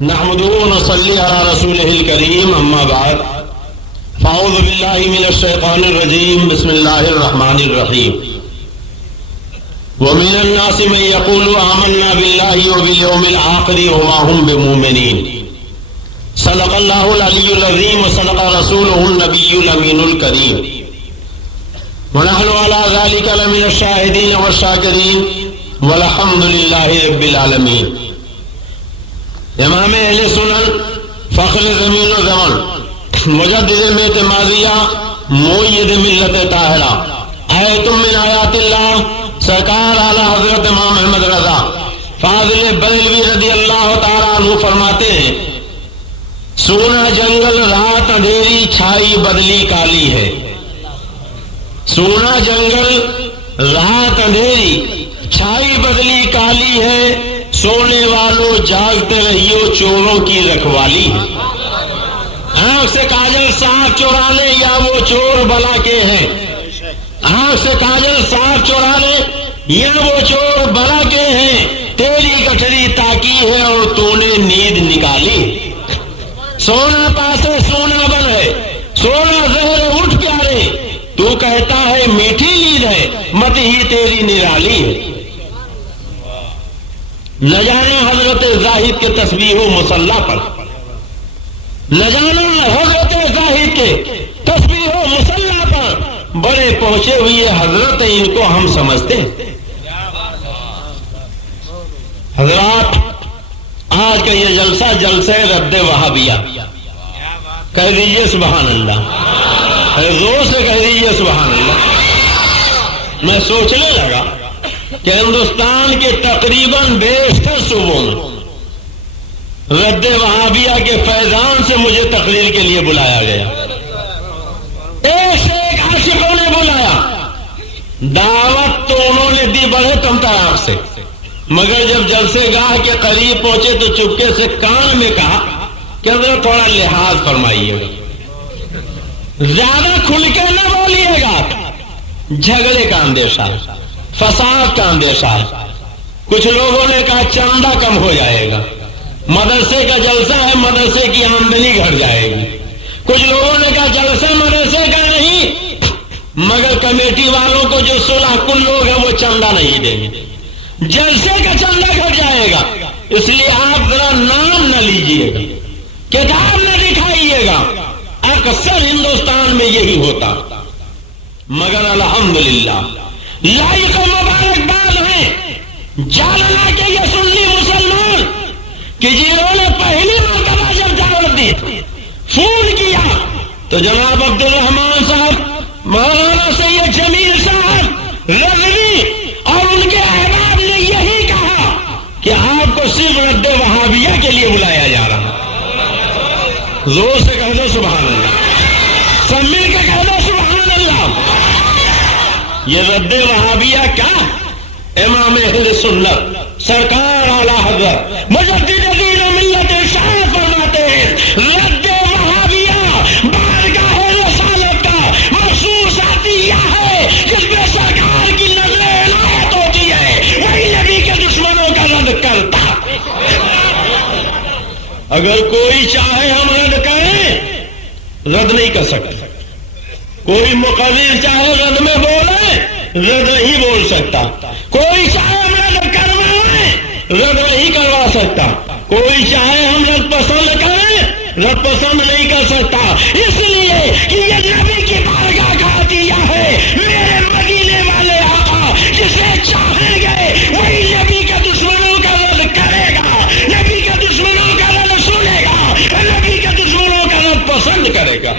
نحمده ونصلي على رسوله الكريم اما بعد فاعوذ بالله من الشيطان الرجيم بسم الله الرحمن الرحيم ومن الناس من يقول آمنا بالله وباليوم الآخر وما هم بمؤمنين صدق الله العلي العظيم وصدق رسوله النبي الأمين الكريم ونحن على ذلك لمن الشاهدين والشاكرين والحمد لله رب العالمين. امام اہل سنن فخر زمین و زمن مجدد ملت ماضیہ مؤید ملت طاہرہ آیت من آیات اللہ سرکار اعلی حضرت امام احمد رضا فاضل بریلوی رضی اللہ تعالیٰ عنہ فرماتے ہیں سونا جنگل رات اندھیری چھائی بدلی کالی ہے. سونا جنگل رات اندھیری چھائی بدلی کالی ہے. سونے والوں جاگتے رہیو چوروں کی رکھوالی ہے. آنکھ سے کاجل صاف چورا لے یا وہ چور بلا کے ہیں. آنکھ سے کاجل صاف چورا لے یا وہ چور بلا کے ہیں. تیری گٹھری تاکی ہے اور تو نے نیند نکالی. سونا پاسے سونا بن ہے سونا زہر اٹھ پیارے تو کہتا ہے میٹھی نیند ہے مت ہی تیری نرالی ہے. نہ جانا حضرت زاہد کے تسبیح و مصلی پر نہ جانا حضرت زاہد کے تسبیح و مصلی پر بڑے پہنچے ہوئے حضرت ان کو ہم سمجھتے ہیں. حضرات آج کا یہ جلسہ جلسہ رد وہابیہ کہہ دیجئے سبحان اللہ. زور سے کہہ دیجئے سبحان اللہ. میں سوچنے لگا کہ ہندوستان کے تقریباً بیشتر صوبوں میں رد وہابیہ کے فیضان سے مجھے تقریر کے لیے بلایا گیا. ایک سے ایک عاشقوں نے بلایا. دعوت تو انہوں نے دی بڑے تمطراق سے مگر جب جلسے گاہ کے قریب پہنچے تو چپکے سے کان میں کہا کہ حضرت تھوڑا لحاظ فرمائیے گا زیادہ کھل کے نہ بولیے گا. جھگڑے کا اندیشہ ہے فساد کا اندیشہ ہے. کچھ لوگوں نے کہا چندہ کم ہو جائے گا. مدرسے کا جلسہ ہے مدرسے کی آمدنی گھٹ جائے گی. کچھ لوگوں نے کہا جلسہ مدرسے کا نہیں مگر کمیٹی والوں کو جو 16 کل لوگ ہیں وہ چندہ نہیں دیں گے. جلسے کا چندہ گھٹ جائے گا. اس لیے آپ ذرا نام نہ لیجئے گا کتاب نہ دکھائیے گا. اکثر ہندوستان میں یہی ہوتا مگر الحمدللہ لائق مبارکباد ہیں جاننا کہ یہ سنی مسلمان کہ جنہوں نے پہلی مرتبہ جب دعوت دی فون کیا تو جناب عبد الرحمان صاحب مولانا سید جمیل صاحب رضوی اور ان کے احباب نے یہی کہا کہ آپ کو صرف رد وہابیہ کے لیے بلایا جا رہا. زور سے کہہ دو سبحان اللہ. سب مل کے کہہ دو سبحان اللہ. یہ رد وہابیہ کیا؟ امام اہل سنت سرکار اعلی حضرت مجدد دین و ملت ارشاد فرماتے ہیں رد وہابیہ بارگاہ رسالت کا مخصوص عطیہ ہے جس میں سرکار کی نظر عنایت ہوتی ہے وہی نبی کے دشمنوں کا رد کرتا. اگر کوئی چاہے ہم رد کریں رد نہیں کر سکتے. کوئی مقرر چاہے رد میں بولے رد نہیں بول سکتا. کوئی چاہے ہم رد کروائیں رد نہیں کروا سکتا. کوئی چاہے ہم رد پسند کریں رد پسند نہیں کر سکتا. اس لیے کہ یہ نبی کی بارگاہ کا عطیہ ہے. میرے مدینے والے آقا جسے چاہیں گے وہی نبی کے دشمنوں کا رد کرے گا. نبی کے دشمنوں کا رد سنے گا. نبی کے دشمنوں کا رد پسند کرے گا.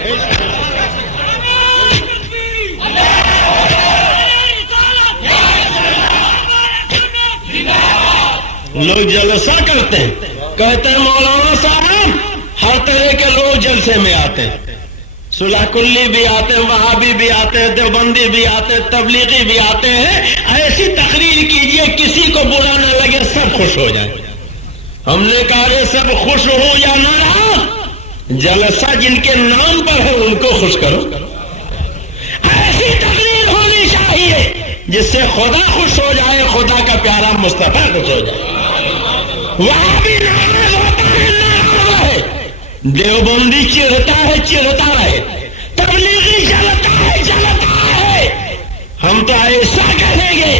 لوگ جلسہ کرتے ہیں کہتے ہیں مولانا صاحب ہر طرح کے لوگ جلسے میں آتے ہیں. صلح کلی بھی آتے ہیں وہابی بھی آتے ہیں دیوبندی بھی آتے ہیں تبلیغی بھی آتے ہیں. ایسی تقریر کیجئے کسی کو برا نہ لگے سب خوش ہو جائیں. ہم نے کہا سب خوش ہو یا ناراض جلسہ جن کے نام پر ہے ان کو خوش کرو. ایسی تقریر ہونی چاہیے جس سے خدا خوش ہو جائے خدا کا پیارا مصطفیٰ خوش ہو جائے. وہاں بھی ناراض ہوتا ہے دیوبندی چڑھتا رہے، تبلیغی جلتا ہے، ہم تو ایسا کہیں گے،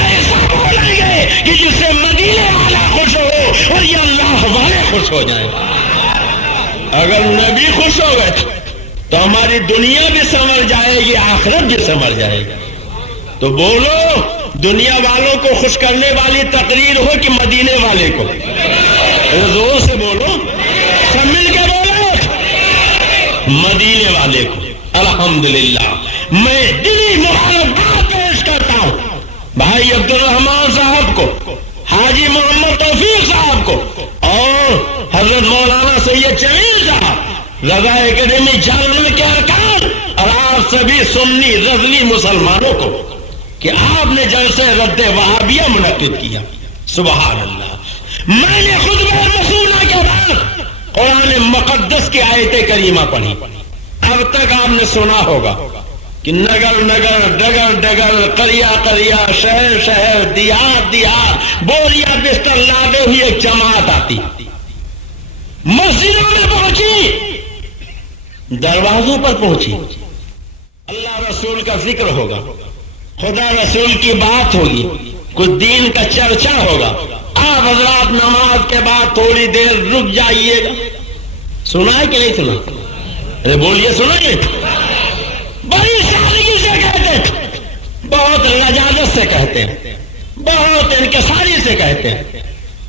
ایسا بولیں گے کہ جس سے مدینے والا خوش ہو اور یہ اللہ والے خوش ہو جائیں۔ اگر نبی خوش ہو گئے تو ہماری دنیا بھی سنور جائے گی، آخرت بھی سنور جائے گی۔ تو بولو، دنیا والوں کو خوش کرنے والی تقریر ہو کہ مدینے والے کو؟ زور سے بولو، سب مل کے بولو، مدینے والے کو۔ الحمدللہ میں دلی مبارکباد پیش کرتا ہوں بھائی عبدالرحمان صاحب کو، حاجی محمد توفیق صاحب کو، اور حضرت مولانا سید جمیل صاحب، رضا اکیڈمی جالنے کے ارکان، اور آپ سبھی سنی رضوی مسلمانوں کو کہ آپ نے جلسہ رد وہابیہ منعقد کیا۔ سبحان اللہ۔ میں نے خطبہ رسولہ کے بعد قرآن مقدس کی آیت کریمہ پڑھی۔ اب تک آپ نے سنا ہوگا کہ نگر نگر، ڈگر ڈگر، قریہ قریہ، شہر شہر، دیہات دیہات، بوریا بستر لادے ہوئی ایک جماعت آتی، مسجدوں میں پہنچی، دروازوں پر پہنچی، اللہ رسول کا ذکر ہوگا، خدا رسول کی بات ہوگی، کچھ دین کا چرچا ہوگا، آپ حضرات نماز کے بعد تھوڑی دیر رک جائیے گا۔ سنا ہے کہ نہیں سنا؟ ارے بولیے، سنا ہے؟ بڑی سادگی سے کہتے ہیں، بہت لجاجت سے کہتے ہیں، بہت انکساری سے کہتے ہیں۔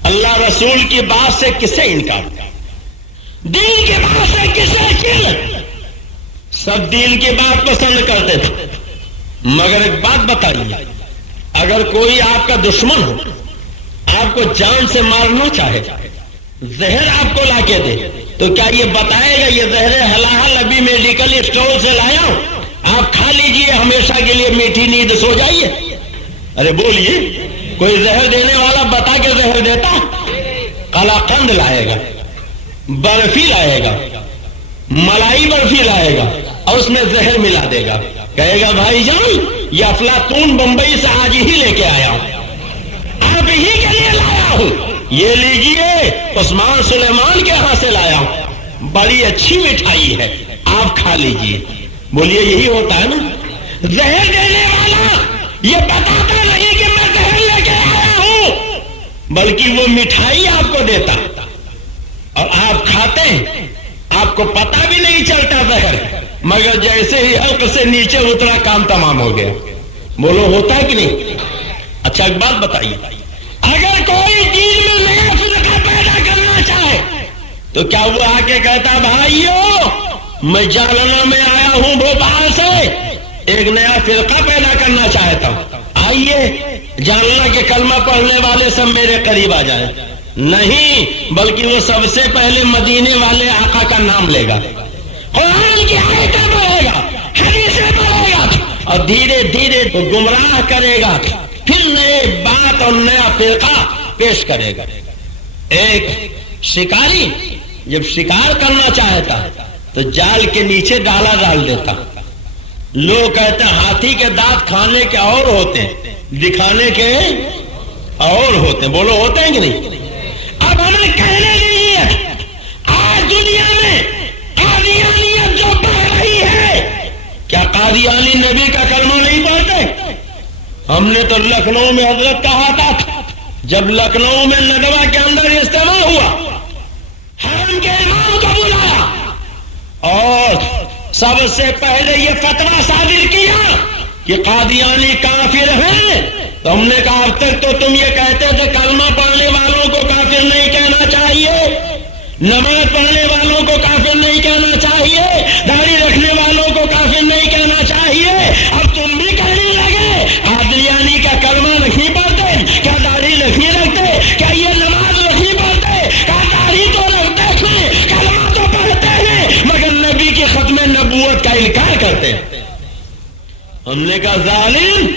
اللہ رسول کی بات سے کسے انکار؟ دین کی بات سے کسے چل؟ سب دین کی بات پسند کرتے تھے، مگر ایک بات بتائیے، اگر کوئی آپ کا دشمن ہو، آپ کو جان سے مارنا چاہے، زہر آپ کو لا کے دے، تو کیا یہ بتائے گا یہ زہر حلال ابھی میڈیکل اسٹور سے لایا ہوں، آپ کھا لیجئے، ہمیشہ کے لیے میٹھی نیند سو جائیے؟ ارے بولیے، کوئی زہر دینے والا بتا کے زہر دیتا؟ قلاقند لائے گا، برفی لائے گا، ملائی برفی لائے گا، اور اس میں زہر ملا دے گا، کہے گا بھائی جان یہ افلاطون بمبئی سے آج ہی لے کے آیا ہوں، آپ ہی کے لیے لایا ہوں، یہ لیجئے، عثمان سلیمان کے ہاں سے لایا ہوں، بڑی اچھی مٹھائی ہے، آپ کھا لیجئے۔ بولیے یہی ہوتا ہے نا؟ زہر دینے والا یہ بتاتا نہیں کہ میں زہر لے کے آیا ہوں، بلکہ وہ مٹھائی آپ کو دیتا اور آپ کھاتے ہیں، آپ کو پتہ بھی نہیں چلتا زہر، مگر جیسے ہی حلق سے نیچے اترا کام تمام ہو گیا۔ بولو ہوتا ہے کہ نہیں؟ اچھا ایک بات بتائیے، اگر کوئی دین میں نیا فرقہ پیدا کرنا چاہے تو کیا وہ آ کے کہتا بھائیو میں جالنا میں آیا ہوں بھوپال سے، ایک نیا فرقہ پیدا کرنا چاہتا ہوں، آئیے جالنا کے کلمہ پڑھنے والے سب میرے قریب آ جائیں؟ نہیں، بلکہ وہ سب سے پہلے مدینے والے آقا کا نام لے گا، قرآن کی آیتیں پڑھے گا، حدیثیں پڑھے گا، اور دھیرے دھیرے تو گمراہ کرے گا، پھر نئے بات اور نیا فرقہ پیش کرے گا۔ ایک شکاری جب شکار کرنا چاہتا تو جال کے نیچے ڈالا ڈال دیتا، لوگ کہتے ہیں ہاتھی کے دانت کھانے کے اور ہوتے ہیں، دکھانے کے اور ہوتے ہیں۔ بولو ہوتے ہیں کہ نہیں؟ اب ہمیں کہنے دیجیے، آج دنیا میں قادیانیت جو بڑھ رہی ہے، کیا قادیانی نبی کا کلمہ نہیں پڑھتے؟ ہم نے تو لکھنؤ میں حضرت کہا تھا، جب لکھنؤ میں ندوہ کے اندر اجتماع ہوا، حرم کے امام کو بلایا اور سب سے پہلے یہ فتویٰ صادر کیا کہ قادیانی کافر ہیں، تو ہم نے کہا اب تک تو تم یہ کہتے تھے کلمہ پڑھنے والوں کو کافر نہیں کہنا چاہیے، نماز پڑھنے والوں کو کافر نہیں کہنا چاہیے، داڑھی رکھنے والوں کو کافر نہیں کہنا چاہیے، اب تم بھی کہنے لگے قادیانی کا کلمہ نہیں پڑھتے، کیا داڑھی نہیں رکھتے، کیا یہ نماز نہیں پڑھتے، کیا داڑھی تو رکھتے ہیں، کلمہ تو پڑھتے ہیں، مگر نبی کی ختم نبوت کا انکار کرتے ہیں۔ ہم نے کہا ظالم،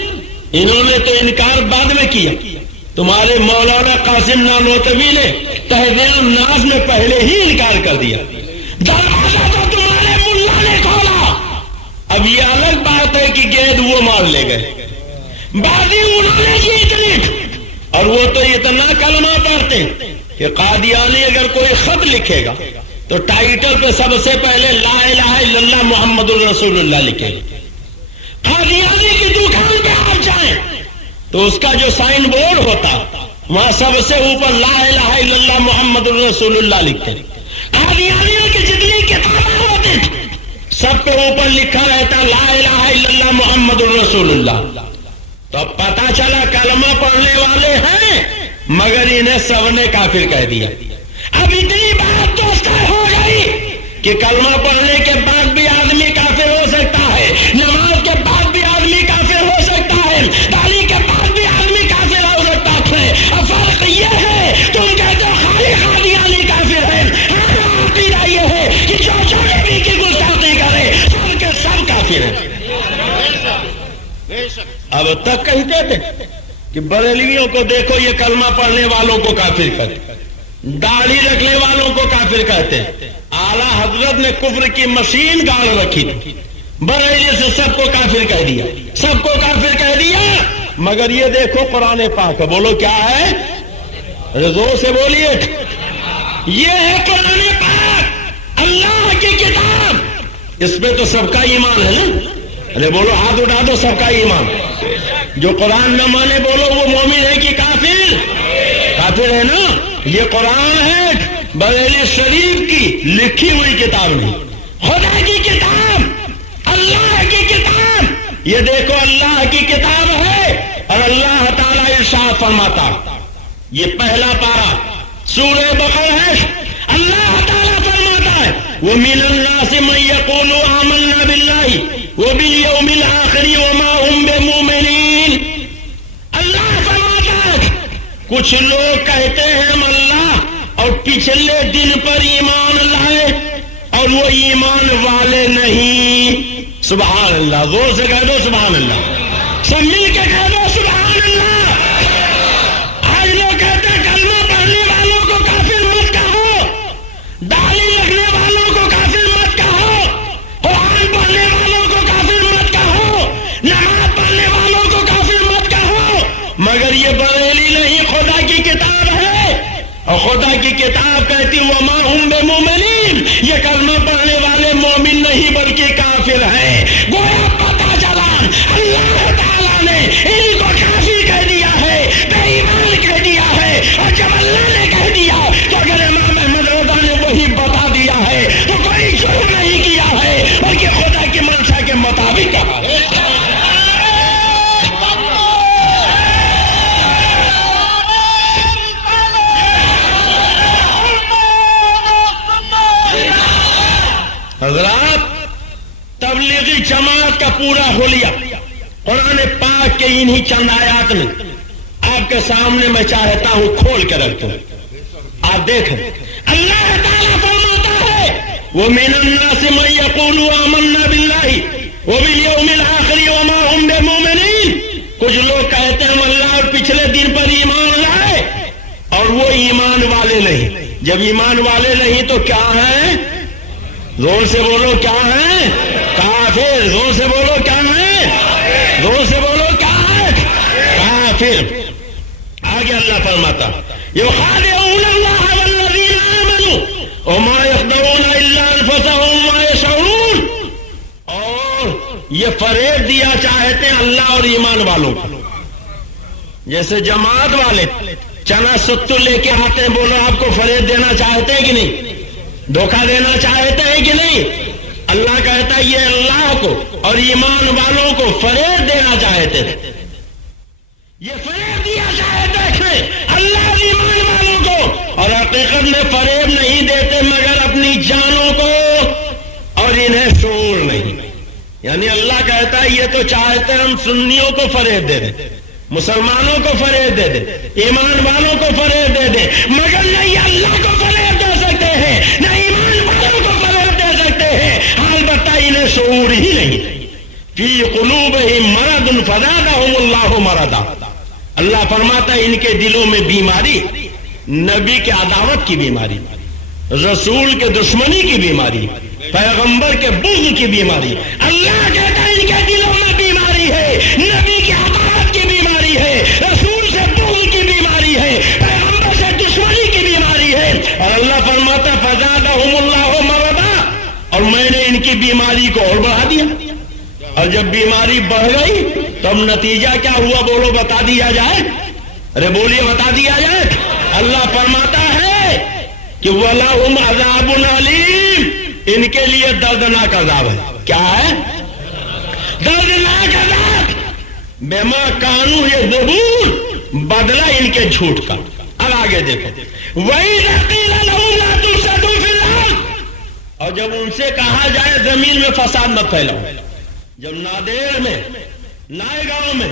انہوں نے تو انکار بعد میں کیا، تمہارے مولانا قاسم نانوتوی نے تہذیب الناس میں پہلے ہی انکار کر دیا، دروازہ تو تمہارے ملا نے کھولا۔ اب یہ الگ بات ہے کہ گیند وہ مار لے گئے، بازی انہوں نے جیت لی، اور وہ تو اتنا کلمہ پڑھتے کہ قادیانی اگر کوئی خط لکھے گا تو ٹائٹل پہ سب سے پہلے لا الہ الا اللہ محمد الرسول اللہ لکھے. قادیانی کی دکان پہ آپ جائیں تو اس کا جو سائن بورڈ ہوتا وہاں سب سے اوپر لا الہ الا اللہ محمد الرسول اللہ لکھتے. قادیانیوں کی جتنی کتابیں ہوتی سب پہ اوپر لکھا رہتا لا الہ الا اللہ محمد الرسول اللہ. تو اب پتا چلا کلمہ پڑھنے والے ہیں مگر انہیں سب نے کافر کہہ دیا. اب اتنی بات تو طے ہو گئی کہ کلمہ پڑھنے کے بعد بھی آدمی کافر ہو سکتا ہے, نماز کے بعد بھی آدمی کافر ہو سکتا ہے, داڑھی کے بعد بھی آدمی کافر ہو سکتا ہے. اب فرق یہ ہے تم کہتے ہو خالی قادیانی کافر ہے, ہمارا عقیدہ یہ ہے کہ جو نبی کی گستاخی کرے سب کے سب کافر ہیں. اب تک کہتے تھے کہ بریلویوں کو دیکھو یہ کلمہ پڑھنے والوں کو کافر کہتے, داڑھی رکھنے والوں کو کافر کہتے. اعلیٰ حضرت نے کفر کی مشین گاڑ رکھی تھی, بریلی سے سب کو کافر کہہ دیا, سب کو کافر کہہ دیا. مگر یہ دیکھو قرآن پاک, بولو کیا ہے, زور سے بولیے, یہ ہے قرآن پاک اللہ کی کتاب. اس پہ تو سب کا ایمان ہے نا, ارے بولو ہاتھ اٹھا دو, سب کا ایمان. جو قرآن نہ مانے بولو وہ مومن ہے کہ کافر, کافر ہے نا. یہ قرآن ہے بریلی شریف کی لکھی ہوئی کتاب نہیں, خدا کی کتاب, اللہ کی کتاب. یہ دیکھو اللہ کی کتاب ہے اور اللہ تعالیٰ ارشاد فرماتا, یہ پہلا پارہ سورہ بقرہ ہے, اللہ تعالیٰ فرماتا ہے وَمِنَ النَّاسِ مَن يَقُولُ آمَنَّا بِاللَّهِ وَبِالْيَوْمِ الْآخِرِ وَمَا هُمْ بِمُؤْمِنِينَ. اللہ فرماتا ہے کچھ لوگ کہتے ہیں ہم اللہ اور پچھلے دن پر ایمان لائے اور وہ ایمان والے نہیں. سبحان اللہ, زور سے کہہ دو سبحان اللہ, سب مل کے کہہ دو سبحان اللہ. آج لوگ کہتے ہیں کلمہ پڑھنے والوں کو کافر مت کہو, داڑھی رکھنے والوں کو کافر مت کہو, قرآن پڑھنے والوں کو کافر مت کہو, نماز پڑھنے والوں کو کافر مت کہو. مگر یہ بریلی نہیں, خدا کی کتاب ہے اور خدا کی کتاب کہتی وما ہم بمؤمنین, یہ کلمہ پڑھنے والے مومن نہیں بلکہ کافر ہیں. گویا پتا چلا اللہ تعالیٰ نے ان کو کافر کہہ دیا ہے, بے ایمان کہہ دیا ہے. اور جب اللہ نے کہہ دیا تو اگر امام احمد رضا نے وہی بتا دیا ہے تو کوئی جرم نہیں کیا ہے بلکہ خدا کی منشا کے مطابق کہا ہے. حضرات, تبلیغی جماعت کا پورا حلیہ قرآن پاک کے انہی چند آیات میں آپ کے سامنے میں چاہتا ہوں کھول کے رکھ دوں. آپ دیکھیں اللہ تعالیٰ فرماتا ہے وَمِنَ النَّاسِ مَن يَقُولُ آمَنَّا بِاللَّهِ وَبِالْيَوْمِ الْآخِرِ وَمَا هُمْ بِمُؤْمِنِينَ. کچھ لوگ کہتے ہیں ہم اللہ اور پچھلے دن پر ایمان لائے اور وہ ایمان والے نہیں. جب ایمان والے نہیں تو کیا ہیں, زور سے بولو کیا ہے, کافر. زور سے بولو کیا ہے, زور سے بولو کیا ہے, کافر. آگے اللہ فرماتا یخادعون اللہ والذین آمنوا وما یخدعون الا انفسهم وما یشعرون. اور یہ فریب دیا چاہتے ہیں اللہ اور ایمان والوں کو. جیسے جماعت والے چنا ستو لے کے آتے ہیں, بولو آپ کو فریب دینا چاہتے ہیں کہ نہیں, دھوکہ دینا چاہتے ہیں کہ نہیں. اللہ کہتا ہے یہ اللہ کو اور ایمان والوں کو فریب دینا چاہتے تھے, یہ فریب دیا چاہتے تھے اللہ اور ایمان والوں کو, اور حقیقت میں فریب نہیں دیتے مگر اپنی جانوں کو, اور انہیں شعور نہیں. یعنی اللہ کہتا ہے یہ تو چاہتے ہیں ہم سنیوں کو فریب دے دیں, مسلمانوں کو فریب دے دیں, ایمان والوں کو فریب دے دیں, مگر نہیں اللہ کو فریب دے سکتے ہیں, نہ ایمان والوں کو فریب دے سکتے ہیں. البتہ انہیں شعور ہی نہیں. فی قلوبہم مرض فزادہم اللہ مرضا. اللہ فرماتا ہے ان کے دلوں میں بیماری, نبی کے عداوت کی بیماری, رسول کے دشمنی کی بیماری, پیغمبر کے بغض کی بیماری. اللہ کہتا ہے ان کے دلوں میں بیماری ہے, نبی کی عداوت کی بیماری ہے, رسول سے بغض کی بیماری ہے, پیغمبر سے دشمنی کی بیماری ہے. اور اللہ فرماتا ہے فزادہم اللہ اور میں نے ان کی بیماری کو اور بڑھا دیا، اور جب بیماری بڑھ گئی تو اب نتیجہ کیا ہوا بولو، بتا دیا جائے؟ ارے بولیے، بتا دیا جائے؟ اللہ فرماتا ہے کہ وَلَهُمْ عَذَابٌ عَلِيمٌ، ان کے لیے دردناک عذاب ہے۔ کیا ہے؟ دردناک عذاب، بما کانوا یکذبون، بدلہ ان کے جھوٹ کا۔ اب آگے دیکھو، وَإِذَا قِیلَ لَهُمْ لَا تُفْسِدُوا فِي الْأَرْضِ، اور جب ان سے کہا جائے زمین میں فساد مت پھیلاؤ، جب نادیر میں، نائے گاؤں میں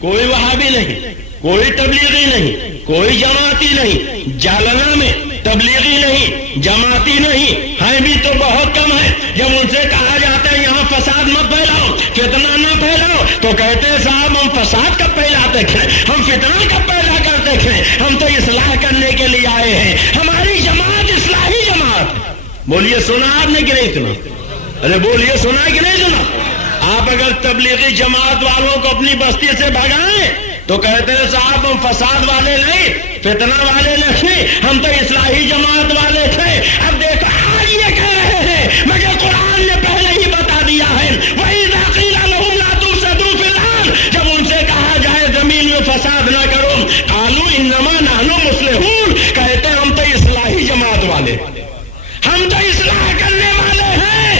کوئی وہابی نہیں، کوئی تبلیغی نہیں، کوئی جماعتی نہیں، جالنا میں تبلیغی نہیں، جماعتی نہیں، ہیں بھی تو بہت کم ہے، جب ان سے کہا جاتا ہے یہاں فساد مت پھیلاؤ، فتنہ نہ پھیلاؤ، تو کہتے ہیں صاحب ہم فساد کب پھیلاتے تھے، ہم فتنہ کب پیدا کرتے تھے، ہم تو اصلاح کرنے کے لیے آئے ہیں، ہماری جماعت اصلاحی جماعت۔ بولیے سنا آپ نے کہ نہیں سنا؟ ارے بولیے سنا کہ نہیں سنا؟ آپ اگر تبلیغی جماعت والوں کو اپنی بستی سے بھگائیں تو کہتے ہیں صاحب ہم فساد والے نہیں، فتنہ والے نہیں، ہم تو اصلاحی جماعت والے تھے۔ اب دیکھو آج یہ کہہ رہے ہیں مگر قرآن نے پہلے ہی بتا دیا ہے، وَإِذَا قِيلَ لَهُمْ لَا تُفْسِدُوا فِي الْأَرْضِ، جب ان سے کہا جائے زمین میں فساد نہ کرو، قَالُوا إِنَّمَا نَحْنُ مُصْلِحُونَ، کہتے ہیں ہم تو اصلاحی جماعت والے، ہم تو اصلاح کرنے والے ہیں،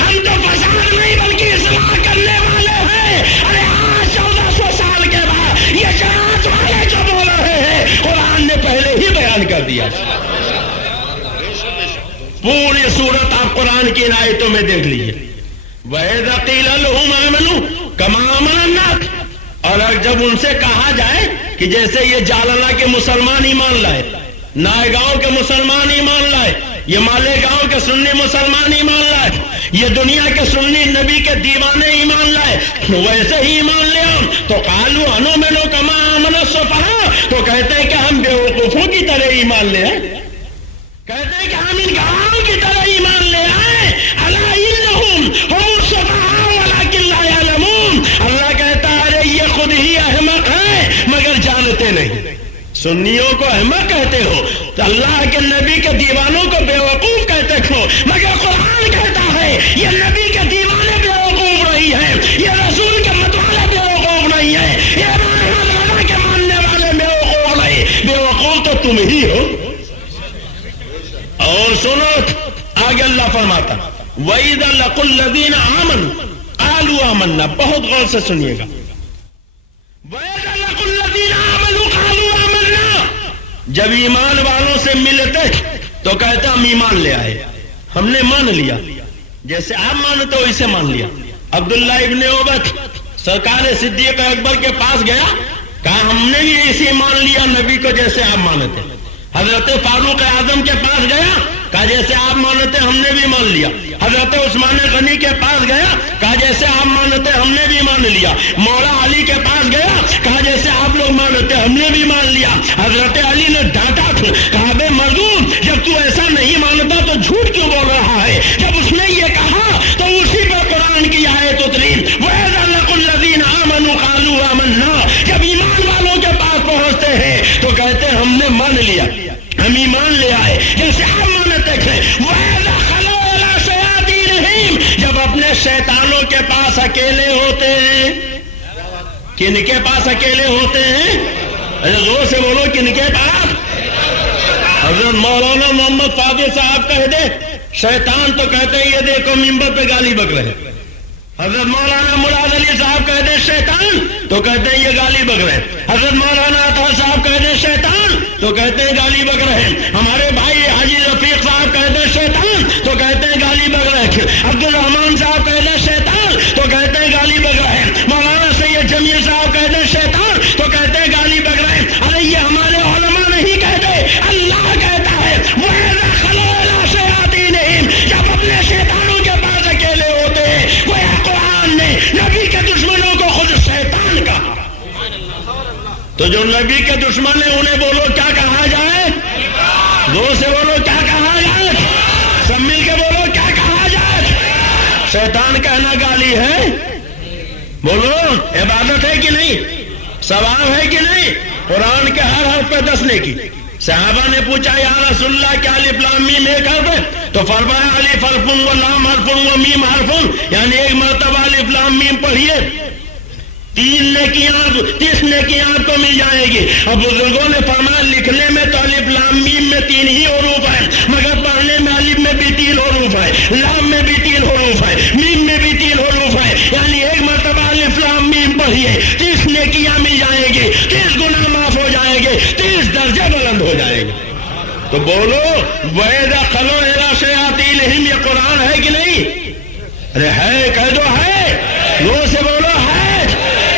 ہم تو فساد نہیں بلکہ اصلاح کرنے والے ہیں۔ ارے آج 1400 سال کے بعد یہ جماعت والے جو بول رہے ہیں قرآن نے پہلے ہی بیان کر دیا۔ پوری صورت آپ قرآن کی آیتوں میں دیکھ لیجیے، وَإِذَا قِيلَ لَهُمْ آمَنُوا كَمَا آمَنَ النَّاسُ، اور جب ان سے کہا جائے کہ جیسے یہ جالنا کے مسلمان ایمان لائے، نائے گاؤں کے مسلمان ایمان لائے، یہ مالے گاؤں کے سنی مسلمان ایمان لائے، یہ دنیا کے سنی نبی کے دیوانے ایمان لائے، ویسے ہی ایمان لے آؤ، تو قالوا انؤمن کما آمن السفہاء، تو کہتے ہیں کہ ہم بیوقوفوں کی طرح ایمان لے آئے، کہتے ہیں کہ ہم ان گواہوں کی طرح ایمان لے آئے، الا انہم هم السفہاء ولکن لا یعلمون، اللہ کہتا ہے ارے یہ خود ہی احمق ہیں مگر جانتے نہیں۔ سنیوں کو احمق کہتے ہو تو اللہ کے نبی کے دیوانوں کو بیوقوف کہتے ہو، مگر قرآن کہتا ہے یہ نبی کے دیوانے بیوقوف نہیں ہے، یہ رسول کے متوالے بیوقوف نہیں ہے، یہ محمد کے ماننے والے بیوقوف نہیں، بیوقوف تو تم ہی ہو۔ اور سنو آگے اللہ فرماتا وَإِذَا لَقُوا الَّذِينَ آمَنُوا قَالُوا آمَنَّا، بہت غور سے سنیے گا، وَإِذَا لَقُوا الَّذِينَ آمَنُوا قَالُوا آمَنَّا، جب ایمان والوں سے ملتے تو کہتے ہم ایمان لے آئے، ہم نے مان لیا، جیسے آپ مانتے ہو اسے مان لیا۔ عبداللہ ابن عبید سرکار صدیق اکبر کے پاس گیا، کہا ہم نے بھی اسے مان لیا نبی کو جیسے آپ مانتے۔ حضرت فاروق اعظم کے پاس گیا، کہا جیسے آپ مانتے ہم نے بھی مان لیا۔ حضرت عثمان غنی کے پاس گیا، کہا جیسے آپ مانتے ہم نے بھی مان لیا۔ مولا علی کے پاس گیا، کہا جیسے آپ لوگ مانتے ہم نے بھی مان لیا۔ حضرت علی نے ڈانٹا، کہا بے مردود جب تو ایسا نہیں مانتا تو جھوٹ کیوں بول رہا ہے؟ جب اس نے یہ کہا تو اسی پر قرآن کی آیت اتری، وَإِذَا لَقُوا الَّذِينَ آمَنُوا قَالُوا آمَنَّا، جب ایمان والوں کے پاس پہنچتے ہیں تو کہتے ہیں ہم نے مان لیا، ہم ایمان لے آئے جیسے آپ مانتے تھے۔ وَإِذَا خَلَوْا إِلَىٰ شَيَاطِینِہِمْ، جب اپنے شیطانوں کے پاس اکیلے ہوتے ہیں، کن کے پاس اکیلے ہوتے ہیں؟ زور سے بولو، کن کے پاس؟ حضرت مولانا محمد فاضل صاحب کہہ دے شیطان تو کہتے ہیں یہ دیکھو ممبر پہ گالی بک رہے۔ حضرت مولانا مراد علی صاحب کہہ دے شیطان تو کہتے ہیں یہ گالی بک رہے۔ حضرت مولانا عطا صاحب کہہ دے شیطان تو کہتے ہیں گالی بک رہے۔ ہمارے بھائی حاجی رفیق صاحب کہہ دے شیطان تو کہتے ہیں گالی بک رہے۔ عبد الرحمان صاحب کہہ دے شیطان تو کہتے ہیں گالی بک رہے۔ مولانا سید جمیل صاحب کہہ دے شیطان تو کہتے ہیں گالی بک رہے۔ ارے یہ ہمارے علماء نہیں کہتے، اللہ کہتا ہے وَإِذَا خَلَوْا إِلَىٰ شَيَاطِینِہِمْ، جب اپنے شیطانوں کے پاس اکیلے ہوتے ہیں۔ گویا قرآن نے نبی کے دشمنوں کو خود شیطان کہا، تو جو نبی کے دشمن ہیں انہیں بولو کیا کہا جائے؟ زور سے بولو کیا کہا جائے؟ سب مل کے بولو کیا کہا جائے؟ شیطان کہنا گالی ہے؟ بولو عبادت ہے کہ نہیں؟ ثواب ہے کہ نہیں؟ قرآن کے ہر حرف پہ 10 نیکی۔ صحابہ نے پوچھا یا رسول اللہ کیا الف لام میم ایک حرف ہے؟ تو فرمایا الف حرف و لام حرف و میم حرف، یعنی ایک مرتبہ الف لام میم پڑھیے 30 نیکیاں آپ کو مل جائے گی۔ اب بزرگوں نے فرمایا لکھنے میں تو الف لام میم میں 3 ہی حروف ہیں، مگر پڑھنے میں الف میں بھی 3 حروف ہے، لام میں بھی 3 حروف ہے، میم میں بھی 3 حروف ہے، یعنی ایک مرتبہ الف لام میم پڑھیے 30 نیکیاں مل جائیں گی، 30 گناہ معاف ہو جائیں گے، 30 درجے بلند ہو جائیں گے۔ تو بولو وَإِذَا خَلَوْا إِلَىٰ شَيَاطِينِهِمْ، یہ قرآن ہے کہ نہیں؟ ارے ہے، کہہ دو ہے، زور سے بولو ہے۔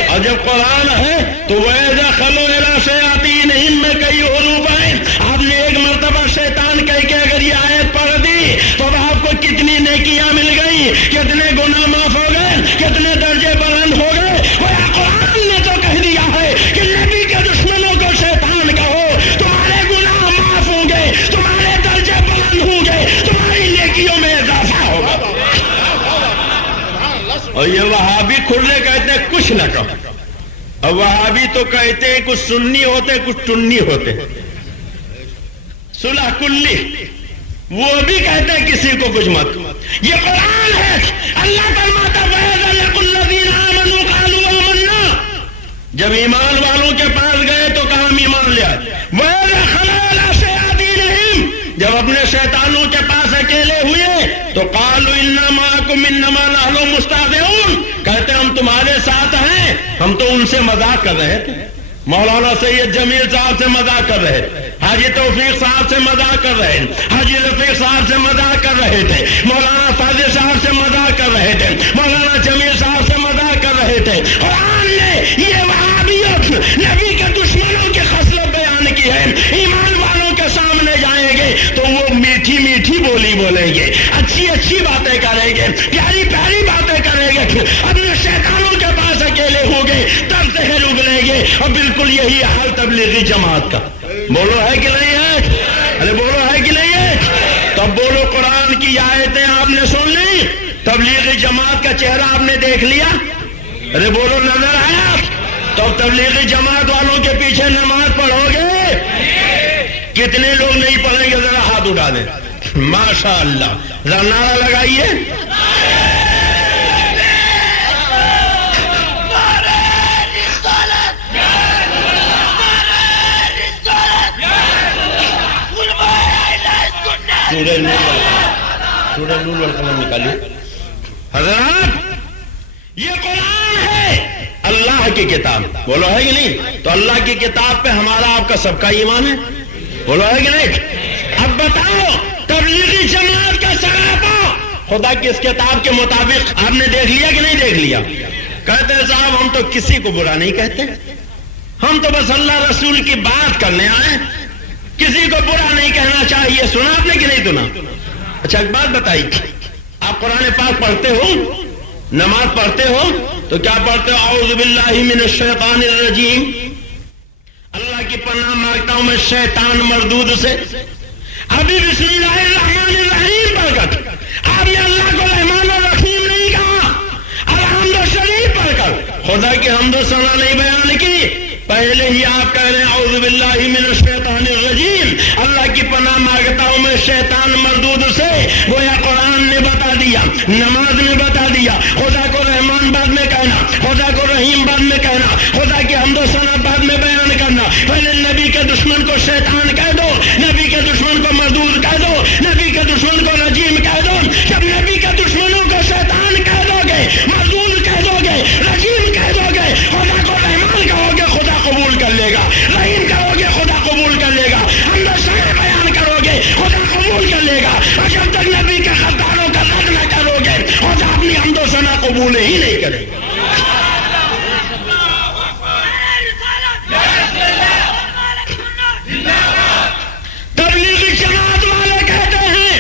اور جب قرآن ہے تو وَإِذَا خَلَوْا إِلَىٰ شَيَاطِينِهِمْ میں کئی حروف ہیں۔ آپ نے ایک مرتبہ شیطان کہہ کے اگر یہ آیت پڑھ دی تو اب آپ کو کتنی نیکیاں مل گئی، کتنے گناہ معاف ہو گئے، کتنے درجے بلند ہو گئے۔ وہ قرآن نے تو کہہ دیا ہے کہ نبی کے دشمنوں کو شیطان کہو، تمہارے گناہ معاف ہوں گے، تمہارے درجے بلند ہوں گے، تمہاری نیکیوں میں اضافہ ہوگا۔ اور یہ وہابی کھلے کہتے ہیں کچھ نہ کہو، اور وہابی تو کہتے ہیں کچھ سنی ہوتے کچھ ٹنی ہوتے، صلح کلی، وہ بھی کہتے ہیں کسی کو کچھ مت۔ یہ قرآن ہے، اللہ فرماتا وَإِذَا لَقُوا الَّذِينَ آمَنُوا قَالُوا آمَنَّا، جب ایمان والوں کے پاس گئے تو کہا ہم ایمان لے آئے۔ وَإِذَا خَلَوْا إِلَىٰ شَيَاطِينِهِمْ، جب اپنے شیطانوں کے پاس اکیلے ہوئے تو قَالُوا إِنَّا مَعَكُمْ إِنَّمَا نَحْنُ مُسْتَهْزِئُونَ، کہتے ہم تمہارے ساتھ ہیں، ہم تو ان سے مذاق کر رہے تھے، مولانا سید جمیل صاحب سے مذاق کر رہے تھے، حاجی توفیق صاحب سے مذاق کر رہے تھے، حاجی رفیق صاحب سے مذاق کر رہے تھے، مولانا فاضل صاحب سے مذاق کر رہے تھے، مولانا جمیل صاحب سے مذاق کر رہے تھے۔ قرآن نے یہ وہابیت نبی کے دشمنوں کی خصلت بیان کی ہے۔ ایمان والوں کے سامنے جائیں گے تو وہ میٹھی میٹھی بولی بولیں گے، اچھی اچھی باتیں کریں گے، پیاری پیاری باتیں کریں گے، اپنے شیطانوں کے پاس اکیلے ہوں گے تب سے اگلیں گے۔ اور بالکل یہی حال تبلیغی جماعت کا، بولو ہے کہ نہیں ہے؟ ارے بولو ہے کہ نہیں ہے؟ تب بولو قرآن کی آیتیں آپ نے سن لی، تبلیغی جماعت کا چہرہ آپ نے دیکھ لیا، ارے بولو نظر آیا؟ تو تبلیغی جماعت والوں کے پیچھے نماز پڑھو گے؟ کتنے لوگ نہیں پڑھیں گے؟ ذرا ہاتھ اٹھا دیں۔ ماشاء اللہ، ذرا نعرہ لگائیے۔ سورہ نور والقلم نکالیے۔ حضرات یہ قرآن ہے، اللہ کی کتاب، بولو ہے کہ نہیں؟ تو اللہ کی کتاب پہ ہمارا آپ کا سب کا ایمان ہے، بولو ہے کہ نہیں؟ اب بتاؤ تبلیغی جماعت کا سراپا خدا کی اس کتاب کے مطابق آپ نے دیکھ لیا کہ نہیں دیکھ لیا؟ کہتے ہیں صاحب ہم تو کسی کو برا نہیں کہتے، ہم تو بس اللہ رسول کی بات کرنے آئے، کسی کو برا نہیں کہنا چاہیے۔ سنا آپ نے کہ نہیں سنا؟ اچھا ایک بات بتائیے، آپ قرآن پاک پڑھتے ہو، نماز پڑھتے ہو تو کیا پڑھتے ہو؟ اعوذ باللہ من الشیطان الرجیم، اللہ کی پناہ مانگتا ہوں میں شیطان مردود سے۔ ابھی بسم اللہ الرحمن الرحیم پڑھ کر آپ نے اللہ کو رحمان الرحیم نہیں کہا، الحمد شریف پڑھ کر خدا کی حمد و ثنا نہیں بیان کی، پہلے ہی آپ کہہ رہے ہیں اعوذ باللہ من الشیطان الرجیم، اللہ کی پناہ مانگتا ہوں میں شیطان مردود سے۔ گویا قرآن نے بتا دیا، نماز نے بتا دیا، خدا کو رحمان بعد میں کہنا، خدا کو رحیم بعد میں کہنا، خدا کی حمد و ثنا بعد میں بیان کرنا۔ پہلے نبی کے دشمن کو شیطان کہہ دو، نبی کے دشمن کو مردود کہہ دو، نبی کے دشمن کو رجیم کہہ دو۔ جب نبی کے دشمنوں کو شیطان کہہ دو گے، مردود کہہ دو گے، رجیم کہہ دو گے، خدا کو رحمان کہو گے خدا قبول کر لے گا، رحیم کرو گے خدا قبول کر لے گا، حمد و ثنا بیان کرو گے خدا قبول کر لے گا۔ اور جب تک نبی کے خطاروں کا رد نہ کرو گے خدا اپنی حمد و ثنا قبول ہی نہیں کرے گا۔ تبلیغی جماعت والے کہتے ہیں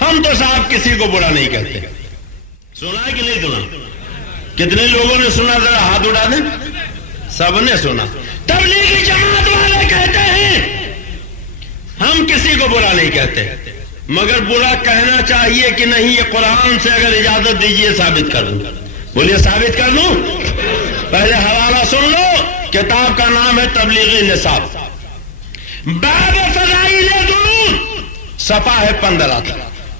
ہم تو صاحب کسی کو برا نہیں کہتے۔ سنا ہے کہ نہیں سنا؟ کتنے لوگوں نے سنا؟ ذرا ہاتھ اٹھا دیں۔ سب نے سنا۔ تبلیغی جماعت والے کہتے ہیں ہم کسی کو برا نہیں کہتے، مگر برا کہنا چاہیے کہ نہیں یہ قرآن سے اگر اجازت دیجیے ثابت کر دوں۔ بولیے ثابت کر دوں؟ پہلے حوالہ سن لو، کتاب کا نام ہے تبلیغی نصاب، باب فضائل درود، صفحہ ہے 15،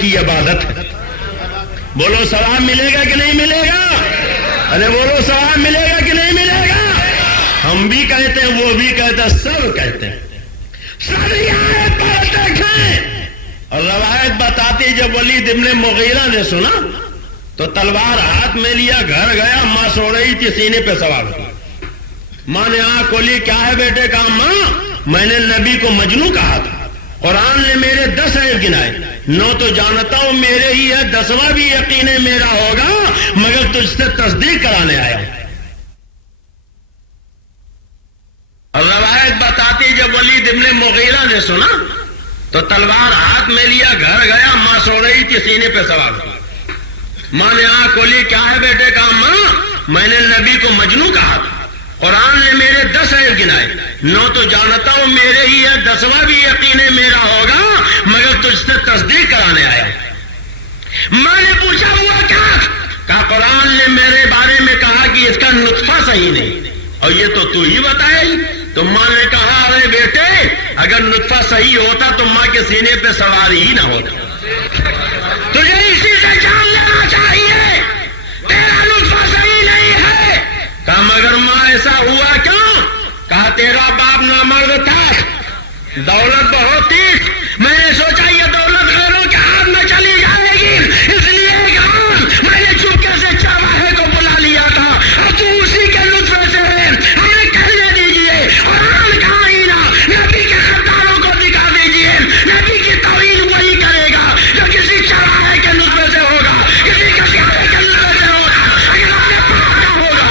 کی عبادت ہے۔ بولو ثواب ملے گا کہ نہیں ملے گا؟ ارے بولو ثواب ملے گا کہ نہیں ملے گا؟ ہم بھی کہتے ہیں، وہ بھی کہتے ہیں، سب کہتے ہیں، سب یہ آیت پڑھتے ہیں۔ اور روایت بتاتی جب ولید ابن مغیرہ نے سنا تو تلوار ہاتھ میں لیا، گھر گیا، ماں سو رہی تھی، سینے پہ سوار ہوا۔ ماں نے آنکھ کھولی، کیا ہے بیٹے؟ کہا ماں میں نے نبی کو مجنون کہا تھا، قرآن نے میرے 10 عیب گنائے، 9 تو جانتا ہوں میرے ہی ہے، 10واں بھی یقین میرا ہوگا، مگر تجھ سے تصدیق کرانے آیا۔ اور روایت بتاتی جب ولید ابن مغیرہ نے سنا تو تلوار ہاتھ میں لیا، گھر گیا، ماں سو رہی تھی، سینے پہ سوار ہوا۔ ماں نے آنکھ کھولی، کیا ہے بیٹے؟ کہا ماں میں نے نبی کو مجنون کہا تھا، قرآن نے میرے 10 عیب گنائے، 9 تو جانتا ہوں میرے ہی ہے، 10واں بھی یقین میرا ہوگا، مگر تجھ سے تصدیق کرانے آیا۔ ماں نے پوچھا ہوا کیا؟ کہا قرآن نے میرے بارے میں کہا کہ اس کا نطفہ صحیح نہیں، اور یہ تو ہی بتائے۔ تو ماں نے کہا ارے بیٹے اگر نطفہ صحیح ہوتا تو ماں کے سینے پہ سوار ہی نہ ہوتا، تجھے اسی سے جان لینا چاہیے، تیرا نطفہ صحیح نہیں ہے۔ کہا مگر ماں ایسا ہوا کیوں؟ کہا تیرا باپ نامرد تھا، دولت بہت تھی، میں نے سوچا یہ دولت غیروں کے ہاتھ میں چلی جائے گی، اس لیے ایک رات میں نے چپکے سے چرواہے کو بلا لیا تھا، اور تو اسی کے نطفے سے ہے، ہمیں کہنے دیجیے، قرآن کا آئینہ نبی کے خطاروں کو دکھا دیجیے، نبی کی توہین وہی کرے گا جو کسی چرواہے کے نطفے سے ہوگا، کسی کسیارے کے نطفے سے ہوگا، اگر آپ نے پڑھا ہوگا۔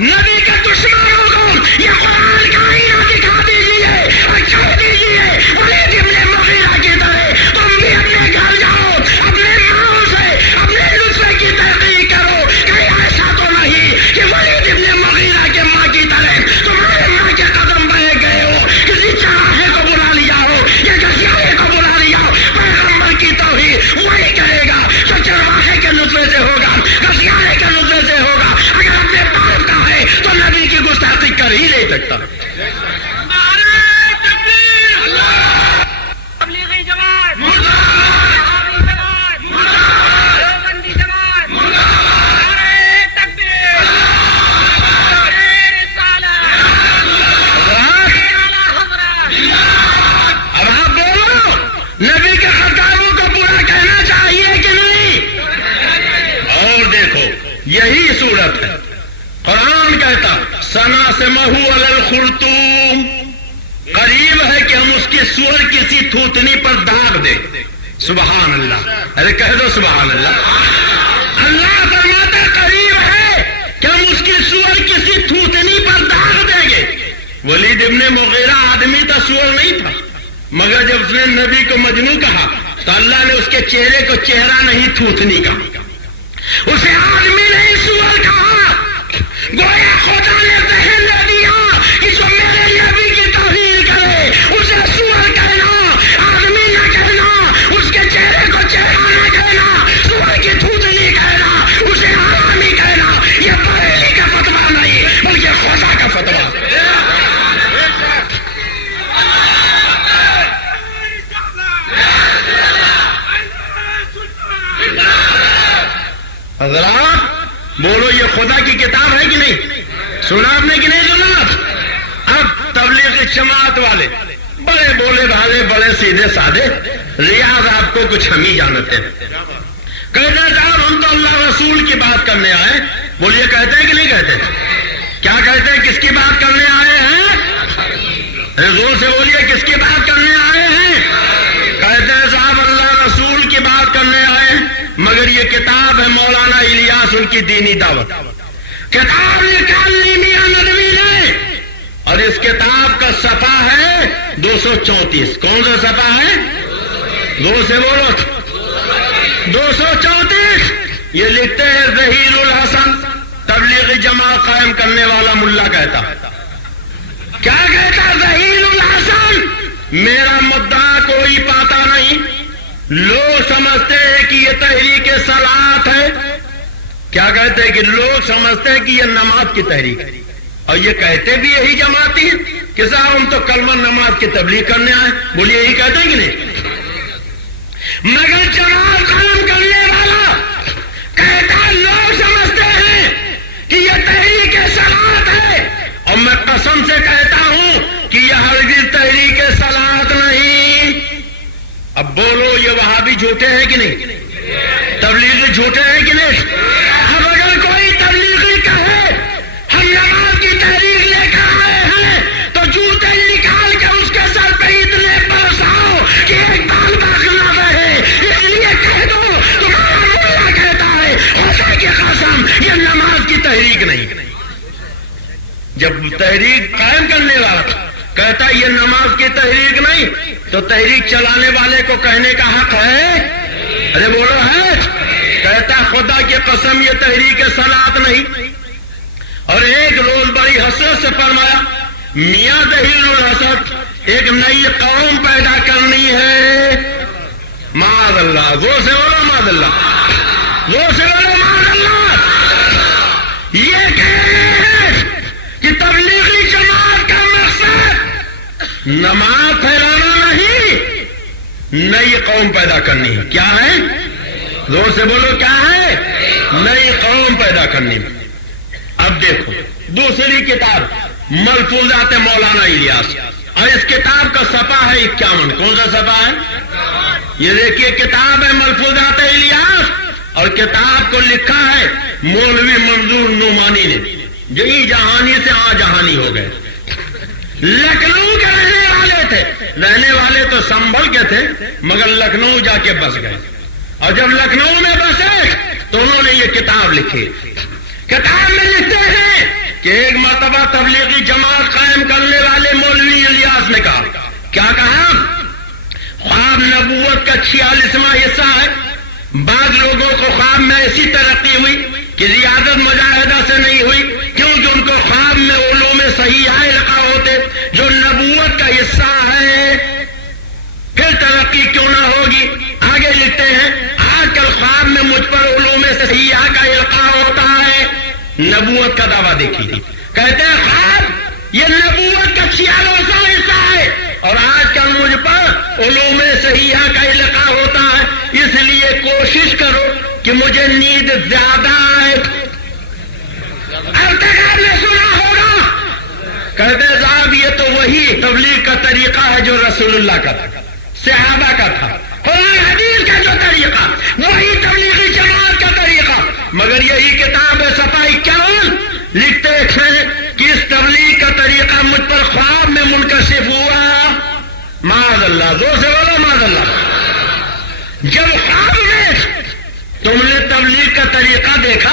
نبی کے دشمنوں کو یہ قرآن کا آئینہ دکھا دیجیے اور کہہ دیجیے ولید ابن مغیرہ کی طرح تم بھی اپنے گھر جاؤ، اپنے ماں سے اپنے نطفے کی تحقیق کرو، کہیں ایسا تو نہیں کہ ولید ابن مغیرہ کے ماں کی طرح تمہارے ماں کے قدم بہ گئے ہو، کسی چراغے کو بلا لیا ہو یا گھسیارے کو بلا لیا ہو۔ پیغمبر کی توحید وہی کرے گا جو چرواہے کے نطفے سے ہوگا، گھسیارے کے نطفے سے ہوگا، اگر اپنے باپ کا ہے تو نبی کی گستاخی کر ہی نہیں سکتا۔ تبلیغی جماعت دیوبندی جماعت، نعرہ تکبیر، نعرہ رسالت، اعلی حضرت۔ اب آپ بولو نبی کے خطاروں کو برا کہنا چاہیے کہ نہیں؟ اور دیکھو یہی صورت ہے، قرآن کہتا سنا سے مہو الخرطوم، قریب ہے کہ ہم اس کی سور کسی تھوتنی پر داغ دیں۔ سبحان اللہ، ارے کہہ دو سبحان اللہ۔ اللہ فرماتے قریب ہے کہ ہم اس کی سور کسی تھوتنی پر داغ دیں گے۔ ولید ابن مغیرہ آدمی تھا، سور نہیں تھا، مگر جب اس نے نبی کو مجنون کہا تو اللہ نے اس کے چہرے کو چہرہ نہیں تھوتنی کہا، اسے آدمی نہیں سور کہا۔ گویا خدا نے ذہن دے دیا کہ جو میرے نبی کی توہین کرے اسے سور کہنا، آدمی نہ کہنا، اس کے چہرے کو چہرہ نہ کہنا، سور کی تھوتنی کہنا، اسے حرامی کہنا۔ یہ بریلی کا فتویٰ نہیں بلکہ خدا کا فتویٰ۔ حضرات بولو یہ خدا کی کتاب ہے کہ نہیں؟ سنا آپ نے کہ نہیں سنا؟ اب تبلیغ جماعت والے بڑے بولے بھالے، بڑے سیدھے سادے، ریاض آپ کو کچھ ہم ہی جانتے ہیں، کہتے ہیں صاحب ہم تو اللہ رسول کی بات کرنے آئے۔ بولیے کہتے ہیں کہ نہیں کہتے؟ کیا کہتے ہیں؟ کس کی بات کرنے آئے ہیں؟ زور سے بولیے، کس کی بات کرنے آئے ہیں؟ کہتے ہیں صاحب اللہ رسول کی بات کرنے آئے ہیں، مگر یہ کتاب ہے مولانا الیاس ان کی دینی دعوت، کتاب نکالنی میاں ندوی نے، اور اس کتاب کا صفحہ ہے 234۔ کون سا صفحہ ہے؟ زور سے بولو، 234۔ یہ لکھتے ہیں ظہیر الحسن، تبلیغی جماعت قائم کرنے والا ملا کہتا، کیا کہتا ظہیر الحسن؟ میرا مدعا کوئی پاتا نہیں، لوگ سمجھتے ہیں کہ یہ تحریک صلاحت ہے، کیا کہتے ہیں کہ لوگ سمجھتے ہیں کہ یہ نماز کی تحریک ہے، اور یہ کہتے بھی یہی جماعتی ہیں کہ صاحب ہم تو کلمہ نماز کی تبلیغ کرنے آئے. بولیے یہی کہتے ہیں کہ نہیں؟ مگر جماعت قائم کرنے والا کہتا لوگ سمجھتے ہیں کہ یہ تحریک صلاۃ ہے، اور میں قسم سے کہتا ہوں کہ یہ ہرگز تحریک صلاۃ نہیں. اب بولو یہ وہابی جھوٹے ہیں کہ نہیں؟ تبلیغی جھوٹے ہیں کہ نہیں؟ اب اگر کوئی تبلیغی کہے ہم نماز کی تحریک لے کر آئے ہیں تو جوتے نکال کے اس کے سر پہ اتنے برساؤ کہ ایک بال باقی نہ رہے. اس لیے کہہ دو تمہارا مولا کہتا ہے خدا کی قسم یہ نماز کی تحریک نہیں. جب تحریک قائم کرنے والا کہتا ہے یہ نماز کی تحریک نہیں تو تحریک چلانے والے کو کہنے کا حق ہے؟ ارے بولو ہے. کہتا خدا کی قسم یہ تحریک صلاۃ نہیں. اور ایک روز بڑی حسرت سے فرمایا میاں دہیل الحسد ایک نئی قوم پیدا کرنی ہے. معاذ اللہ. وہ سے بولو معاذ اللہ. وہ سے بولو معاذ اللہ. یہ کہہ رہے ہیں کہ تبلیغی جماعت کا مقصد نماز پھیلانا نہیں، نئی قوم پیدا کرنی ہے. کیا ہے؟ زور سے بولو کیا ہے؟ نئی قوم پیدا کرنی ہے. اب دیکھو دوسری کتاب ملفوظات مولانا الیاس، اور اس کتاب کا صفحہ ہے 51. کون سا صفحہ ہے؟ یہ دیکھیے کتاب ہے ملفوظات الیاس، اور کتاب کو لکھا ہے مولوی منظور نعمانی نے، جو ای جہانی سے آ جہانی ہو گئے. لکھنؤ کے رہنے والے تھے، رہنے والے تو سنبھل کے تھے مگر لکھنؤ جا کے بس گئے، اور جب لکھنؤ میں بسے تو انہوں نے یہ کتاب لکھی. کتاب میں لکھتے ہیں کہ ایک مرتبہ تبلیغی جماعت قائم کرنے والے مولوی الیاس نے کہا. کیا کہا؟ خواب نبوت کا 46واں حصہ ہے. بعض لوگوں کو خواب میں ایسی ترقی ہوئی کہ ریاضت مجاہدہ سے نہیں ہوئی، کیونکہ ان کو خواب میں علوم صحیحہ لقا ہوتے جو نبوت کا حصہ ہے. پھر ترقی کیوں نہ ہوگی؟ آگے لکھتے ہیں آج کل خواب میں مجھ پر علوم صحیحہ کا القاء ہوتا ہے. نبوت کا دعویٰ دیکھیے. کہتے ہیں خواب یہ نبوت کا 46واں حصہ ہے، اور آج کل مجھ پر علوم صحیحہ کا القاء ہوتا ہے، اس لیے کوشش کرو کہ مجھے نیند زیادہ آئے. ہر تک آپ نے سنا ہوگا. کہتے ہیں صاحب یہ تو وہی تبلیغ کا طریقہ ہے جو رسول اللہ کا تھا، صحابہ کا تھا، قرآن حدیث کا جو طریقہ وہی تبلیغی جماعت کا طریقہ. مگر یہی کتاب ہے صفحہ 51 لکھتے ہیں کہ اس تبلیغ کا طریقہ مجھ پر خواب میں منکشف ہوا. معاذ اللہ. زور سے بولو معاذ اللہ. جب خواب میں تم نے تبلیغ کا طریقہ دیکھا،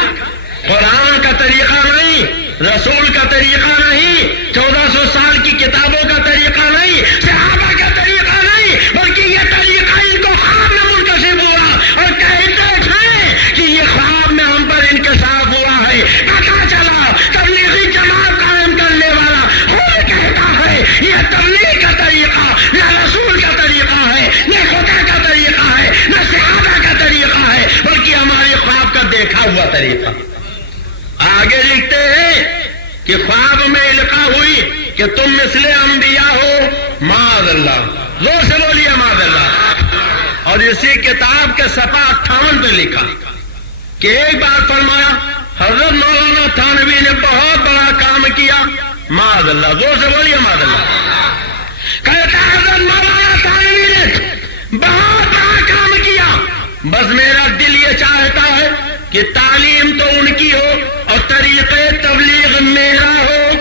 قرآن کا طریقہ نہیں، رسول کا طریقہ نہیں، 1400 سال کی کتابوں کا طریقہ نہیں، صحابہ کا طریقہ نہیں، بلکہ یہ طریقہ ان کو خواب میں منکشف ہوا، اور کہتے ہیں کہ یہ خواب میں ہم پر انکشاف ہوا ہے. پتا چلا تبلیغی جماعت قائم کرنے والا خود کہتا ہے یہ تبلیغ کا طریقہ نہ رسول کا طریقہ ہے، نہ خدا کا طریقہ ہے، نہ صحابہ کا طریقہ ہے، بلکہ ہمارے خواب کا دیکھا ہوا طریقہ. آگے لکھتے ہیں کہ خواب میں القاء ہوئی کہ تم مثل انبیاء ہو. معاذ اللہ. زور سے بولیے معاذ اللہ. اور اسی کتاب کے صفحہ 58 پہ لکھا کہ ایک بار فرمایا حضرت مولانا تھانوی نے بہت بڑا کام کیا. معاذ اللہ. زور سے بولیے معاذ اللہ. کہتا حضرت مولانا تھانوی نے بہت بڑا کام کیا، بس میرا دل یہ چاہتا ہے کہ تعلیم تو ان کی ہو اور طریقے تبلیغ میرا ہو.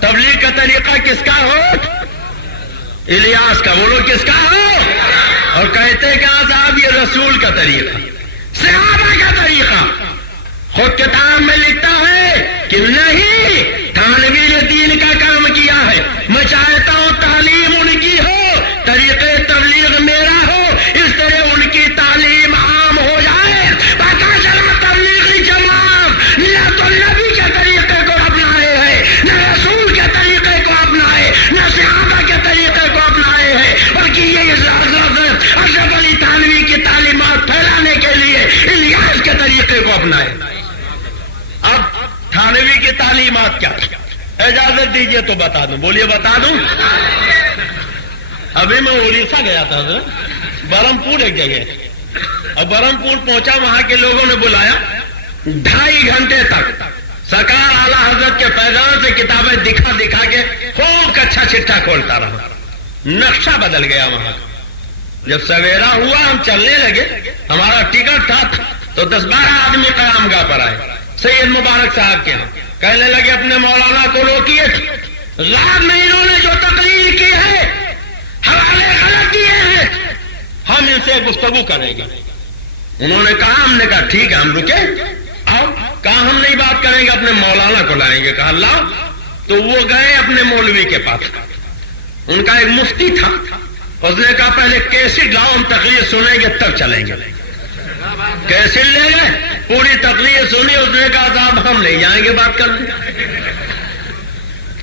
تبلیغ کا طریقہ کس کا ہو؟ الیاس کا. بولو کس کا ہو؟ اور کہتے کہ صاحب یہ رسول کا طریقہ، صحابہ کا طریقہ. خود کتاب میں لکھتا ہے کہ نہیں، تھانوی نے دین کا کام کیا ہے. میں چاہتا ہوں تعلیم ان کی ہو، طریقے تبلیغ میرا ہو، اس طرح ان کی تعلیم عام ہو جائے. پتا چلا تبلیغی جماعت نہ تو نبی کے طریقے کو اپنائے ہیں، نہ رسول کے طریقے کو اپنائے، نہ صحابہ کے طریقے کو اپنائے ہیں، بلکہ یہ اشرف علی تھانوی کی تعلیمات پھیلانے کے لیے الیاس کے طریقے کو اپنائے. تھانوی کی تعلیمات کیا؟ اجازت دیجیے تو بتا دوں. بولیے بتا دوں. ابھی میں اڑیسہ گیا تھا برہمپور ایک جگہ, اور برہمپور پہنچا, وہاں کے لوگوں نے بلایا, 2.5 گھنٹے تک سرکار اعلیٰ حضرت کے پیغام سے کتابیں دکھا دکھا کے خوب کچھا چٹھا کھولتا رہا. نقشہ بدل گیا وہاں. جب سویرا ہوا ہم چلنے لگے, ہمارا ٹکٹ تھا تو 10-12 آدمی قیام گاہ پر آئے سید مبارک صاحب کے یہاں. کہنے لگے اپنے مولانا کو روکیے, رات میں انہوں نے جو تقریر کی ہے حوالے غلط دیے ہیں, ہم ان سے گفتگو کریں گے. انہوں نے کہا, ہم نے کہا ٹھیک ہے ہم رکے. آؤ, کہا ہم نہیں بات کریں گے, اپنے مولانا کو لائیں گے. کہا لاؤ. تو وہ گئے اپنے مولوی کے پاس. ان کا ایک مفتی تھا, اس نے کہا پہلے کیسٹ لاؤ, ہم تقریر سنیں گے تب چلیں گے. کیسٹ لے گئے, پوری تقریر سنی. اس نے کہا صاحب ہم نہیں جائیں گے بات کرنے.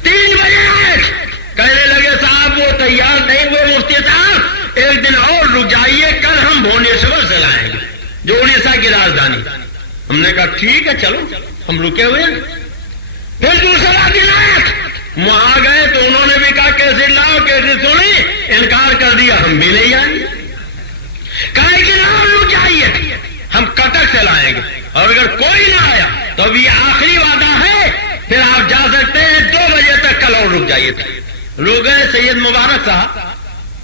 3 بجے آئے, کہنے لگے صاحب وہ تیار نہیں, وہ مفتی صاحب ایک دن اور رک جائیے, کل ہم بھونیشور سے لائیں گے جو اڑیسہ کی راجدھانی. ہم نے کہا ٹھیک ہے چلو, ہم رکے ہوئے ہیں. پھر دوسرا دن آئے, وہاں گئے تو انہوں نے بھی کہا کیسے لاؤ, کیسے سنی, انکار کر دیا, ہم بھی نہیں آئیں گے. کہا کہ ہم رک جائیے, ہم کٹک سے لائیں گے, اور اگر کوئی نہ آیا تو اب یہ آخری وعدہ ہے, پھر آپ جا سکتے ہیں 2 بجے تک, کل اور رک جائیے. رک گئے. سید مبارک صاحب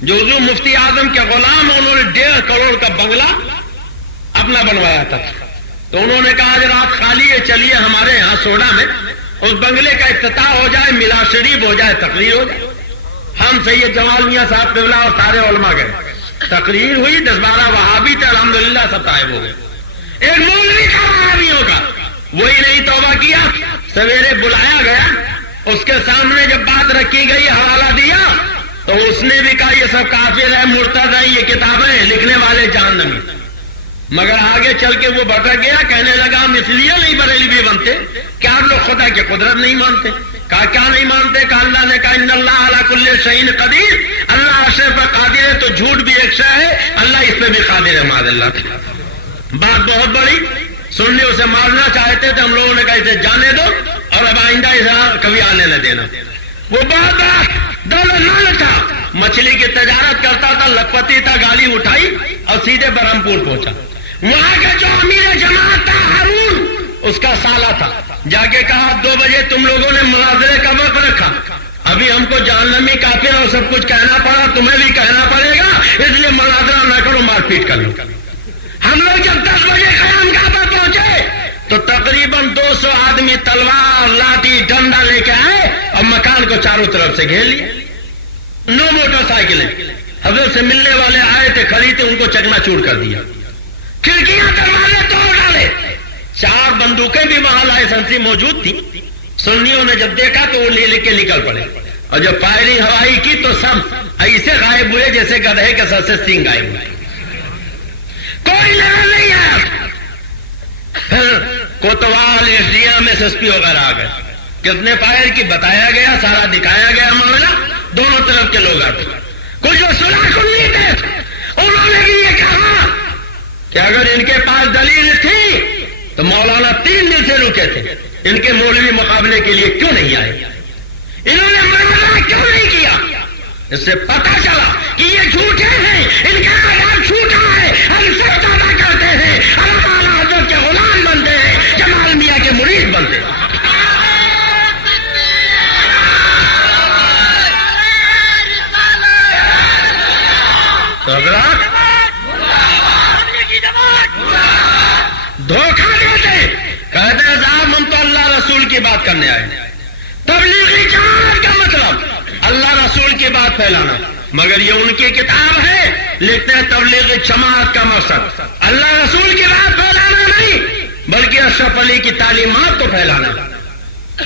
جو حضور مفتی اعظم کے غلام, انہوں نے 1.5 کروڑ کا بنگلہ اپنا بنوایا تھا. تو انہوں نے کہا اگر آپ خالی ہے چلیے ہمارے یہاں سوڈا میں, اس بنگلے کا افتتاح ہو جائے, میلاد شریف ہو جائے, تقریر ہو جائے. ہم سید جمال میاں صاحب قبلہ اور سارے علماء گئے. تقریر ہوئی, 10-12 وہابی تھے, الحمدللہ سب طائب ہو گئے. ایک مولوی کا وہابیوں کا, وہی نہیں توبہ کیا. سویرے بلایا گیا, اس کے سامنے جب بات رکھی گئی, حوالہ دیا, تو اس نے بھی کہا یہ سب کافر ہے, مرتد ہے, یہ کتابیں لکھنے والے جہنمی. مگر آگے چل کے وہ بھٹک گیا. کہنے لگا ہم اس لیے نہیں بریلوی بنتے کہ آپ لوگ خدا کی قدرت نہیں مانتے. کہا کیا نہیں مانتے؟ کہا اللہ نے کہا ان اللہ علی کل شیء قدیر, اللہ ہر شے پر قادر ہے. تو جھوٹ بھی ایک شے ہے, اللہ اس پہ بھی قادر ہے. معاذ اللہ. بات بہت بڑی. سننے اسے مارنا چاہتے تھے, ہم لوگوں نے کہا اسے جانے دو اور اب آئندہ اسے کبھی آنے نہ دینا. وہ بہت بڑا دولتمند تھا, مچھلی کی تجارت کرتا تھا, لکھپتی تھا, گاڑی اٹھائی اور سیدھے برہمپور پہنچا. وہاں کا جو امیر جماعت تھا ہارون, اس کا سالہ تھا, جا کے کہا 2 بجے تم لوگوں نے مناظرے کا وقت رکھا, ابھی ہم کو جہنمی کافر اور سب کچھ کہنا پڑا, تمہیں بھی کہنا پڑے گا, اس لیے مناظرہ نہ کرو, مار پیٹ کر لو. ہم لوگ جب 10 بجے قیام گاہ پر پہنچے تو تقریباً 200 آدمی تلوار, لاٹھی, ڈنڈا لے کے آئے اور مکان کو چاروں طرف سے گھیر لیے. 9 موٹر سائیکلیں حضرت سے ملنے والے آئے تھے, کھڑی تھے, ان کو چکنا چور کر دیا, کھڑکیاں دروازے توڑ ڈالے. 4 بندوقیں بھی وہاں لائسنسی موجود تھی. سنیوں نے جب دیکھا تو وہ لے کے نکل پڑے, اور جب فائرنگ ہوائی کی تو سب ایسے غائب ہوئے جیسے گدھے کے سر سے سینگ غائب ہوئے, کوئی لڑا نہیں آیا. پھر کوتوال, S D M, S S P وغیرہ آ گئے. کتنے فائر کی بتایا گیا, سارا دکھایا گیا معاملہ. دونوں طرف کے لوگ آتے, کچھ سنا سننی تھے. انہوں نے بھی یہ کہا کہ اگر ان کے پاس دلیل تھی تو مولانا 3 دن سے رکے تھے, ان کے مولوی مقابلے کے لیے کیوں نہیں آئے, انہوں نے مناظرہ کیوں نہیں کیا. اس سے پتا چلا کہ یہ جھوٹے ہیں, ان کا مذہب جھوٹا ہے. ہم صرف دعویٰ کرتے ہیں اللہ تعالیٰ حضرت کے غلام بنتے ہیں, جمال میاں کے مرید بنتے ہیں. دھوکہ دیتے, کہتے ہیں صاحب ہم تو اللہ رسول کی بات کرنے آئے. تبلیغی جماعت کا مطلب اللہ رسول کی بات پھیلانا, مگر یہ ان کی کتاب ہے, لکھتے ہیں تبلیغی جماعت کا مقصد اللہ رسول کی بات پھیلانا نہیں, بلکہ اشرف علی کی تعلیمات کو پھیلانا.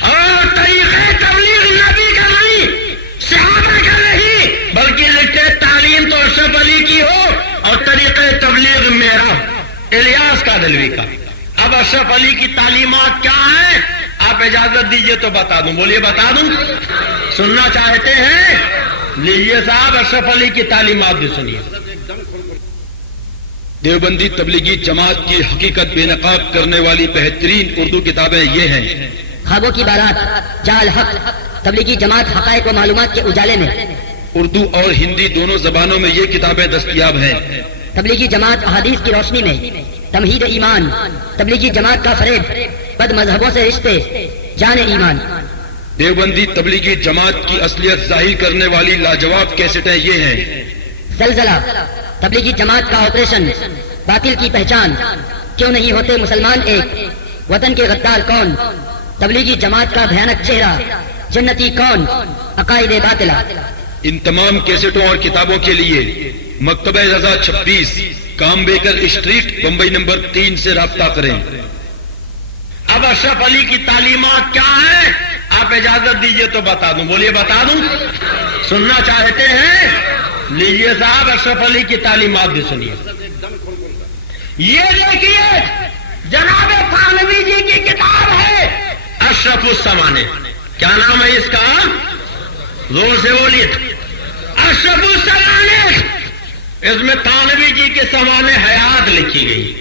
اور طریقے تبلیغ نبی کا نہیں, صحابہ کا نہیں, بلکہ لکھتے تعلیم تو اشرف علی کی ہو اور طریقے تبلیغ میرا, الیاس قادلوی کا. اب اشرف علی کی تعلیمات کیا ہیں, آپ اجازت دیجئے تو بتا دوں. بولیے بتا دوں. سننا چاہتے ہیں لیجیے صاحب, اشرف علی کی تعلیمات بھی سنیے. دیوبندی تبلیغی جماعت کی حقیقت بے نقاب کرنے والی بہترین اردو کتابیں یہ ہیں. خوابوں کی بارات جال حق تبلیغی جماعت حقائق و معلومات کے اجالے میں اردو اور ہندی دونوں زبانوں میں یہ کتابیں دستیاب ہیں. تبلیغی جماعت احادیث کی روشنی میں تمہید ایمان تبلیغی جماعت کا فریب بد مذہبوں سے رشتے جان ایمان. دیوبندی تبلیغی جماعت کی اصلیت ظاہر کرنے والی لاجواب کیسٹیں یہ ہیں. زلزلہ تبلیغی جماعت کا آپریشن باطل کی پہچان کیوں نہیں ہوتے مسلمان ایک وطن کے غدار کون تبلیغی جماعت کا بھیانک چہرہ جنتی کون عقائد باطلہ. ان تمام کیسٹوں اور کتابوں کے لیے مکتبہ رضا 26 کامبیکر اسٹریٹ بمبئی نمبر 3 سے رابطہ کریں. اب اشرف علی کی تعلیمات کیا ہیں؟ آپ اجازت دیجئے تو بتا دوں. بولیے بتا دوں. سننا چاہتے ہیں؟ لیجئے صاحب اشرف علی کی تعلیمات بھی سنیے. یہ دیکھیے جناب تھانوی جی کی کتاب ہے اشرف السمانے. کیا نام ہے اس کا؟ زور سے بولیے. اشرف السمانے. اس میں تھانوی جی کے سمانے حیات لکھی گئی.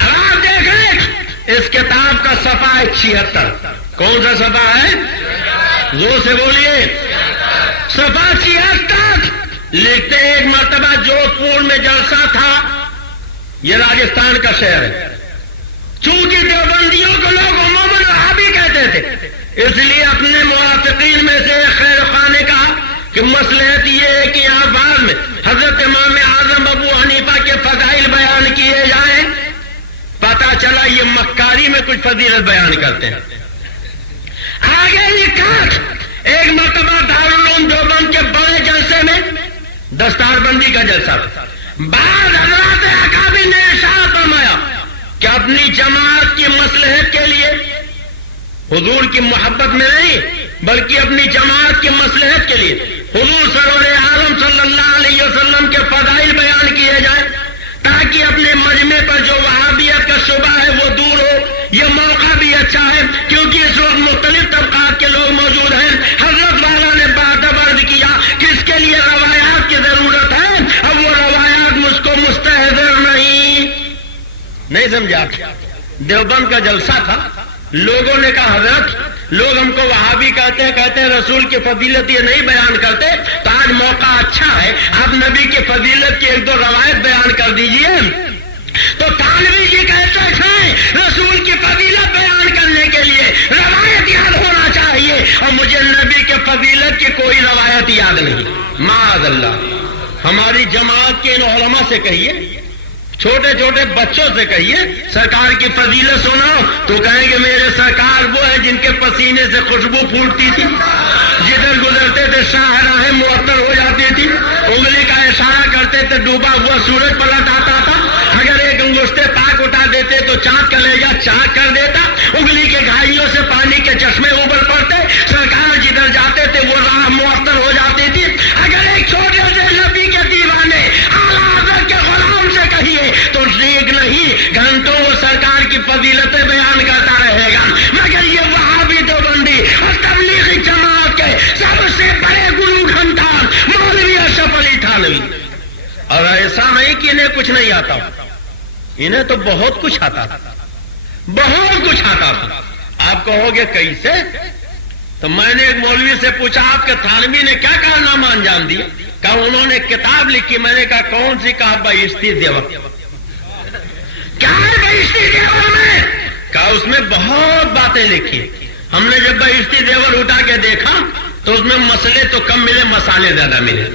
آپ دیکھیں اس کتاب کا صفحہ ہے 76. کون سا صفحہ ہے؟ زور سے بولیے. صفحہ 76 لکھتے ایک مرتبہ جودھ پور میں جلسہ تھا. یہ راجستھان کا شہر ہے. چونکہ دیوبندیوں کو لوگ عموماً وہابی کہتے تھے اس لیے اپنے موافقین میں سے خیر خواہ نے کہا کہ مصلحت یہ ہے کہ یہاں بعد میں حضرت امام اعظم ابو حنیفہ کے فضائل بیان کیے جائیں. پتا چلا یہ مکاری میں کچھ فضیلت بیان کرتے ہیں. آگے لکھا ایک مرتبہ دارالعلوم دیوبند کے بڑے جلسے میں دستار بندی کا جلسہ تھا. بعض حضرات اکابر نے ارشاد فرمایا کہ اپنی جماعت کی مصلحت کے لیے حضور کی محبت میں نہیں بلکہ اپنی جماعت کی مصلحت کے لیے حضور سرور عالم صلی اللہ علیہ وسلم کے فضائل بیان کیے جائیں تاکہ اپنے مجمع پر جو وہابیت کا شبہ ہے وہ دور ہو. یہ موقع بھی اچھا ہے کیونکہ اس وقت مختلف طبقات کے لوگ موجود ہیں. حضرت والا نے بات عرض کیا کہ اس کے لیے روایات کی ضرورت ہے. اب وہ روایات مجھ کو مستحضر نہیں سمجھا. دیوبند کا جلسہ تھا. لوگوں نے کہا حضرت لوگ ہم کو وہابی کہتے ہیں رسول کی فضیلت یہ نہیں بیان کرتے تو آج موقع اچھا ہے آپ نبی کی فضیلت کی ایک دو روایت بیان کر دیجئے. تو تھانوی جی کہتے ہیں رسول کی فضیلت بیان کرنے کے لیے روایت یاد ہونا چاہیے اور مجھے نبی کے فضیلت کی کوئی روایت یاد نہیں. معاذ اللہ. ہماری جماعت کے ان علماء سے کہیے چھوٹے چھوٹے بچوں سے کہیے سرکار کی فضیلت سناؤ تو کہیں گے میرے سرکار وہ ہے جن کے پسینے سے خوشبو پھوٹتی تھی جدھر گزرتے تھے شاہراہیں معطر ہو جاتی تھی. انگلی کا اشارہ کرتے تھے ڈوبا ہوا سورج پلٹ آتا تھا. اگر ایک انگشتے پاک اٹھا دیتے تو چاند کلیجا چاک کر دیتا. انگلی کے گھائیوں سے پانی کے چشمے ابل پڑتے. سرکار جدھر جاتے تھے وہ راہ معطر ہو جاتی تھی. اگر ایک چھوٹے سے نبی کے دیوانے اعلیٰ حضرت کے غلام سے کہیے تو ٹھیک نہیں گھنٹوں وہ سرکار کی فضیلتیں بیان کرتا رہے گا. مگر یہ وہابی دیوبندی اور تبلیغی جماعت کے سب سے بڑے گرو گھنٹار مولوی اشرف علی تھانوی. اور ایسا نہیں کہ انہیں کچھ نہیں آتا. انہیں تو بہت کچھ آتا تھا. بہت کچھ آتا تھا. آپ کہو گے کیسے؟ تو میں نے ایک مولوی سے پوچھا آپ کے تھانوی نے کیا کارنامہ انجام دیا؟ کہا انہوں نے کتاب لکھی. میں نے کہا کون سی؟ کہا بہشتی دیور. کیا ہے بہشتی دیور میں؟ کہا اس میں بہت باتیں لکھی. ہم نے جب بہشتی دیور اٹھا کے دیکھا تو اس میں مسئلے تو کم ملے مسالے زیادہ ملے.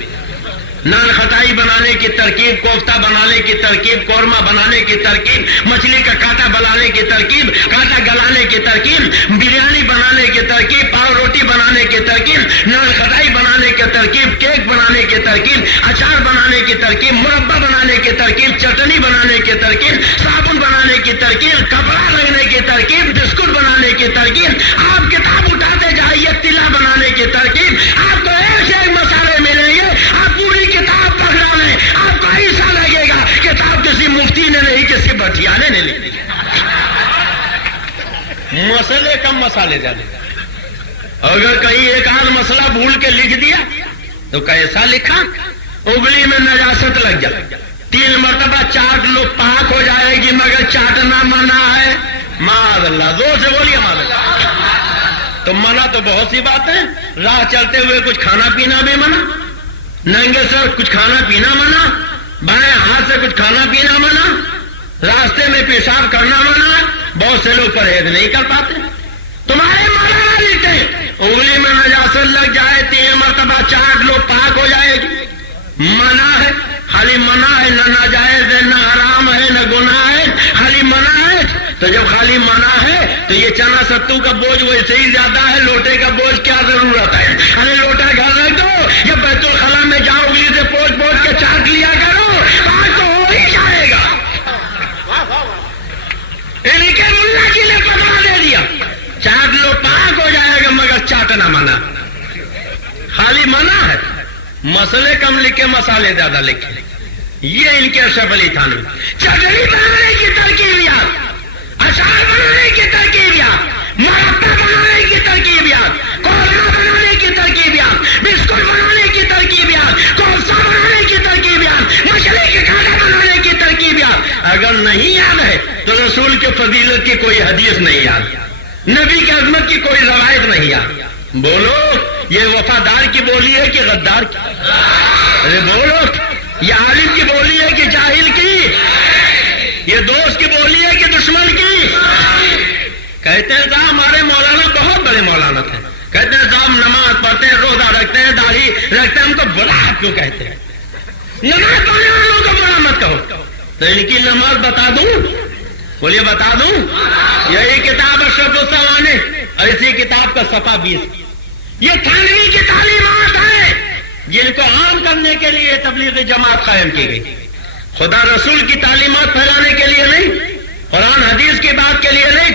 نان خٹائی بنانے کی ترکیب, کوفتہ بنانے کی ترکیب, قورمہ بنانے کی ترکیب, مچھلی کا کانٹا بنانے کی ترکیب, کانٹا گلانے کی ترکیب, بریانی بنانے کی ترکیب, پاؤ روٹی بنانے کی ترکیب, نان خٹائی بنانے کی ترکیب, کیک بنانے کی ترکیب, اچار بنانے کی ترکیب, مربع بنانے کی ترکیب, چٹنی بنانے کی ترکیب, صابن بنانے کی ترکیب, کپڑا رگڑنے کی ترکیب, بسکٹ بنانے کی ترکیب. آپ کتاب اٹھاتے جائیے تلا بنانے کی ترکیب. آپ کو ایک سے ایک مسالے ملیں گے. آپ پوری کتاب پڑھ رہے آپ کو ایسا لگے گا کتاب کسی مفتی نے نہیں کسی بٹھیانے نے لکھی. مسئلے کم مسالے زیادہ. اگر کہیں ایک آدھ مسئلہ بھول کے لکھ دیا تو کیسا لکھا؟ انگلی میں نجاست لگ جائے. 3 مرتبہ چاٹ لو پاک ہو جائے گی مگر چاٹنا منع ہے. معاذ اللہ. زور سے بولیے معاذ اللہ. تو منع تو بہت سی بات ہے. راہ چلتے ہوئے کچھ کھانا پینا بھی منع, ننگے سر کچھ کھانا پینا منع, بائیں ہاتھ سے کچھ کھانا پینا منع, راستے میں پیشاب کرنا منع. بہت سے لوگ پرہیز نہیں کر پاتے. تمہارے مولانا لکھتے انگلی میں نجاست لگ جائے 3 مرتبہ چاٹ لو پاک ہو جائے گی. منع ہے, خالی منع ہے, نہ ناجائز ہے, نہ حرام ہے, نہ گناہ ہے, خالی منع ہے. تو جب خالی منع ہے تو یہ چنا ستو کا بوجھ ویسے ہی زیادہ ہے, لوٹے کا بوجھ کیا ضرورت ہے؟ خالی لوٹا گھر رکھ دو, جب بیت الخلا میں جاؤ انگلی سے پوچھ پوچھ کے چاٹ لیا کرو, پاک تو ہو ہی جائے گا. ان کے ملا جی نے پتا دے دیا چاٹ لو پاک ہو جائے گا, مگر چاٹنا منع, خالی منع ہے. مسئلے کم لکھے مسالے زیادہ لکھے. یہ ان کے اشرف علی تھانوی. چٹنی بنانے کی ترکیبیات, اچار بنانے کی ترکیبیات, مربع بنانے کی ترکیبیات, قورمہ بنانے کی ترکیبیات, بسکٹ بنانے کی ترکیبیات, کوفتہ بنانے کی ترکیبیات, مچھلی کے کھانا بنانے کی ترکیبیات. اگر نہیں یاد ہے تو رسول کے فضیلت کی کوئی حدیث نہیں یاد, نبی کی عظمت کی کوئی روایت نہیں یاد. بولو یہ وفادار کی بولی ہے کہ غدار کی؟ ارے بولو یہ عالم کی بولی ہے کہ جاہل کی؟ یہ دوست کی بولی ہے کہ دشمن کی؟ کہتے ہیں صاحب ہمارے مولانا بہت بڑے مولانا تھے. کہتے ہیں صاحب نماز پڑھتے ہیں, روزہ رکھتے ہیں, داڑھی رکھتے ہیں, ہم کو برا کیوں کہتے ہیں؟ نماز پڑھنے والوں کو برا مت کہو. تو ان کی نماز بتا دوں, بولیے بتا دوں. یہی کتاب اشرف السوانے اور اسی کتاب کا صفحہ 20. یہ تھانوی کی تعلیمات ہیں جن کو عام کرنے کے لیے تبلیغ جماعت قائم کی گئی. خدا رسول کی تعلیمات پھیلانے کے لیے نہیں, قرآن حدیث کی بات کے لیے نہیں,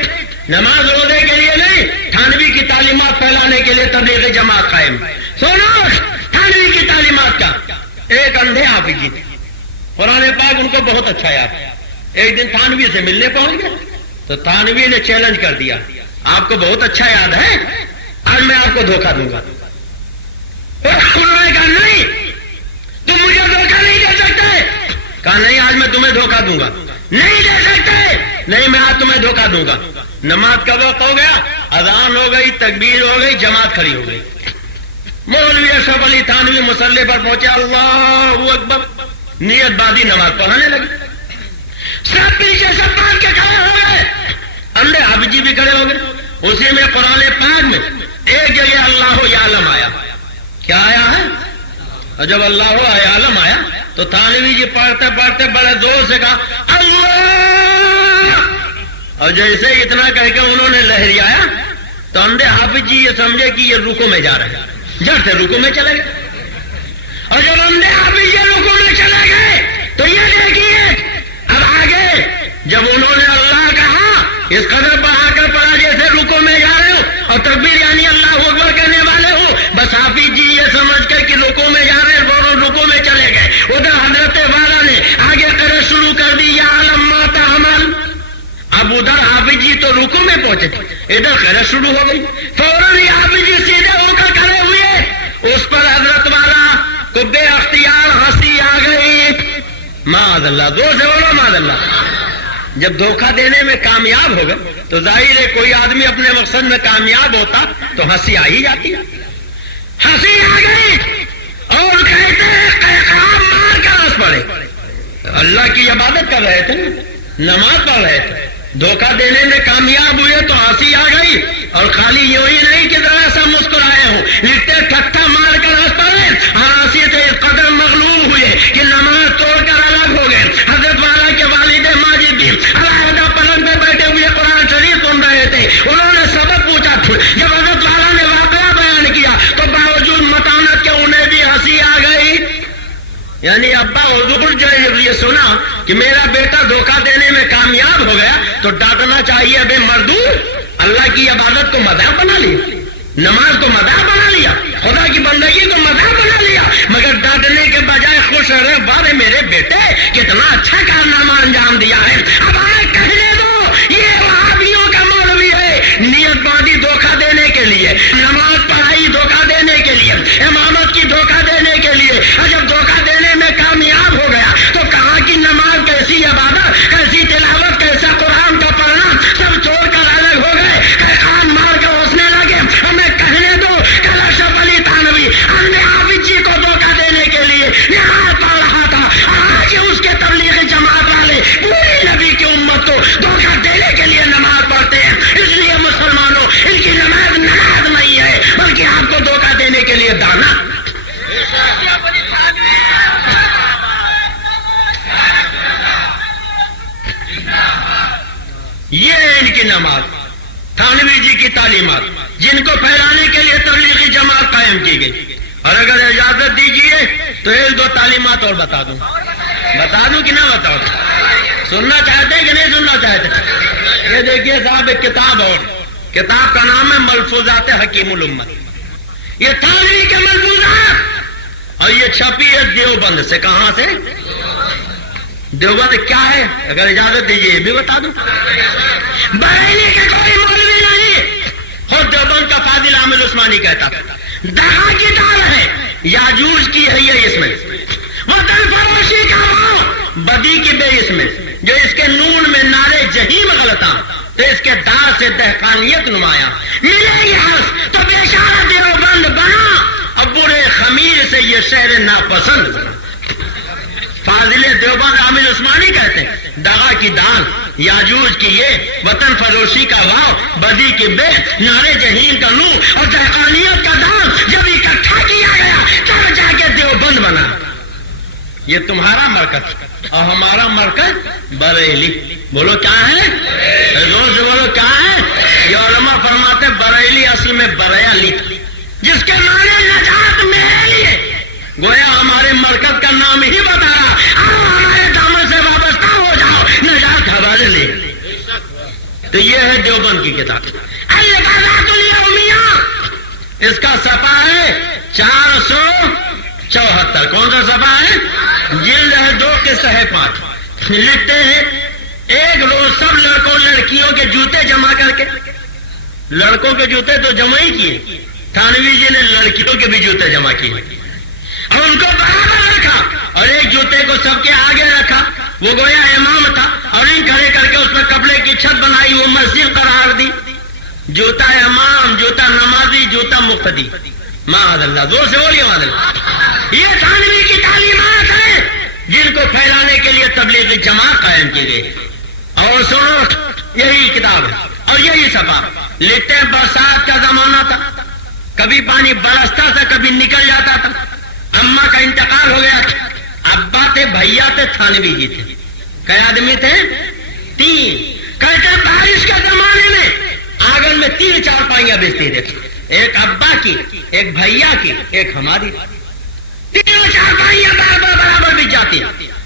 نماز روزے کے لیے نہیں, تھانوی کی تعلیمات پھیلانے کے لیے تبلیغ جماعت قائم. سنو تھانوی کی تعلیمات کا. ایک اندھے حافظ تھے, قرآن پاک ان کو بہت اچھا یاد. ایک دن تھانوی سے ملنے پہنچ گئے تو تھانوی نے چیلنج کر دیا, آپ کو بہت اچھا یاد ہے, آج میں آپ کو دھوکہ دوں گا. انہوں نے کہا نہیں تم مجھے دھوکہ نہیں دے سکتے. کہا نہیں آج میں تمہیں دھوکہ دوں گا. نہیں دے سکتے, نہیں میں آج تمہیں دھوکہ دوں گا. نماز کا وقت ہو گیا, اذان ہو گئی, تکبیر ہو گئی, جماعت کھڑی ہو گئی. مولوی اشرف علی تھانوی مصلی پر پہنچے, اللہ اکبر, نیت بازی نماز پڑھانے لگے. سب پیچھے سب باندھ کے کھڑے ہو گئے. اندھے حافظ جی بھی کھڑے ہو گئے. اسی میں قرآن پاک میں ایک جگہ اللہ یعلم آیا. کیا آیا ہے؟ اور جب اللہ یعلم آیا تو تھانوی جی پڑھتے پڑھتے بڑے زور سے کہا اللہ, اور جیسے اتنا کہہ کے انہوں نے لہرایا تو اندھے حافظ جی یہ سمجھے کہ یہ رکوع میں جا رہے ہیں, جب سے رکوع میں چلے گئے. اور جب اندھے حافظ یہ رکوع میں چلے گئے تو یہ دیکھیے اب آگے جب انہوں نے اللہ کہا اس قدر بڑھا کر پڑھا جیسے رکوع میں جا رہے ہو, اور تکبیر یعنی اللہ اکبر کہنے والے ہو, بس حافظ جی یہ سمجھ کر کہ رکوع میں جا رہے ہیں دونوں رکوع میں چلے گئے. ادھر حضرت والا نے آگے قرأت شروع کر دی یا علم ما تعمل. اب ادھر حافظ جی تو رکوع میں پہنچے تھے, ادھر قرأت شروع ہو گئی. فوراً ہی حافظ جی سیدھے ہو کر کھڑے ہوئے, اس پر حضرت والا کو بے اختیار ہنسی آ گئی. معاذ اللہ, زور سے بولو معاذ اللہ. جب دھوکہ دینے میں کامیاب ہو گئے تو ظاہر ہے کوئی آدمی اپنے مقصد میں کامیاب ہوتا تو ہنسی آ ہی جاتی. ہنسی آ گئی اور کہتے ہیں قیقام مار کر ہنس پڑے. اللہ کی عبادت کر رہے تھے, نماز پڑھ رہے تھے, دھوکہ دینے میں کامیاب ہوئے تو ہنسی آ گئی. اور خالی یوں ہی نہیں کہ ذرا سا مسکرائے ہوں, لکھتے ٹھٹھا مار کر ہنس پڑے. ہنسی سے اس قدر مغلوب ہوئے کہ نماز توڑ کر الگ ہو گئے. حضرت والا کے والد ماجد بھی علیحدہ پلنگ پہ بیٹھے ہوئے قرآن شریف سن رہے تھے. انہوں نے سبق پوچھا. جب حضرت والا نے واقعہ بیان کیا تو باوجود متانت کے انہیں بھی ہنسی آ گئی. یعنی ابا حضور جو یہ سنا کہ میرا بیٹا دھوکہ دینے میں کامیاب ہو گیا تو ڈانٹنا چاہیے, بے مردود, اللہ کی عبادت کو مذاق بنا لیا, نماز کو مذاق بنا لیا, خدا کی بندگی کو مذاق بنا لیا. مگر ڈانٹنے کے بجائے خوش رہے, بارے میرے بیٹے کتنا اچھا کارنامہ انجام دیا ہے. اب آئے کہنے دو یہ وہابیوں کا مولوی ہے, نیت باندھی دھوکہ دینے کے لیے, نماز پڑھائی دھوکہ دینے کے لیے, امامت کی دھوکہ دینے کے لیے. اور جب دھوکہ دینے میں کامیاب ہو گیا تو کہا کہ نماز کیسی عبادت, کیسی تلاوت, کیسا قرآن کا پڑھنا, سب چھوڑ کر الگ ہو گئے. خان مار کر ہنسنے لگے. نماز، تھانوی جی کی تعلیمات، جن کو پھیلانے کے لیے تبلیغی جماعت قائم کی گئی. اور اگر اجازت دیجیے تو ایک دو تعلیمات اور بتا دوں کہ نہ بتاؤ؟ سننا چاہتے ہیں کہ نہیں سننا چاہتے؟ یہ دیکھیے صاحب ایک کتاب اور، کتاب کا نام ہے ملفوظات حکیم الامت. یہ تھانوی کے ملفوظات، اور یہ چھپی ہے دیوبند سے. کہاں سے؟ دیوبند کیا ہے؟ اگر اجازت دیجیے یہ بھی بتا دوں. بریلی کے کوئی مولوی نہیں، خود دیوبند کا فاضل احمد عثمانی کہتا دہا کی دار ہے، یاجوج کی ہے یہ اس میں، وطن فروشی کا ہو، بدی کی بے اس میں، جو اس کے نون میں نعرے جہیم غلطاں، تو اس کے دار سے دہقانیت نمایاں. ملے گی ہنس تو بیچارہ دیوبند بنا، اب برے خمیر سے یہ شہر ناپسند. فاضل دیوبند عامل عثمانی کہتے ہیں دغا کی دان، یاجوج کی یہ، وطن فروشی کا واو، بدی کی بے، نعرے جہیم کا نور اور دہقانیت کا دان جب اکٹھا کیا گیا تب جا کے دیوبند بنا. یہ تمہارا مرکز اور ہمارا مرکز بریلی. بولو کیا ہے؟ زور سے بولو کیا ہے؟ یہ علماء فرماتے بریلی اصل میں بریلی، جس کے معنی نجات میرے لیے. گویا ہمارے مرکز کا نام ہی بتا رہا، آؤ ہمارے دامن سے وابستہ ہو جاؤ، نجات حوالے لے. تو یہ ہے دیوبند کی کتاب الغازات الیومیہ. اس کا صفحہ ہے 474. کون سا صفحہ ہے؟ جلد ہے 2 قصہ ہے 5. لکھتے ہیں ایک روز سب لڑکوں لڑکیوں کے جوتے جمع کر کے، لڑکوں کے جوتے تو جمع ہی کیے، تھانوی جی نے لڑکیوں کے بھی جوتے جمع کیے اور ان کو برابر رکھا اور ایک جوتے کو سب کے آگے رکھا. وہ گویا امام تھا اور ان کھڑے کر کے اس پر کپڑے کی چھت بنائی، وہ مسجد قرار دی. جوتا امام، جوتا نمازی، جوتا مقتدی. معاذ اللہ، زور سے بولیے معاذ اللہ. یہ تھانوی کی تعلیمات ہیں جن کو پھیلانے کے لیے تبلیغی جماعت قائم کی گئی. اور سنو، یہی کتاب ہے اور یہی صفحہ. لکھتے ہیں برسات کا زمانہ تھا، کبھی پانی برستا تھا کبھی نکل جاتا تھا. اماں کا انتقال ہو گیا تھا، ابا تھے، بھیا تھے، تھانوی جی تھے. کئی آدمی تھے؟ 3. کہتے ہیں بارش کے زمانے میں آنگن میں 3 چارپائیاں بچتی تھے، ایک ابا کی، ایک بھیا کی، ایک ہماری. 3 چارپائیاں برابر بچ جاتی.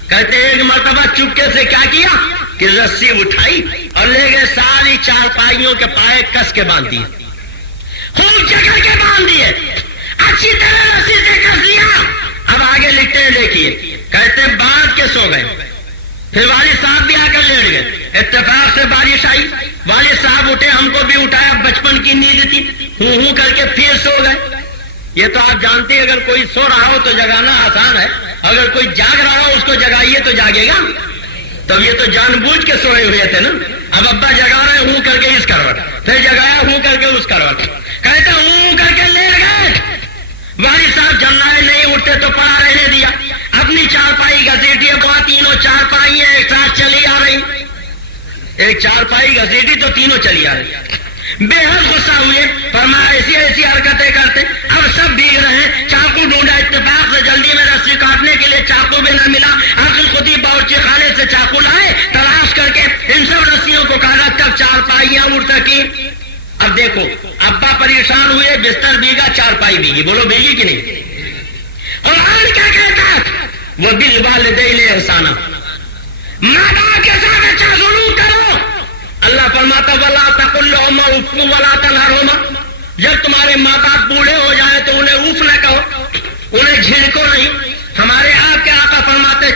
کہتے ہیں ایک مرتبہ چپکے سے کیا کیا کہ رسی اٹھائی اور لے گئے ساری چارپائیوں کے پائے کس کے باندھ دیے، خوب جگہ کے باندھ دیے، اچھی طرح رسی سے کس دیا. اب آگے لکھتے ہیں دیکھیے، کہتے ہیں باندھ کے سو گئے. پھر والد صاحب بھی آ کر لیٹ گئے. اتفاق سے بارش آئی، والد صاحب اٹھے، ہم کو بھی اٹھایا، بچپن کی نیند تھی، ہوں کر کے پھر سو گئے. یہ تو آپ جانتے ہیں اگر کوئی سو رہا ہو تو جگانا آسان ہے، اگر کوئی جاگ رہا ہو اس کو جگائیے تو جاگے گا. تب یہ تو جان بوجھ کے سوئے ہوئے تھے نا. اب ابا جگا رہے ہوں کر کے اس کروٹ، پھر جگایا ہوں کر کے اس کروٹ. کہتے ہوں کر کے لیٹ گئے. والد صاحب جلائے نہیں اٹھتے تو پڑا رہنے دیا. اپنی چارپائی گھسیٹی، تینوں چارپائیاں ایک ساتھ چلی آ رہی. ایک چارپائی گھسیٹی تو تینوں چلی آ رہی. بے حد غصہ ہوئے، فرمایا ایسی ایسی حرکتیں کرتے، اب سب بھیگ رہے ہیں. چاقو ڈھونڈا، اتفاق سے جلدی میں رسی کاٹنے کے لیے چاقو بھی نہ ملا. آخر خود ہی باورچی خانے سے چاقو لائے، تلاش کر کے ان سب رسیوں کو کاٹا، تب چارپائیاں اڑ سکی. اب دیکھو، ابا پریشان ہوئے، بستر بھیگا، چارپائی بھیگی. بولو بھیگی کہ نہیں؟ اور آج کیا کہتا ہے؟ وہ بالوالدین احسانا، ماں باپ کے ساتھ اچھا سلوک کرو. اللہ فرماتا ولا تقل لهما اف ولا تنهرهما. جب تمہارے ماں باپ بوڑھے ہو جائیں تو انہیں اف نہ کہو، انہیں جھڑکو نہیں. ہمارے آپ کے آقا فرماتے،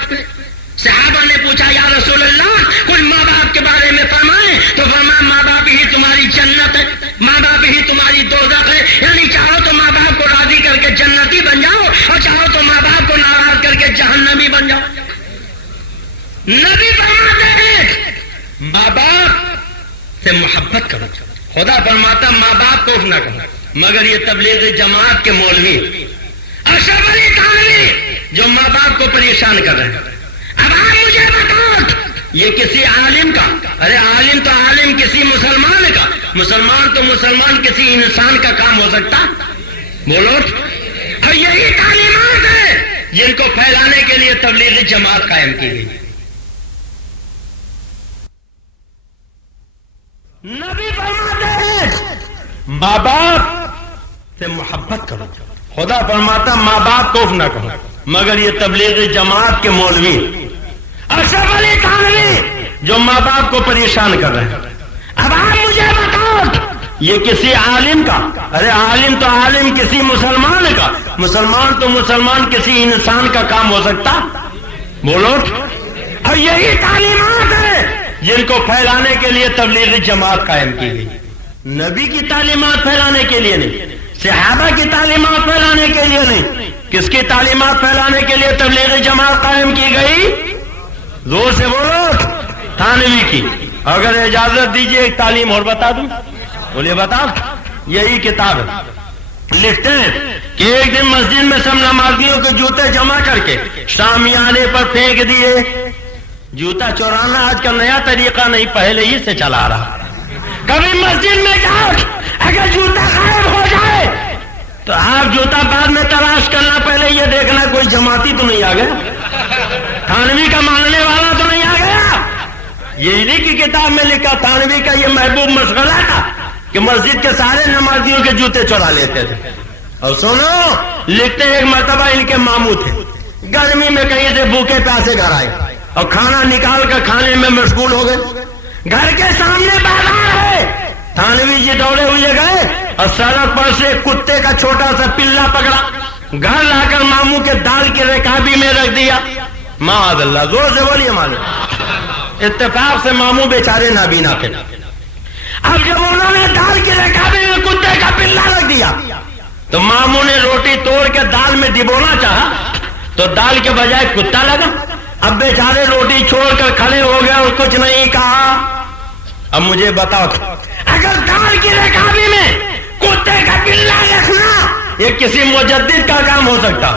صحابہ نے پوچھا یا رسول اللہ کوئی ماں باپ کے بارے میں فرمائے، تو فرمایا ماں باپ ہی تمہاری جنت ہے، ماں باپ ہی تمہاری دوزخ ہے. یعنی چاہو تو ماں باپ کو راضی کر کے جنتی بن جاؤ اور چاہو تو ماں باپ کو ناراض کر کے جہنمی بن جاؤ. نبی فرماتے ہیں ماں باپ سے محبت کرو. خدا فرماتا ماں باپ کو نہ کرو. مگر یہ تبلیغی جماعت کے مولوی اشرف علی تھانوی جو ماں باپ کو پریشان کر رہے ہیں. اب آپ مجھے بتاؤ، یہ کسی عالم کا، ارے عالم تو عالم کسی مسلمان کا، مسلمان تو مسلمان کسی انسان کا کام ہو سکتا؟ بولو. اور یہی تعلیمات ہے جن کو پھیلانے کے لیے تبلیغی جماعت قائم کی گئی. نبی فرماتے ہیں ماں باپ سے محبت کرو. خدا فرماتا ماں باپ کو نہ کہو. مگر یہ تبلیغ جماعت کے مولوی اشرف علی تھانوی جو ماں باپ کو پریشان کر رہے ہیں. اب آپ مجھے بتاؤ یہ کسی عالم کا، ارے عالم تو عالم کسی مسلمان کا، مسلمان تو مسلمان کسی انسان کا کام ہو سکتا؟ بولو. اور یہی تعلیمات ہے جن کو پھیلانے کے لیے تبلیغ جماعت قائم کی گئی. نبی کی تعلیمات پھیلانے کے لیے نہیں، صحابہ کی تعلیمات پھیلانے کے لیے نہیں. کس کی تعلیمات پھیلانے کے لیے تبلیغ جماعت قائم کی گئی؟ زور سے بولو. تھانوی کی. اگر اجازت دیجیے ایک تعلیم اور بتا دوں. بولیے بتا. یہی کتاب ہے. لکھتے ہیں کہ ایک دن مسجد میں سب نمازیوں کے جوتے جمع کر کے شامیانے پر پھینک دیے. جوتا چورانا آج کا نیا طریقہ نہیں، پہلے ہی سے چلا رہا. کبھی مسجد میں جاؤ اگر جوتا غائب ہو جائے تو آپ جوتا بعد میں تلاش کرنا، پہلے یہ دیکھنا کوئی جماعتی تو نہیں آ گیا، تھانوی کا ماننے والا تو نہیں آ گیا. یہی کی کتاب میں لکھا تھانوی کا یہ محبوب مشغلہ تھا کہ مسجد کے سارے نمازیوں کے جوتے چورا لیتے تھے. اور سنو لکھتے ایک مرتبہ ان کے ماموں تھے، گرمی میں کہیں سے بھوکے پیاسے گھر آئے اور کھانا نکال کر کھانے میں مشغول ہو گئے. گھر کے سامنے بازار ہے. تھانوی جی دوڑے ہوئے گئے اور سڑک پر سے کتے کا چھوٹا سا پلا پکڑا، گھر لا کر ماموں کے دال کے رکابی میں رکھ دیا. معاذ اللہ. زور سے بولیے معلوم. اتفاق سے ماموں بیچارے نابینا تھے. اب جب انہوں نے دال کے رکابی میں کتے کا پلا رکھ دیا تو ماموں نے روٹی توڑ کے دال میں ڈبونا چاہا تو دال کے بجائے کتا لگا. اب بیچارے روٹی چھوڑ کر کھڑے ہو گئے اور کچھ نہیں کہا. اب مجھے بتاؤ اگر دال کی رکابی میں کتے کا پلا رکھنا یہ کسی مجدد کا کام ہو سکتا؟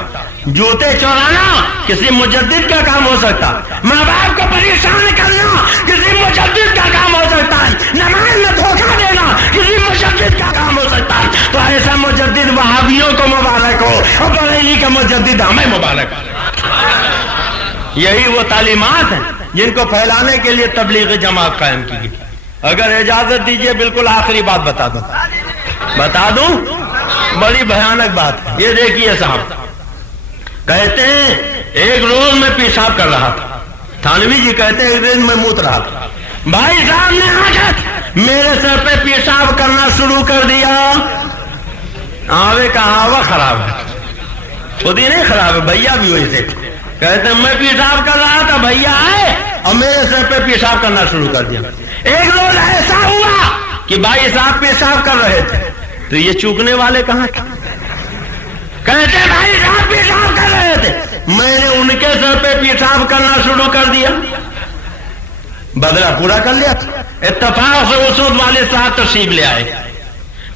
جوتے چورانا کسی مجدد کا کام ہو سکتا؟ ماں باپ کو پریشان کرنا کسی مجدد کا کام ہو سکتا ہے؟ نماز میں دھوکہ دینا کسی مجدد کا کام ہو سکتا ہے؟ تو ایسا مجدد وہابیوں کو مبارک ہو اور بریلی کا مجدد ہمیں مبارک ہو. یہی وہ تعلیمات ہیں جن کو پھیلانے کے لیے تبلیغ جماعت قائم کی گئی. اگر اجازت دیجیے بالکل آخری بات بتا دوں بڑی بھیانک بات ہے. یہ دیکھیے صاحب کہتے ہیں ایک روز میں پیشاب کر رہا تھا. تھانوی جی کہتے ہیں ایک دن میں موت رہا تھا. بھائی صاحب نے آ کر میرے سر پہ پیشاب کرنا شروع کر دیا. آوے کا آوا خراب ہے، خود ہی نہیں خراب ہے، بھیا بھی وہی سے. کہتے ہیں میں پیشاب کر رہا تھا، بھیا آئے اور میرے سر پہ پیشاب کرنا شروع کر دیا. ایک روز ایسا ہوا کہ بھائی صاحب پیشاب کر رہے تھے تو یہ چوکنے والے کہاں تھے؟ کہتے ہیں بھائی صاحب پیشاب کر رہے تھے، میں نے ان کے سر پہ پیشاب کرنا شروع کر دیا. بدلہ پورا کر لیا. اتفاق سے اس وقت والے صاحب تشریف لے آئے.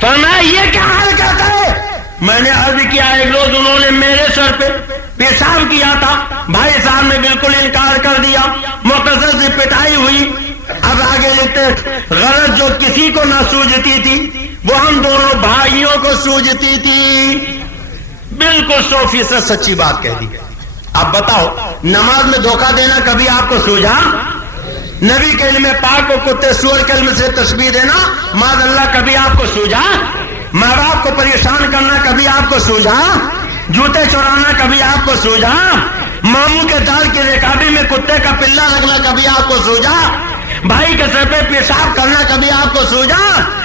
فرمایا یہ کیا حال کرتا ہے؟ میں نے عرض کیا ایک روز انہوں نے میرے سر پہ پیشاب کیا تھا، بھائی صاحب نے بالکل انکار کر دیا، مختصر سے پٹائی ہوئی. اب آگے لکھتے غرض جو کسی کو نہ سوجتی تھی وہ ہم دونوں بھائیوں کو سوجتی تھی. بالکل 100% سچی بات کہہ دی. اب بتاؤ نماز میں دھوکہ دینا کبھی آپ کو سوجا؟ نبی کے علم پاک کو کتے سور کے علم سے تشبیہ دینا معاذ اللہ کبھی آپ کو سوجا؟ ماں باپ کو پریشان کرنا کبھی آپ کو سوجا؟ جوتے چورانا کبھی آپ کو سوجا؟ ماموں کے دال کے رکابی میں کتے کا پلا رکھنا کبھی آپ کو سوجا؟ بھائی کے سر پہ پیشاب کرنا کبھی آپ کو سوجا؟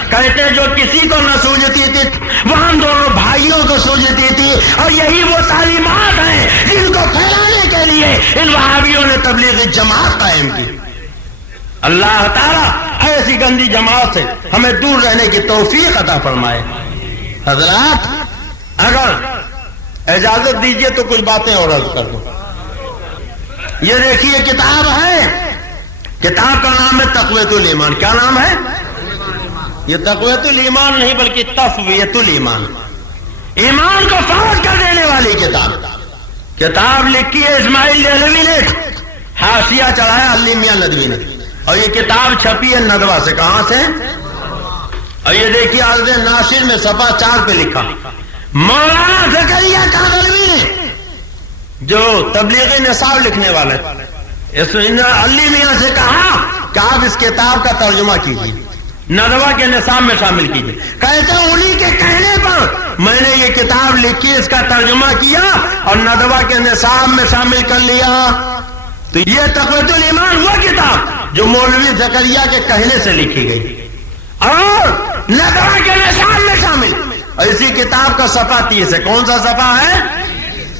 کہتے جو کسی کو نہ سوجتی تھی وہ ہم دونوں بھائیوں کو سوجتی تھی. اور یہی وہ تعلیمات ہیں جن کو پھیلانے کے لیے ان وہابیوں نے تبلیغ جماعت قائم کی. اللہ تعالیٰ ایسی گندی جماعت سے ہمیں دور رہنے کی توفیق عطا فرمائے. حضرات اگر اجازت دیجیے تو کچھ باتیں اور عرض کر دوں. یہ دیکھیے کتاب ہے، کتاب کا نام ہے تقویت الایمان. کیا نام ہے؟ یہ تقویت الایمان نہیں بلکہ تقویت الایمان، ایمان کو فوت کر دینے والی کتاب. کتاب لکھی ہے اسماعیل دہلوی نے، حاشیہ چڑھایا علی میاں ندوی نے، اور یہ کتاب چھپی ہے ندوہ سے. کہاں سے؟ اور یہ دیکھیے عرض ناشر میں صفحہ 4 پہ لکھا مولانا زکریا کاغلوی نے جو تبلیغی نصاب لکھنے والے اس نے علی میاں سے کہا کہ آپ اس کتاب کا ترجمہ کیجیے. ندوہ کے نصاب میں شامل کیجیے. کہتے ہیں انہی کے کہنے پر میں نے یہ کتاب لکھی, اس کا ترجمہ کیا اور ندوہ کے نصاب میں شامل کر لیا. تو یہ تقویۃ الایمان وہ کتاب جو مولوی زکریا کے کہنے سے لکھی گئی اور ندوہ کے نصاب میں شامل. اور اسی کتاب کا صفحہ 30 ہے. کون سا صفحہ ہے؟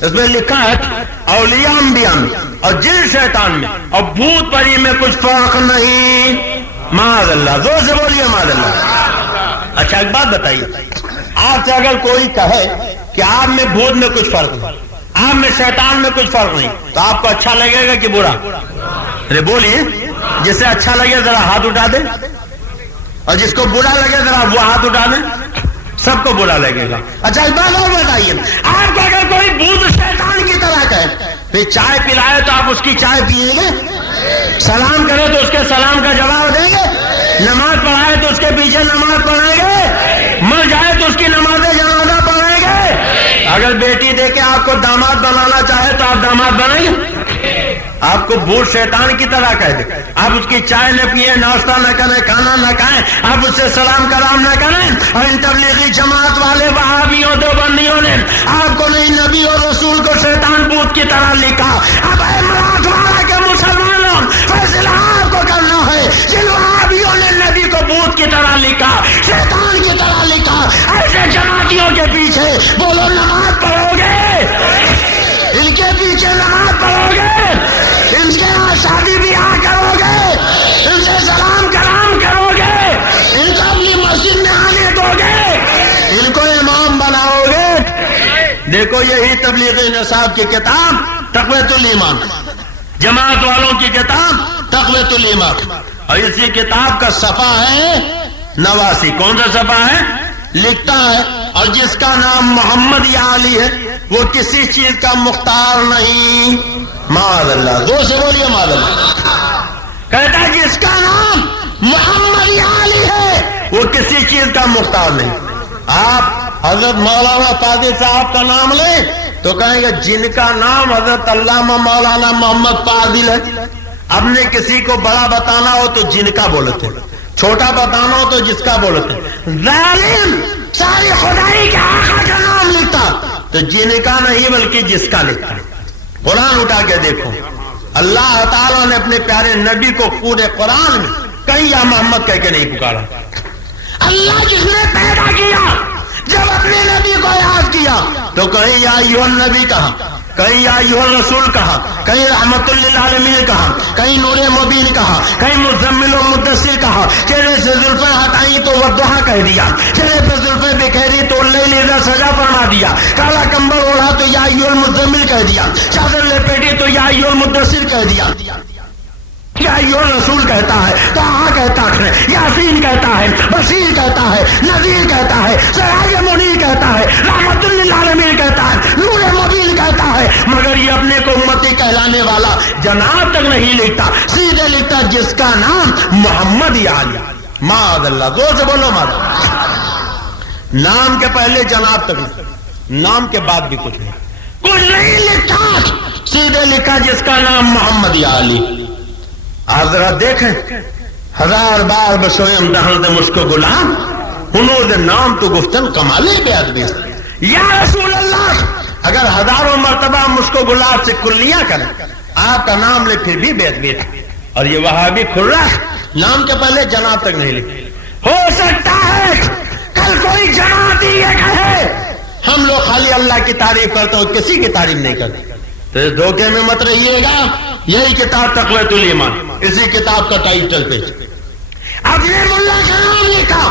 اس میں لکھا ہے اولیاء انبیاء میں اور جن شیطان میں اور بھوت پری میں کچھ فرق نہیں. معاذ اللہ. زور سے بولیے معاذ اللہ. اچھا ایک بات بتائیے, آپ سے اگر کوئی کہے کہ آپ میں بھوت میں کچھ فرق نہیں, آپ میں شیطان میں کچھ فرق نہیں, تو آپ کو اچھا لگے گا کہ برا؟ ارے بولیے. جسے اچھا لگے ذرا ہاتھ اٹھا دیں, اور جس کو برا لگے ذرا وہ ہاتھ اٹھا دیں. سب کو برا لگے گا. اچھا ایک بات اور بتائیے, آپ کو اگر کوئی بھوت شیطان کی طرح کہے, پھر چائے پلائے تو آپ اس کی چائے پیئیں گے؟ سلام کرے تو اس کے سلام کا جواب دیں گے؟ نماز پڑھائے تو اس کے پیچھے نماز پڑھیں گے؟ مر جائے تو اس کی نماز جنازہ پڑھیں گے؟ اگر بیٹی دے کے آپ کو داماد بنانا چاہے تو آپ داماد بنیں گے؟ آپ کو بھوت شیطان کی طرح کہہ دے, آپ اس کی چائے نہ پیئے, ناشتہ نہ کریں, کھانا نہ کھائیں, آپ اس سے سلام کلام نہ کریں. اور ان تبلیغی جماعت والے وہابیوں دیوبندیوں نے آپ کو نہیں نبی اور رسول کو شیطان بھوت کی طرح لکھا. اب اے مراٹھواڑہ کے مسلمانوں, فیصلہ آپ کو کرنا ہے. جن وہابیوں نے نبی کو بھوت کی طرح لکھا, شیطان کی طرح لکھا, ایسے جماعتیوں کے پیچھے بولو نماز پڑھو گے؟ ان کے پیچھے نماز پڑھو گے؟ ان کے یہاں شادی بیاہ کرو گے؟ ان سے سلام کلام کرو گے؟ ان کو اپنی مسجد میں آنے دو گے؟ ان کو امام بناؤ گے؟ دیکھو یہی تبلیغی نصاب کی کتاب تقویۃ الایمان, جماعت والوں کی کتاب تقویۃ الایمان, اور اسی کتاب کا صفحہ ہے 89. کون سا صفحہ ہے؟ لکھتا ہے اور جس کا نام محمد یا علی ہے وہ کسی چیز کا مختار نہیں. معاذ اللہ. دو سے بولیے معاذ اللہ. کہتا ہے جس کا نام محمد یا علی ہے وہ کسی چیز کا مختار نہیں. آپ حضرت مولانا قادری صاحب کا نام لیں تو کہیں گے جن کا نام حضرت علامہ مولانا محمد فاضل ہے. اب نے کسی کو بڑا بتانا ہو تو جن کا بولتے, چھوٹا بتانا ہو تو جس کا بولتے. ظالم ساری خدائی کے آقا کا نام لکھتا تو جن کا نہیں بلکہ جس کا لکھتا. قرآن اٹھا کے دیکھو, اللہ تعالیٰ نے اپنے پیارے نبی کو پورے قرآن میں کہیں یا محمد کہہ کے نہیں پکارا. اللہ جس نے پیدا کیا جب اپنے نبی کو یاد کیا تو کہیں یا ایھا النبی کہا, کہیں یا ایھا الرسول کہا, کہیں رحمت للعالمین کہا, کہیں نور مبین کہا, کہیں مزمل و مدثر کہا. چہرے سے زلفیں ہٹائی تو والضحیٰ کہہ دیا, چہرے پہ زلفیں بکھیری تو اللیل اذا سجا فرما دیا, کالا کمبل اوڑھا تو یا ایھا المزمل کہہ دیا, چادر لپیٹی تو یا ایھا المدثر کہہ دیا. یا ایھا الرسول کہتا ہے, طٰہٰ کہتا ہے, یاسین کہتا ہے, بشیر کہتا ہے, نذیر کہتا ہے, سراج منیر کہتا ہے, رحمت للعالمین کہتا ہے, نور مبین کہتا ہے. مگر یہ اپنے کو امتی کہلانے والا جناب تک نہیں لکھتا, سیدھے لکھتا جس کا نام محمد یا علی. معاذ اللہ. زور سے بولو معاذ اللہ. نام کے پہلے جناب تک, نام کے بعد بھی کچھ نہیں لکھتا, سیدھے لکھا جس کا نام محمد یا علی. آپ ذرا دیکھیں, ہزار بار بسویم دہن مشکو غلام ہنود نام تو گفتن کمالی بے ادبی. یا رسول اللہ, اگر ہزاروں مرتبہ مشکو غلام سے کلیاں کریں آپ کا نام لے پھر بھی بے ادبی ہے. اور یہ وہابی کھلا نام کے پہلے جناب تک نہیں لکھے. ہو سکتا ہے کل کوئی جماعتی یہ کہے ہم لوگ خالی اللہ کی تعریف کرتے ہیں, کسی کی تعریف نہیں کرتے. تو اس دھوکے میں مت رہیے گا. یہی کتاب تقویۃ الایمان, اسی کتاب کا ٹائٹل پہ اپنے ملا کا نام لکھا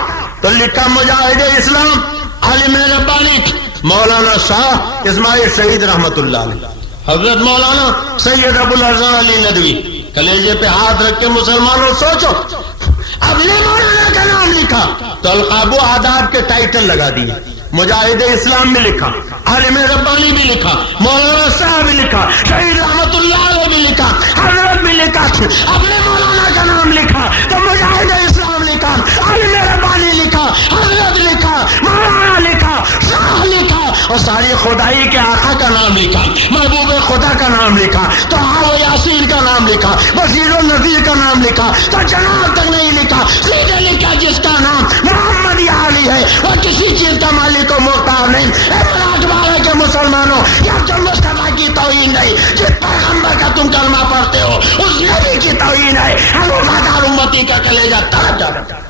تو لکھا مجاہد اسلام عالم ربانی مولانا شاہ اسماعیل شہید رحمت اللہ علیہ, حضرت مولانا سید ابو الحسن علی ندوی. کلیجے پہ ہاتھ رکھ کے مسلمانوں سوچو, اپنے مولانا کا نام لکھا تو القاب و آداب کے ٹائٹل لگا دیے. مجاہد اسلام بھی لکھا, عالم ربانی بھی لکھا, مولانا صاحب بھی لکھا, شہید رحمت اللہ علیہ بھی لکھا, حضرت بھی لکھا. اپنے مولانا کا نام لکھا تو مجاہد اسلام لکھا, عالم ربانی لکھا, حضرت لکھا, مولانا لکھا, شاہ لکھا, اور ساری خدائی کے آقا کا نام لکھا, محبوب خدا کا نام لکھا, تو یاسین کا نام لکھا. لکھا, وزیر و نظیر کا نام لکھا تو جناب تک نہیں لکھا, سیدھے لکھا جس کا نام محمد علی ہے وہ کسی چیز کا مالک و مختار نہیں. مراٹھ والے کے مسلمانوں یا جو مصطفیٰ کی توہین نہیں, جس پیغمبر کا تم کلمہ پڑھتے ہو اس نبی کی توہین ہے. ہم وفادار امتی کا کلیجہ تڑپ جاتا.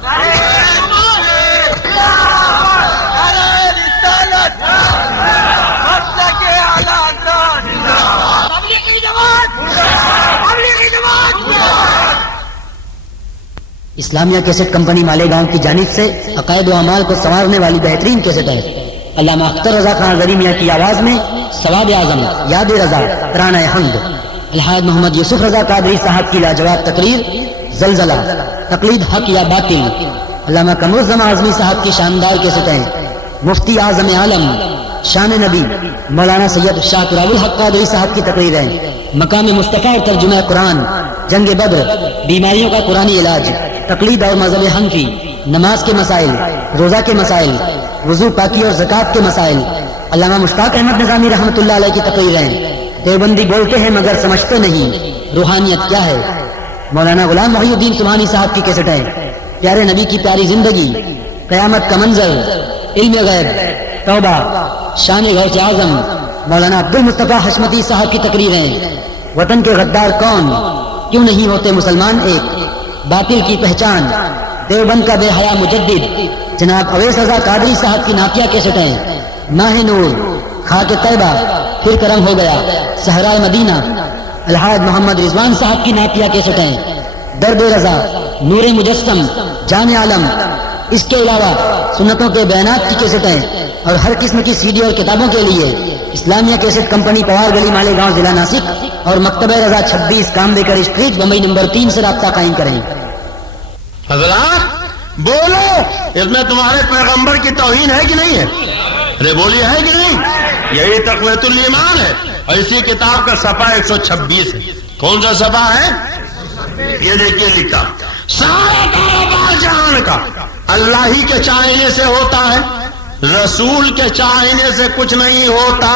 اسلامیہ کیسٹ کمپنی مالیگاؤں کی جانب سے عقائد و اعمال کو سنوارنے والی بہترین کیسٹ ہے. علامہ اختر رضا خان غری میاں کی آواز میں ثواب اعظم یاد رضا ترانہ حمد, الحاج محمد یوسف رضا قادری صاحب کی لاجواب تقریر زلزلہ تقلید حق یا باطل, علامہ قمرالزمان اعظمی صاحب کی شاندار کیسٹیں, مفتی اعظم عالم شان نبی مولانا سید شاکر الحق قادری صاحب کی تقریریں, مقام مصطفیٰ اور ترجمہ قرآن, جنگ بدر, بیماریوں کا قرآنی علاج, تقلید اور مذہب حنفی, نماز کے مسائل, روزہ کے مسائل, وضو پاکی اور زکوٰۃ کے مسائل, علامہ مشتاق احمد نظامی رحمۃ اللہ علیہ کی تقریریں, دیوبندی بولتے ہیں مگر سمجھتے نہیں, روحانیت کیا ہے, مولانا غلام محی الدین سبحانی صاحب کی کیسٹیں, پیارے نبی کی پیاری زندگی, قیامت کا منظر, علم غیب, توبہ, شان غوث اعظم, مولانا عبد المصطفیٰ حشمتی صاحب کی تقریریں, وطن کے غدار کون, کیوں نہیں ہوتے مسلمان ایک, باطل کی پہچان, دیوبند کا بے حیا مجدد جناب اویس رضا قادری صاحب کی نافیہ کیسٹیں, ماہ نور, خاک طیبہ, پھر کرم ہو گیا, صحرائے مدینہ, الحاج محمد رضوان صاحب کی نافیہ کیسٹیں, درد رضا, نور مجسم, جان عالم, اس کے علاوہ سنتوں کے بیانات کی کیسٹیں اور ہر قسم کی سی ڈی اور کتابوں کے لیے اسلامیہ کیسٹ کمپنی پوار گلی مالیگاؤں ضلع ناسک اور مکتبہ رضا 26 کامبیکر اسٹریٹ بمبئی نمبر 3 سے رابطہ قائم کریں. حضرات بولو, اس میں تمہارے پیغمبر کی توہین ہے کہ نہیں ہے؟ ارے بولیے ہے کہ نہیں؟ یہی تقویت الایمان ہے اور اسی کتاب کا صفحہ 126 ہے. کون سا صفحہ ہے؟ یہ دیکھیے لکھا, سارا کاروبار جہان کا اللہ ہی کے چاہنے سے ہوتا ہے, رسول کے چاہنے سے کچھ نہیں ہوتا.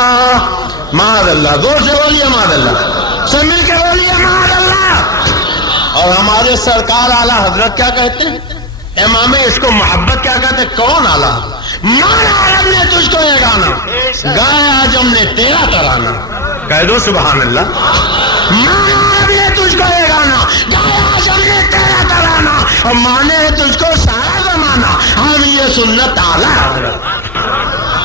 معاذ اللہ, زور سے بولیے معاذ اللہ, سب مل کے بولیے معاذ اللہ. اور ہمارے سرکار اعلیٰ حضرت کیا کہتے ہیں؟ امام اس کو محبت کیا کہتے ہیں؟ کون اعلیٰ؟ مانا عرب نے تجھ کو یہ گانا گایا, آجم نے تیرا ترانہ. کہہ دو سبحان اللہ. مانا عرب نے تجھ کو یہ گانا گایا, آجم نے تیرا ترانہ, اور مانے تجھ کو سارا زمانہ. ہم یہ سنت اعلیٰ حضرت.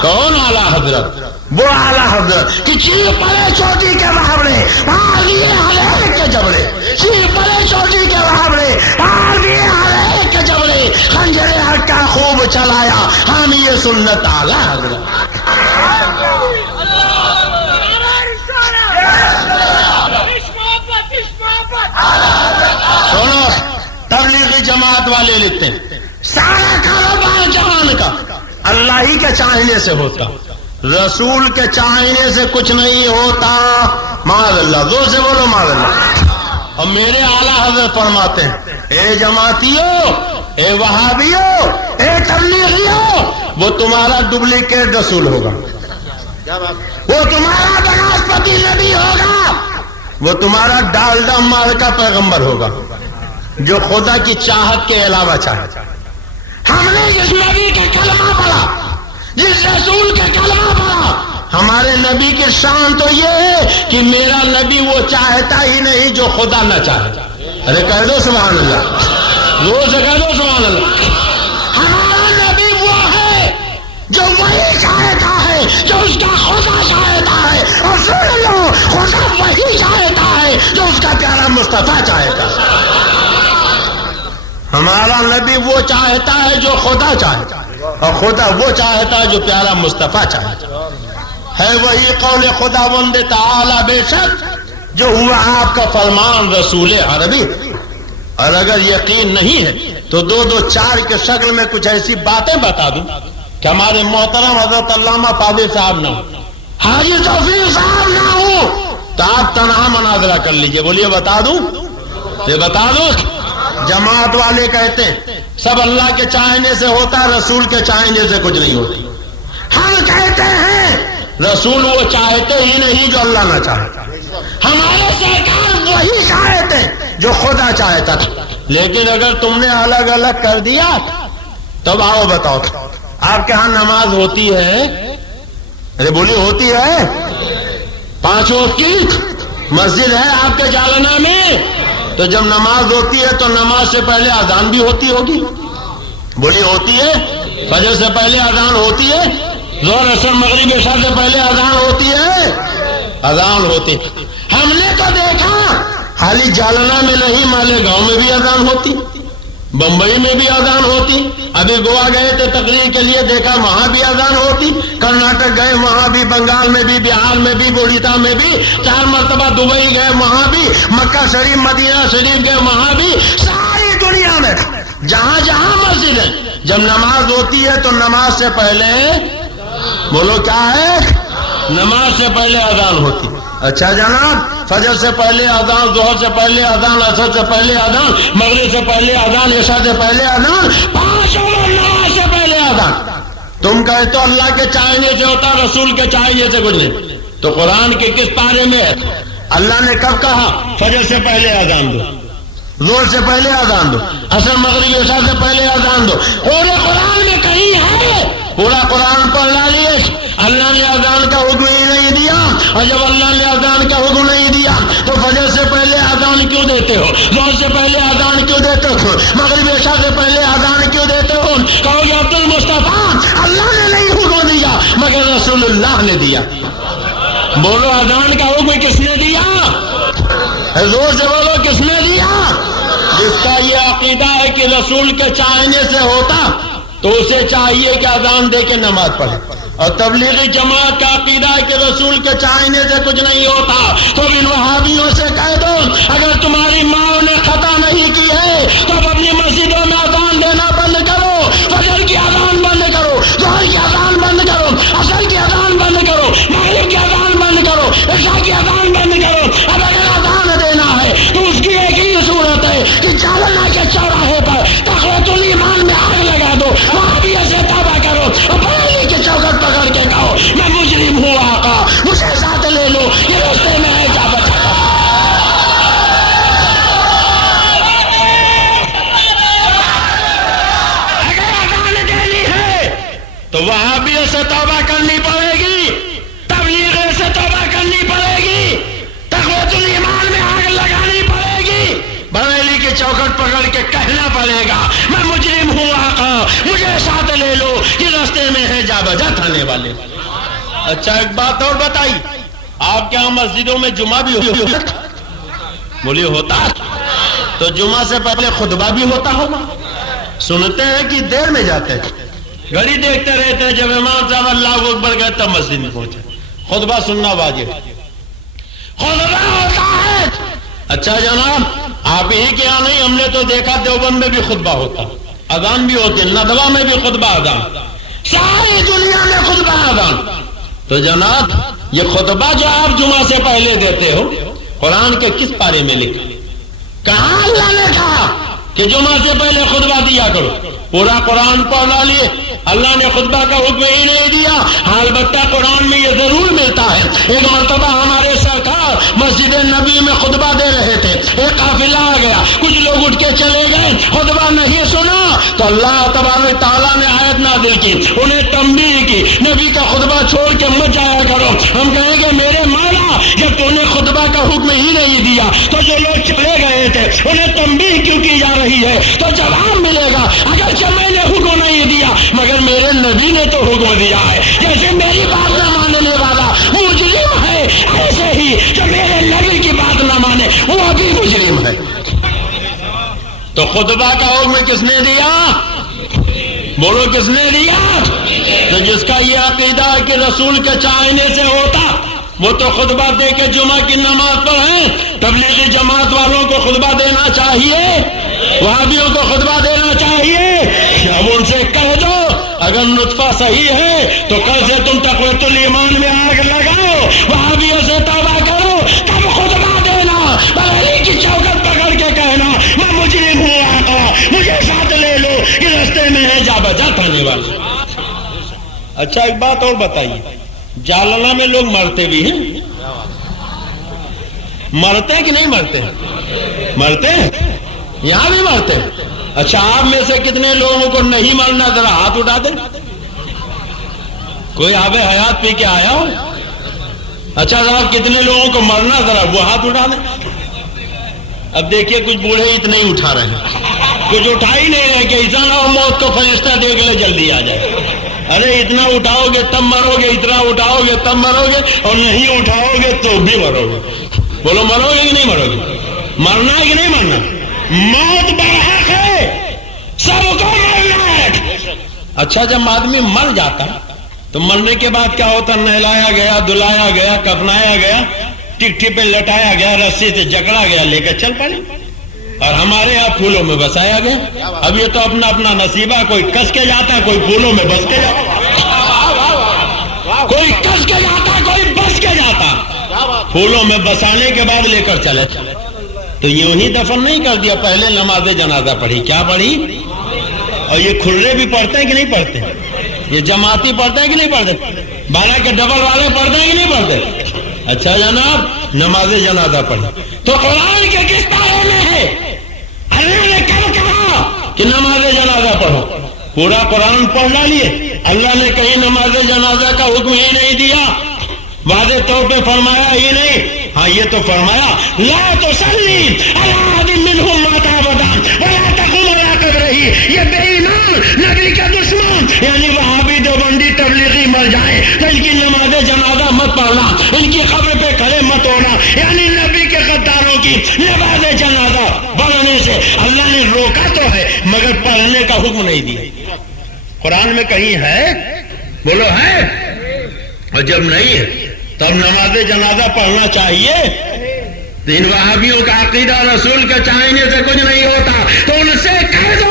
کون اعلیٰ حضرت؟ وہ اعلیٰ حضرت کہ چیر پڑے چوٹی کے محاورے, آگے ہلے کے جبڑے, چیر پڑے چوٹی کے محاورے, آگے ہلے کے جبڑے, خنجر حق کا خوب چلایا. ہم یہ سنت اعلیٰ حضرت. سنو, تبلیغی جماعت والے لکھتے ہیں سارا کاروبار جہان کا اللہ ہی کے چاہنے سے ہوتا, رسول کے چاہنے سے کچھ نہیں ہوتا. معاذ اللہ, زور سے بولو معاذ اللہ. اور میرے اعلیٰ حضرت فرماتے ہیں, اے جماعتیوں, اے وہابیوں, اے تبلیغیوں, وہ تمہارا ڈپلیکیٹ رسول ہوگا, وہ تمہارا بناسپتی نبی ہوگا, وہ تمہارا ڈالڈا مار کا پیغمبر ہوگا جو خدا کی چاہت کے علاوہ چاہے. ہم نے جس نبی کے کلمہ پڑھا, جس رسول کے کلمہ پڑھا, ہمارے نبی کی شان تو یہ ہے کہ میرا نبی وہ چاہتا ہی نہیں جو خدا نہ چاہے. ارے کہہ دو سبحان اللہ, زور سے کہہ دو سبحان اللہ. ہمارا نبی وہ ہے جو وہی چاہتا ہے جو اس کا خدا چاہتا ہے, اور سن لو, خدا وہی چاہتا ہے جو اس کا پیارا مصطفیٰ چاہتا ہے. ہمارا نبی وہ چاہتا ہے جو خدا چاہتا ہے, اور خدا وہ چاہتا ہے جو پیارا مصطفیٰ چاہتا ہے. وہی قول خدا بند تعالی بے شک جو ہوا آپ کا فرمان رسول عربی. اور اگر یقین نہیں ہے تو دو دو چار کے شکل میں کچھ ایسی باتیں بتا دوں کہ ہمارے محترم حضرت علامہ فاضل صاحب نہ ہو, حاجی توفیق صاحب نہ ہو, تو آپ تنہا مناظرہ کر لیجئے. بولیے بتا دوں, یہ بتا دوں. جماعت والے کہتے ہیں سب اللہ کے چاہنے سے ہوتا, رسول کے چاہنے سے کچھ نہیں ہوتا. ہم کہتے ہیں رسول وہ چاہتے ہی نہیں جو اللہ نہ چاہتا. ہمارے سرکار وہی چاہتے جو خدا چاہتا تھا، لیکن اگر تم نے الگ الگ کر دیا تب آؤ بتاؤ، آپ کے ہاں نماز ہوتی ہے؟ ارے بولی ہوتی ہے؟ 5 وقت کی مسجد ہے آپ کے جالنا میں، تو جب نماز ہوتی ہے تو نماز سے پہلے اذان بھی ہوتی ہوگی؟ بولی ہوتی ہے؟ فجر سے پہلے اذان ہوتی ہے؟ ظہر عصر مغرب عشاء سے پہلے اذان ہوتی ہے؟ اذان ہوتی۔ ہم نے تو دیکھا خالی جالنا میں نہیں، مالیگاؤں میں بھی اذان ہوتی، بمبئی میں بھی اذان ہوتی، ابھی گوا گئے تھے تقریر کے لیے، دیکھا وہاں بھی اذان ہوتی، کرناٹک گئے وہاں بھی، بنگال میں بھی، بہار میں بھی، اڑیسہ میں بھی، 4 مرتبہ دبئی گئے وہاں بھی، مکہ شریف مدینہ شریف گئے وہاں بھی، ساری دنیا میں جہاں جہاں مسجد ہے جب نماز ہوتی ہے تو نماز سے پہلے بولو کیا ہے؟ نماز سے پہلے اذان ہوتی۔ اچھا جناب، فجر سے پہلے اذان، ظہر سے پہلے اذان، عصر سے پہلے اذان، مغرب سے پہلے اذان، عشاء سے پہلے اذان، 5 وقت نماز سے پہلے اذان۔ تم کہے تو اللہ کے چاہنے سے ہوتا، رسول کے چاہنے سے کچھ نہیں، تو قرآن کے کس پارے میں ہے؟ اللہ نے کب کہا فجر سے پہلے اذان دو، ظہر سے پہلے اذان دو، عصر مغرب عشاء سے پہلے اذان دو؟ پورے قرآن میں کہیں ہے؟ پورا قرآن پڑھ ڈالیے، اللہ نے اذان کا حکم ہی نہیں دیا، اور جب اللہ نے اذان کا حکم نہیں دیا تو فجر سے پہلے اذان کیوں دیتے ہو؟ ظہر سے پہلے اذان کیوں دیتے ہو؟ مغرب عشاء سے پہلے اذان کیوں دیتے ہو؟ کہو گے عبد المصطفیٰ اللہ نے نہیں حکم دیا مگر رسول اللہ نے دیا۔ بولو اذان کا حکم کس نے دیا؟ زور سے بولو کس نے دیا؟ جس کا یہ عقیدہ ہے کہ رسول کے چاہنے سے ہوتا تو اسے چاہیے کہ اذان دے کے نماز پڑھے، اور تبلیغی جماعت کا عقیدہ ہے کہ رسول کے چاہنے سے کچھ نہیں ہوتا تو ان وہابیوں سے کہہ دو اگر تمہاری ماں نے خطا نہیں کی ہے تو اب اپنی مسجدوں میں اذان دینا بند کرو، فجر کی اذان بند کرو، ظہر کی اذان بند کرو، عصر کی اذان بند کرو، مغرب کی اذان بند کرو، عشاء کی اذان بند کرو۔ اب اگر اذان دینا ہے تو اس کی ایک ہی صورت ہے کہ جالنا کے چوراہے پر تقویت الایمان میں آگ لگا دو، وہاں بھی ایسے توبہ کرو، اور بریلی کے چوکٹ پکڑ کے کہو میں مجرم ہوں آقا، مجھے ساتھ لے لو، یہ راستے میں ہے جا بچا۔ اگر اذان دینی ہے تو وہاں بھی ایسے توبہ کرنی پڑے گی، تبلیغ سے توبہ کرنی پڑے گی، تقویت الایمان میں آگ لگانی پڑے گی، بریلی کے چوکٹ پکڑ کے کہنا پڑے گا میں مجرم ہوں آقا، مجھے ساتھ لے لو، یہ راستے میں ہے جا بجا تھانے والے۔ اچھا ایک بات اور بتائی، آپ کے یہاں مسجدوں میں جمعہ بھی ہوتا؟ بولیے ہوتا؟ تو جمعہ سے پہلے خطبہ بھی ہوتا ہوگا؟ سنتے ہیں کہ دیر میں جاتے ہیں، گھڑی دیکھتے رہتے ہیں، جب امام صاحب اللہ اکبر گئے تب مسجد میں پہنچے، خطبہ سننا واجب، خطبہ ہوتا ہے۔ اچھا جناب، آپ ہی کے یہاں نہیں، ہم نے تو دیکھا دیوبند میں بھی خطبہ ہوتا، اذان بھی ہوتی، ندوہ میں بھی خطبہ اذان، ساری دنیا میں خطبہ اذان۔ تو جناب یہ خطبہ جو آپ جمعہ سے پہلے دیتے ہو قرآن کے کس پارے میں لکھا؟ کہاں اللہ نے کہا کہ جمعہ سے پہلے خطبہ دیا کرو؟ پورا قرآن پڑھ ڈالیے، اللہ نے خطبہ کا حکم ہی نہیں دیا، البتہ قرآن میں یہ ضرور ملتا ہے۔ ایک مرتبہ ہمارے سرکار مسجد نبی میں خطبہ دے رہے تھے، ایک قافلہ آ گیا، کچھ لوگ اٹھ کے چلے گئے، خطبہ نہیں سنا تو اللہ تبارک تعالیٰ نے آیت نازل کی، انہیں تنبیہ کی نبی کا خطبہ چھوڑ کے مت جایا کرو۔ ہم کہیں گے میرے مولا جب تو نے خطبہ کا حکم ہی نہیں دیا تو جو لوگ چلے گئے تھے انہیں تنبیہ کیوں کی جا رہی ہے؟ تو جواب ملے گا اگرچہ میں نے حکم نہیں دیا مگر میرے نبی نے تو حکم دیا ہے، جیسے میری بات نہ ماننے والا مجرم ہے ایسے ہی جو میرے نبی کی بات نہ مانے وہ بھی مجرم ہے۔ تو خطبہ کا حکم کس نے دیا؟ بولو کس نے دیا؟ تو جس کا یہ عقیدہ ہے کہ رسول کے چاہنے سے ہوتا وہ تو خطبہ دے کے جمعہ کی نماز پڑھیں۔ تبلیغی جماعت والوں کو خطبہ دینا چاہیے، وہابیوں کو خطبہ دینا چاہیے۔ اب ان سے کہہ دو اگر نطفہ صحیح ہے تو کل سے تم تقویت الایمان میں آگ لگاؤ، وہابیوں سے توبہ کرو، تب خطبہ دینا، بریلی کی چوکٹ پکڑ کے کہنا میں مجرم ہوں آقا، مجھے ساتھ لے لو، یہ راستے میں ہے جا بجا تھانے والے۔ اچھا ایک بات اور بتائیے، جالنا میں لوگ مرتے بھی ہیں، مرتے کہ نہیں مرتے؟ مرتے ہیں، یہاں بھی مرتے ہیں۔ اچھا آپ میں سے کتنے لوگوں کو نہیں مرنا ذرا ہاتھ اٹھا دیں، کوئی آب حیات پی کے آیا ہو؟ اچھا صاحب کتنے لوگوں کو مرنا ذرا وہ ہاتھ اٹھا دیں۔ اب دیکھیے کچھ بوڑھے اتنے ہی اٹھا رہے ہیں، کچھ اٹھا ہی نہیں رہے کہ ایسا نہ ہو موت کو فرشتہ دیکھ لے جلدی آ جائے۔ ارے اتنا اٹھاؤ گے تب مرو گے، اتنا اٹھاؤ گے تب مرو گے، اور نہیں اٹھاؤ گے تو بھی مرو گے۔ بولو مرو گے کہ نہیں مرو گے؟ مرنا ہے کہ نہیں مرنا؟ موت برحق ہے، سب کو مرنا ہے۔ اچھا جب آدمی مر جاتا تو مرنے کے بعد کیا ہوتا؟ نہلایا گیا، دلایا گیا، کفنایا گیا، ٹکٹی پہ لٹایا گیا، رسی سے جکڑا گیا، لے کے چل پڑے، اور ہمارے یہاں پھولوں میں بسایا گیا۔ اب یہ تو اپنا اپنا نصیبہ، کوئی کس کے جاتا، کوئی پھولوں میں بس کے جاتا، کوئی کس کے جاتا، کوئی بس کے جاتا، پھولوں میں بسانے کے بعد لے کر چلے۔ تو یوں ہی دفن نہیں کر دیا، پہلے نماز جنازہ پڑھی۔ کیا پڑھی؟ اور یہ کھرے بھی پڑھتے ہیں کہ نہیں پڑھتے؟ یہ جماعتی پڑھتے ہیں کہ نہیں پڑھتے؟ 12 کے ڈبل والے پڑھتے ہیں کہ نہیں پڑھتے؟ اچھا جناب نماز جنازہ پڑھی تو قرآن کے کس پارے میں ہے؟ اللہ نے کب کہا کہ نماز جنازہ پڑھو؟ پورا قرآن پڑھ ڈالیے، اللہ نے کہیں نماز جنازہ کا حکم ہی نہیں دیا، واضح طور پہ فرمایا ہی نہیں۔ ہاں یہ تو فرمایا لا تصلی علی احد منهم مات ابدا ولا تقم علی قبرہ۔ یہ بے ایمان نبی کا دشمن یعنی وہابی دیوبندی تبلیغی مر جائے تو ان کی نماز جنازہ مت پڑھنا، ان کی قبر پہ کھڑے مت ہونا، یعنی نبی کے غداروں کی نماز جنازہ پڑھنے سے اللہ نے روکا تو ہے مگر پڑھنے کا حکم نہیں دیا۔ قرآن میں کہیں ہے؟ بولو ہے؟ اور جب نہیں ہے تب نماز جنازہ پڑھنا چاہیے؟ ان وہابیوں کا عقیدہ رسول کے چاہنے سے کچھ نہیں ہوتا، تو ان سے کہہ دو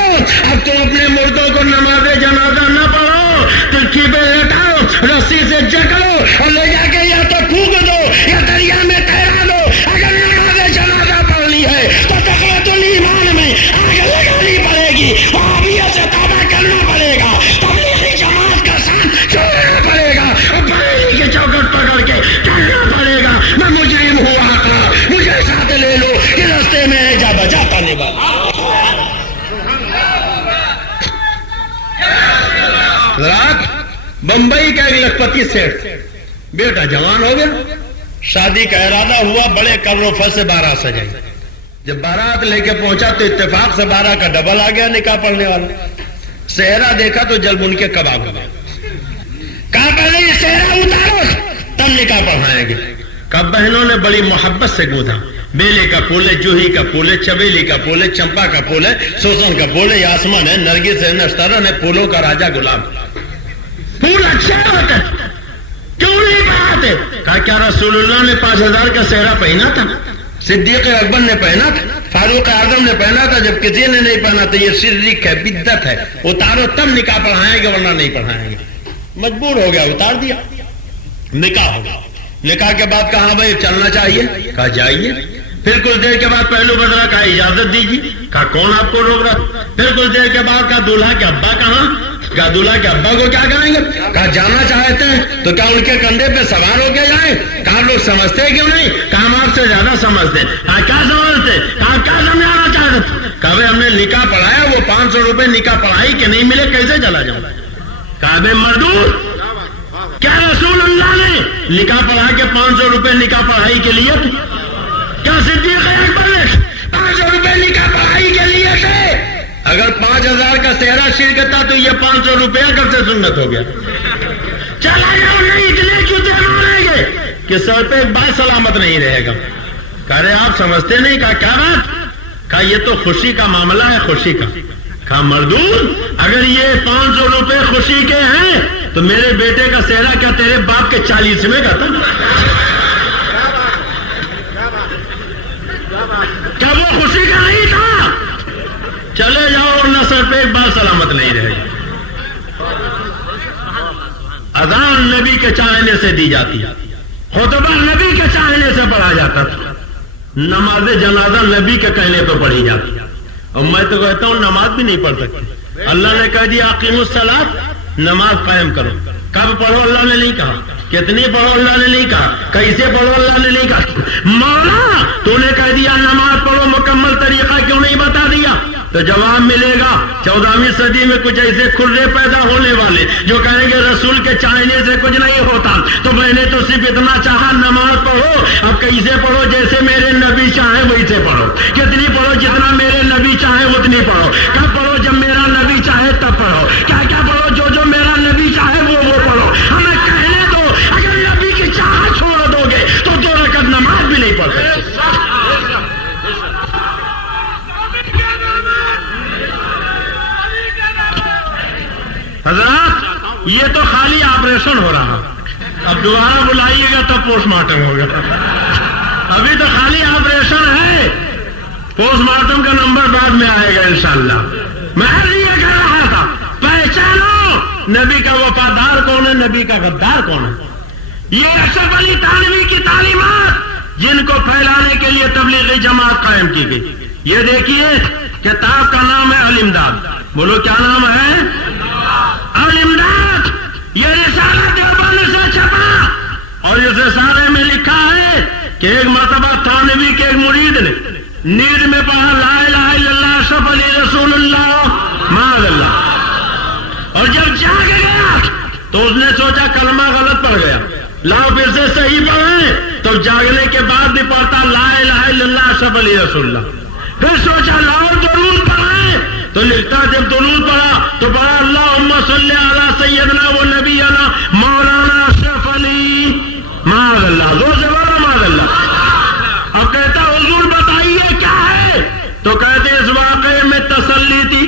اب تم اپنے مردوں کو نماز جنازہ نہ پڑھو، تلچھی پہ لٹاؤ، رسی سے جکڑو اور لے جا کے یا تو پھونک دو یا دریا میں تیرا دو۔ اگر نماز جنازہ پڑھنی ہے تو تقویت الایمان میں آگ لگانی پڑے گی، وہابیت سے توبہ کرنا پڑے گا، تبلیغی جماعت کا ساتھ چھوڑنا پڑے گا، اور بریلی کی چوکٹ پکڑ کے چلنا پڑے گا۔ میں مجرم ہوں آقا، مجھے ساتھ لے لو، یہ راستے میں ہے جا بجا پانے والا۔ بمبئی کا ایک لکھپتی سیٹ بیٹا جوان ہو گیا، شادی کا ارادہ ہوا، بڑے کر و فر سے بارات سجائی۔ جب بارات لے کے پہنچا تو اتفاق سے 12 کا ڈبل آ گیا نکاح پڑھنے والا۔ صحرا دیکھا تو جلب ان کے کباب ہو گئے، کہا پہلے یہ صحرا اتارو تب نکاح پڑھائیں گے۔ کب بہنوں نے بڑی محبت سے گوندھا، بیلے کا پھول ہے، جوہی کا پھول ہے، چبیلی کا پھول ہے، چمپا کا پھول ہے، سوسن کا پھول ہے، یاسمن ہے، نرگس ہے، نشترن ہے، پھولوں کا راجا گلاب۔ پھول اچھے ہوتے کیوں نہیں پہناتے؟ کہا کیا رسول اللہ نے 5000 کا صحرا پہنا تھا؟ صدیق اکبر نے پہنا تھا، فاروق اعظم نے پہنا تھا، جب کسی نے نہیں پہنا تو یہ شرک ہے، بدعت ہے، اتارو تب نکاح پڑھائیں گے ورنہ نہیں پڑھائیں گے۔ مجبور ہو گیا، اتار دیا، نکاح ہو گیا۔ نکاح کے بعد کہا بھائی چلنا چاہیے؟ کہا جائیے۔ پھر کچھ دیر کے بعد پہلو بدلا، کہا اجازت دیجیے۔ کہا کون آپ کو روک رہا؟ پھر کچھ دیر کے بعد کہا دولہا کے ابا کہاں؟ کہا دولہا کے ابا کو کیا کہیں گے؟ کہا جانا چاہتے ہیں تو کیا ان کے کندھے پہ سوار ہو کے جائیں؟ کہا لوگ سمجھتے کیوں نہیں؟ کہا ہم آپ سے زیادہ سمجھتے۔ کہا کیا سمجھتے؟ کہا کیا سمجھانا چاہتے؟ کہا بھائی ہم نے نکاح پڑھایا، وہ 500 روپے نکاح پڑھائی کے نہیں ملے، کیسے چلا جاؤں؟ کہا بے مردود، کیا رسول اللہ نے نکاح پڑھا کے 500 روپے نکاح پڑھائی کے لیے؟ کیا صدیق اکبر نے 500 روپے نکاح پڑھائی کے لیے تھے؟ اگر 5000 کا صحرا شرک تھا تو یہ 500 روپیہ کب سے سنت ہو گیا؟ چلا جاؤ، نہیں اتنے چوتے ماریں گے کہ سر پہ ایک بات سلامت نہیں رہے گا۔ کہہ رہے آپ سمجھتے نہیں؟ کہا کیا بات؟ کہا یہ تو خوشی کا معاملہ ہے، خوشی کا۔ کہا مردود، اگر یہ 500 روپے خوشی کے ہیں تو میرے بیٹے کا صحرا کیا تیرے باپ کے 40ویں کا تھا؟ کیا وہ خوشی کا نہیں تھا؟ چلے جاؤ ورنہ سر پہ ایک بار سلامت نہیں رہے گا۔ اذان نبی کے چاہنے سے دی جاتی ہے، خطبہ نبی کے چاہنے سے پڑھا جاتا تھا، نماز جنازہ نبی کے کہنے پہ پڑھی جاتی ہے۔ اور میں تو کہتا ہوں نماز بھی نہیں پڑھ سکتے، اللہ نے کہہ دیا اقیموا الصلاۃ، نماز قائم کرو۔ کب پڑھو؟ اللہ نے نہیں کہا، کتنی پڑھو اللہ نے نہیں کہا، کیسے پڑھو اللہ نے نہیں کہا. مولا تو نے کہہ دیا نماز پڑھو، مکمل طریقہ کیوں نہیں بتا دیا؟ تو جواب ملے گا 14ویں صدی میں کچھ ایسے کھرے پیدا ہونے والے جو کہیں گے رسول کے چاہنے سے کچھ نہیں ہوتا، تو میں نے تو صرف اتنا چاہا نماز پڑھو. اب کیسے پڑھو؟ جیسے میرے نبی چاہے ویسے پڑھو. کتنی پڑھو؟ جتنا میرے نبی چاہے اتنی پڑھو. کب پڑھو؟ جب میرا نبی چاہے تب پڑھو. کیا کیا پڑھو؟ جو میرا نبی چاہے وہ پڑھو. ہمیں کہنے دو، اگر نبی کی چاہت چھوڑ دو گے تو 2 رکعت نماز بھی نہیں پڑھ سکتے. حضرات یہ تو خالی آپریشن ہو رہا، اب دوبارہ بلائیے گا تب پوسٹ مارٹم ہوگا. ابھی تو خالی آپریشن ہے، پوسٹ مارٹم کا نمبر بعد میں آئے گا انشاءاللہ. میں یہ کہہ رہا تھا پہچانو نبی کا وفادار کون ہے، نبی کا غدار کون ہے. یہ اشرف علی تھانوی کی تعلیمات جن کو پھیلانے کے لیے تبلیغی جماعت قائم کی گئی. یہ دیکھیے کتاب کا نام ہے الامداد. بولو کیا نام ہے؟ الامداد. یہ رسالہ دیوبند سے چھپا اور اس رسالے میں لکھا ہے کہ ایک مرتبہ تھانوی کے ایک مرید نے نیند میں پڑھا لا الہ الا اللہ اشرف علی رسول اللہ معاذ اللہ، اور جب جاگ گیا تو اس نے سوچا کلمہ غلط پڑھ گیا، لاؤ پھر سے صحیح پڑھے. تو جاگنے کے بعد بھی پڑھتا لا الہ الا اللہ اشرف علی رسول اللہ. پھر سوچا لاؤ درود پڑھے، تو لکھتا جب درود پڑھا تو پڑھا اللہم صلی علی سیدنا و نبینا مولانا اشرف علی معاذ اللہ. زور سے بولو معاذ اللہ. اب کہتا حضور بتائیے کیا ہے؟ تو کہتے اس واقعے میں تسلی تھی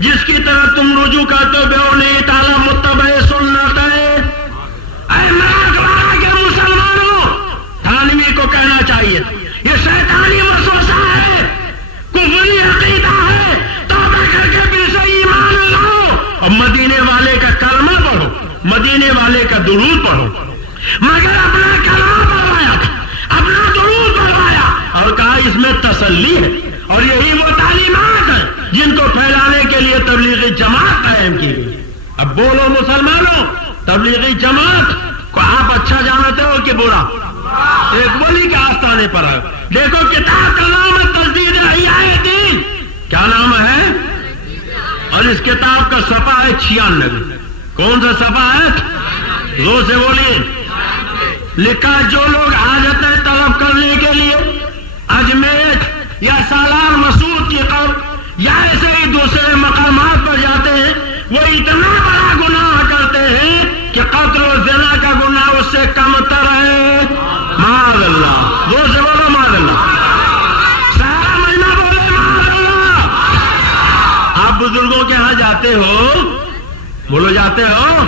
جس کی طرف تم رجوع کرتے ہو نہیں تعالیٰ متبع سنت ہے. اے میرے کے مسلمانوں، تھانوی کو کہنا چاہیے یہ شیطانی وسوسہ ہے، کفری عقیدہ ہے. توبہ کر کے پھر سے ایمان لاؤ اور مدینے والے کا کلمہ پڑھو، مدینے والے کا درود پڑھو. مگر اپنا کلمہ پڑھوایا، اپنا درود پڑھوایا اور کہا اس میں تسلی ہے. اور یہی وہ تعلیمات ہیں جن کو پھیلانے کے لیے تبلیغی جماعت قائم کی گئی. اب بولو مسلمانوں، تبلیغی جماعت کو آپ اچھا جانتے ہو کہ برا؟ ایک ولی کے آستانے پر ہے. دیکھو کتاب کا نام ہے تجدید احیاء الدین. کیا نام ہے؟ اور اس کتاب کا صفحہ ہے 96. کون سا صفحہ ہے؟ زور سے بولیے. لکھا جو لوگ حاجتیں طلب کرنے کے لیے اجمیر یا سالار مسعود کی قبر یا ایسے ہی دوسرے مقامات پر جاتے ہیں، وہ اتنا بڑا گناہ کرتے ہیں کہ قتل و زنا کا گناہ اس سے کم تر ہے. معاذ اللہ. زور سے بولو معاذ اللہ. سارا مہینہ بولے معاذ اللہ. آپ بزرگوں کے ہاں جاتے ہو، بولو جاتے ہو،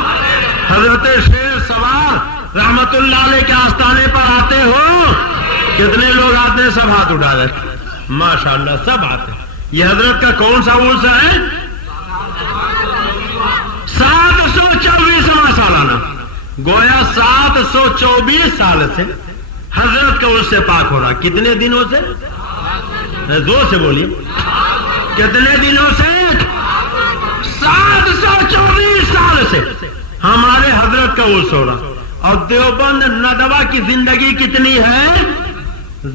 حضرت شیر سوار رحمت اللہ علیہ کے آستانے پر آتے ہو، کتنے لوگ آتے ہیں؟ سب ہاتھ اٹھا رہے ماشاءاللہ سب آتے ہیں. یہ حضرت کا کون سا عرس ہے؟ 724واں سالانہ. گویا 724 سال سے حضرت کا عرس سے پاک ہو رہا. کتنے دنوں سے؟ زور سے بولیے. کتنے دنوں سے؟ 724 سال سے ہمارے حضرت کا عرس ہو رہا. اور دیوبند ندوہ کی زندگی کتنی ہے؟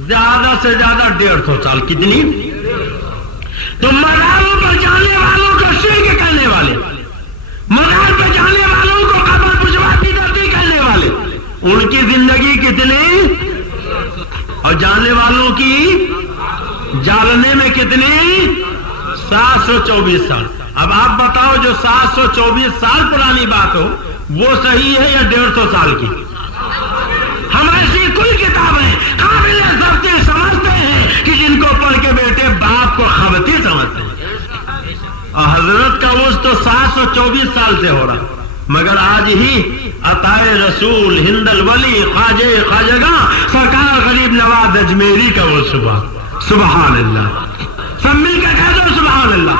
زیادہ سے زیادہ 150 سال. کتنی؟ تو مزاروں پر جانے والوں کو شرک کرنے والے، مزار پر جانے والوں کو قبر پجواتی دردی کرنے والے، ان کی زندگی کتنی؟ اور جانے والوں کی جالنے میں کتنی؟ 724 سال. اب آپ بتاؤ جو 724 سال پرانی بات ہو وہ صحیح ہے یا 150 سال کی؟ ہم ایسی کوئی کتابیں قابل ضبطی سمجھتے ہیں کہ جن کو پڑھ کے بیٹے باپ کو خبتی سمجھتے ہیں. اور حضرت کا عرس تو 724 سال سے ہو رہا. مگر آج ہی عطائے رسول ہند الولی خواجہ سرکار غریب نواز اجمیری کا عرس ہوا. سبحان اللہ. سب مل کے کہہ دو سبحان اللہ.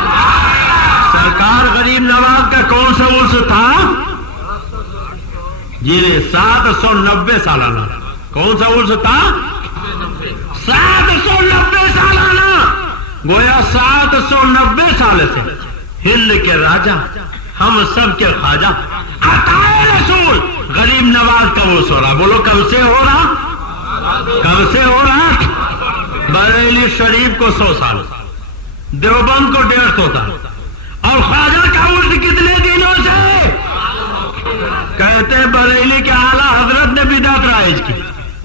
سرکار غریب نواز کا کون سا عرس تھا؟ جی 790 سالانہ. کون سا عرس تھا؟ 790 سالانہ. گویا 790 سال سے ہند کے راجا، ہم سب کے خواجہ عطائے رسول غریب نواز کا وہ سو رہا. بولو کب سے ہو رہا؟ کب سے ہو رہا؟ بریلی شریف کو 100 سال, دیوبند کو 150 سال, اور خواجہ کا عرس کتنے دنوں سے؟ کہتے ہیں بریلی کے اعلیٰ حضرت نے بدعت رائج کی,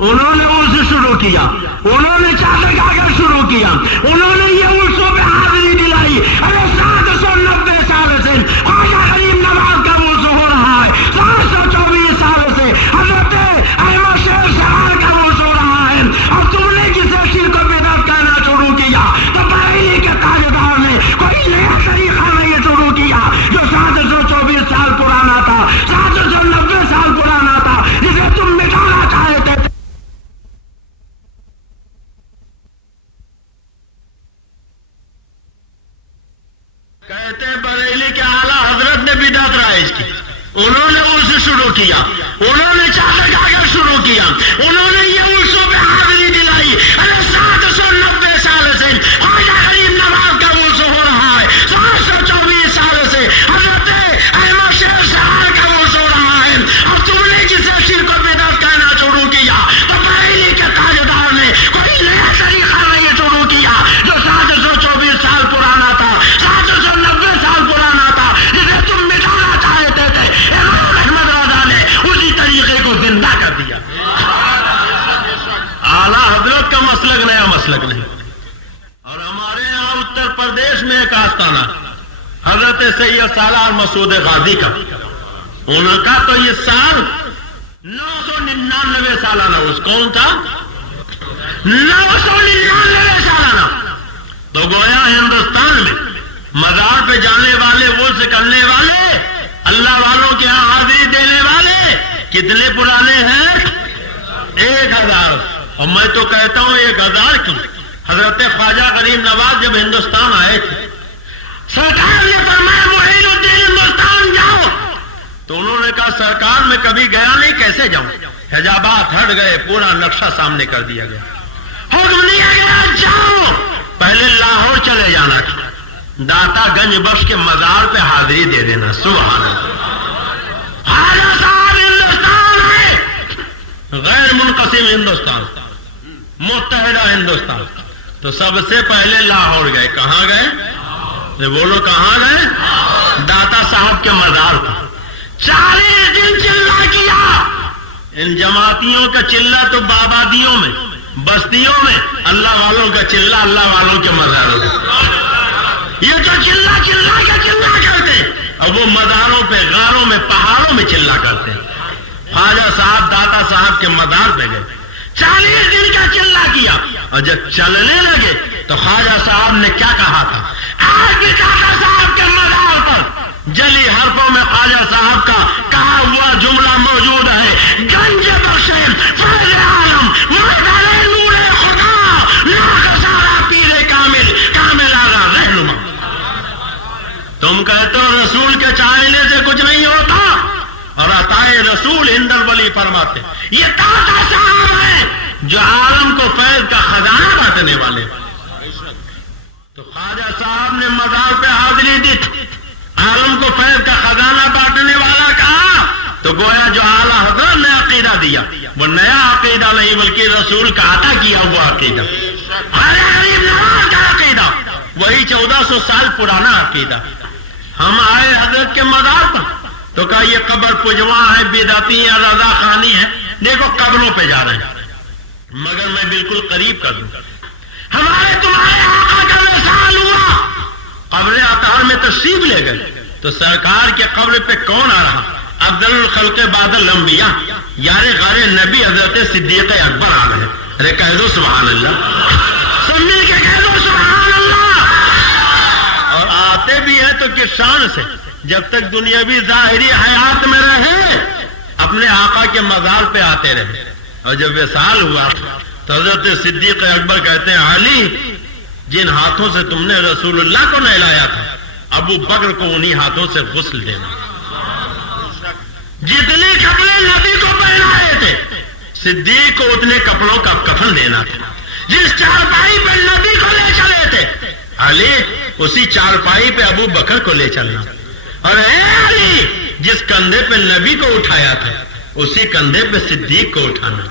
انہوں نے عرس شروع کیا, انہوں نے چادر کاغذ شروع کیا, انہوں نے یہ عرسوں پہ حاضری دلائی. ارے 790 سال سے خواجہ غریب نواز کا عرس ہو رہا ہے, 724 سال سے حضرت احمد شیر سوار کا عرس ہو رہا ہے, اور تم نے جسے شرک و بدعت کہنا شروع کیا تو بریلی کے تاجدار نے کوئی نیا طریقہ نہیں شروع کیا جو 724 سال پرانا تھا, 790 سال پرانا تھا, جسے تم مٹانا چاہتے تھے. کہتے ہیں بریلی کے اعلیٰ حضرت نے بدعت رائج کی, انہوں نے عرس شروع کیا, انہوں نے چادر کاغذ شروع کیا, انہوں نے یہ عرسوں پہ حاضری دلائی. ارے 790 سال سے خواجہ غریب نواز کا عرس ہو رہا ہے, 724 سال سے حضرت احمد شیر سوار کا عرس ہو رہا ہے, اور تم نے جسے شرک و بدعت کہنا شروع کیا تو بریلی کے تاجدار نے کوئی نیا طریقہ نہیں شروع کیا جو 724 سال پرانا تھا, 790 سال پرانا تھا, جسے تم مٹانا چاہتے تھے. امام احمد رضا نے اسی طریقے کو زندہ کر دیا. اعلیٰ حضرت کا مسلک نیا مسلک نہیں. اور ہمارے یہاں اتر پردیش میں ایک آستانہ حضرت سید سالار مسعود غازی کا, ان کا تو یہ سال 999 سالانہ اس کون تھا؟ 999 سالانہ. تو گویا ہندوستان میں مزار پہ جانے والے, وہ کرنے والے, اللہ والوں کے یہاں حاضری دینے والے کتنے پرانے ہیں؟ 1000. اور میں تو کہتا ہوں 1000 کی. حضرت خواجہ غریب نواز جب ہندوستان آئے تھے, سرکار نے فرمایا معین الدین ہندوستان جاؤ, تو انہوں نے کہا سرکار میں کبھی گیا نہیں, کیسے جاؤں؟ حجابات ہٹ گئے, پورا نقشہ سامنے کر دیا گیا, حکم دیا گیا جاؤ. پہلے لاہور چلے جانا تھا, داتا گنج بخش کے مزار پہ حاضری دے دینا. سبحان اللہ. خواجہ صاحب ہندوستان ہے, غیر منقسم ہندوستان, متحدہ ہندوستان. تو سب سے پہلے لاہور گئے. کہاں گئے؟ بولو کہاں گئے؟ داتا صاحب کے مزار پر 40 دن چلہ کیا. ان جماعتیوں کا چلہ تو آبادیوں میں, بستیوں میں, اللہ والوں کا چلہ اللہ والوں کے مزاروں میں. یہ جو چلہ کرتے, اور وہ مزاروں پہ, غاروں میں, پہاڑوں میں چلہ کرتے. خواجہ صاحب داتا صاحب کے مزار پہ گئے, 40 دن کا چلہ کیا, اور جب چلنے لگے تو خواجہ صاحب نے کیا کہا تھا؟ آج بھی داتا صاحب کے مزار پر جلی حرفوں میں خواجہ صاحب کا کہا ہوا جملہ موجود ہے, گنج بخشے فیض عالم مردہ نور خدا لاکھ سارا پیر کامل کامل آگا رہنما. تم کہتے ہو رسول کے چاہنے سے کچھ نہیں ہوتا, اور عطائے رسول ہندل ولی فرماتے یہ داتا صاحب ہیں جو عالم کو فیض کا خزانہ بانٹنے والے. تو خواجہ صاحب نے مزار پہ حاضری دی, عالم کو فیض کا خزانہ بانٹنے والا کہا, تو گویا جو اعلیٰ حضرت نے عقیدہ دیا وہ نیا عقیدہ نہیں بلکہ رسول کا عطا کیا ہوا عقیدہ. خواجہ غریب نواز کا عقیدہ وہی 1400 سال پرانا عقیدہ. ہم آئے حضرت کے مزار پر تو کہا یہ قبر پجواں ہے, بدعتی ہے, رضا خانی ہے. دیکھو قبروں پہ جا رہے ہیں, مگر میں بالکل قریب کر دوں. ہمارے تمہارے آقا کا وصال ہوا, قبر عطار میں تشریف لے گئے, تو سرکار کے قبر پہ کون آ رہا؟ افضل الخلق بعد الانبیاء, یار غار نبی حضرت صدیق اکبر آ رہے. ارے کہہ دو سبحان اللہ, سب مل کے کہہ دو سبحان اللہ. اور آتے بھی ہیں تو کس شان سے, جب تک دنیاوی ظاہری حیات میں رہے اپنے آقا کے مزار پہ آتے رہے. اور جب وصال ہوا تو حضرت صدیق اکبر کہتے ہیں علی, جن ہاتھوں سے تم نے رسول اللہ کو نہلایا تھا ابو بکر کو انہی ہاتھوں سے غسل دینا. جتنے کپڑے نبی کو پہنائے تھے صدیق کو اتنے کپڑوں کا کفن دینا تھا. جس چارپائی پہ نبی کو لے چلے تھے علی, اسی چارپائی پہ ابو بکر کو لے چلنا. اور اے علی, جس کندھے پہ نبی کو اٹھایا تھا اسی کندھے پہ صدیق کو اٹھانا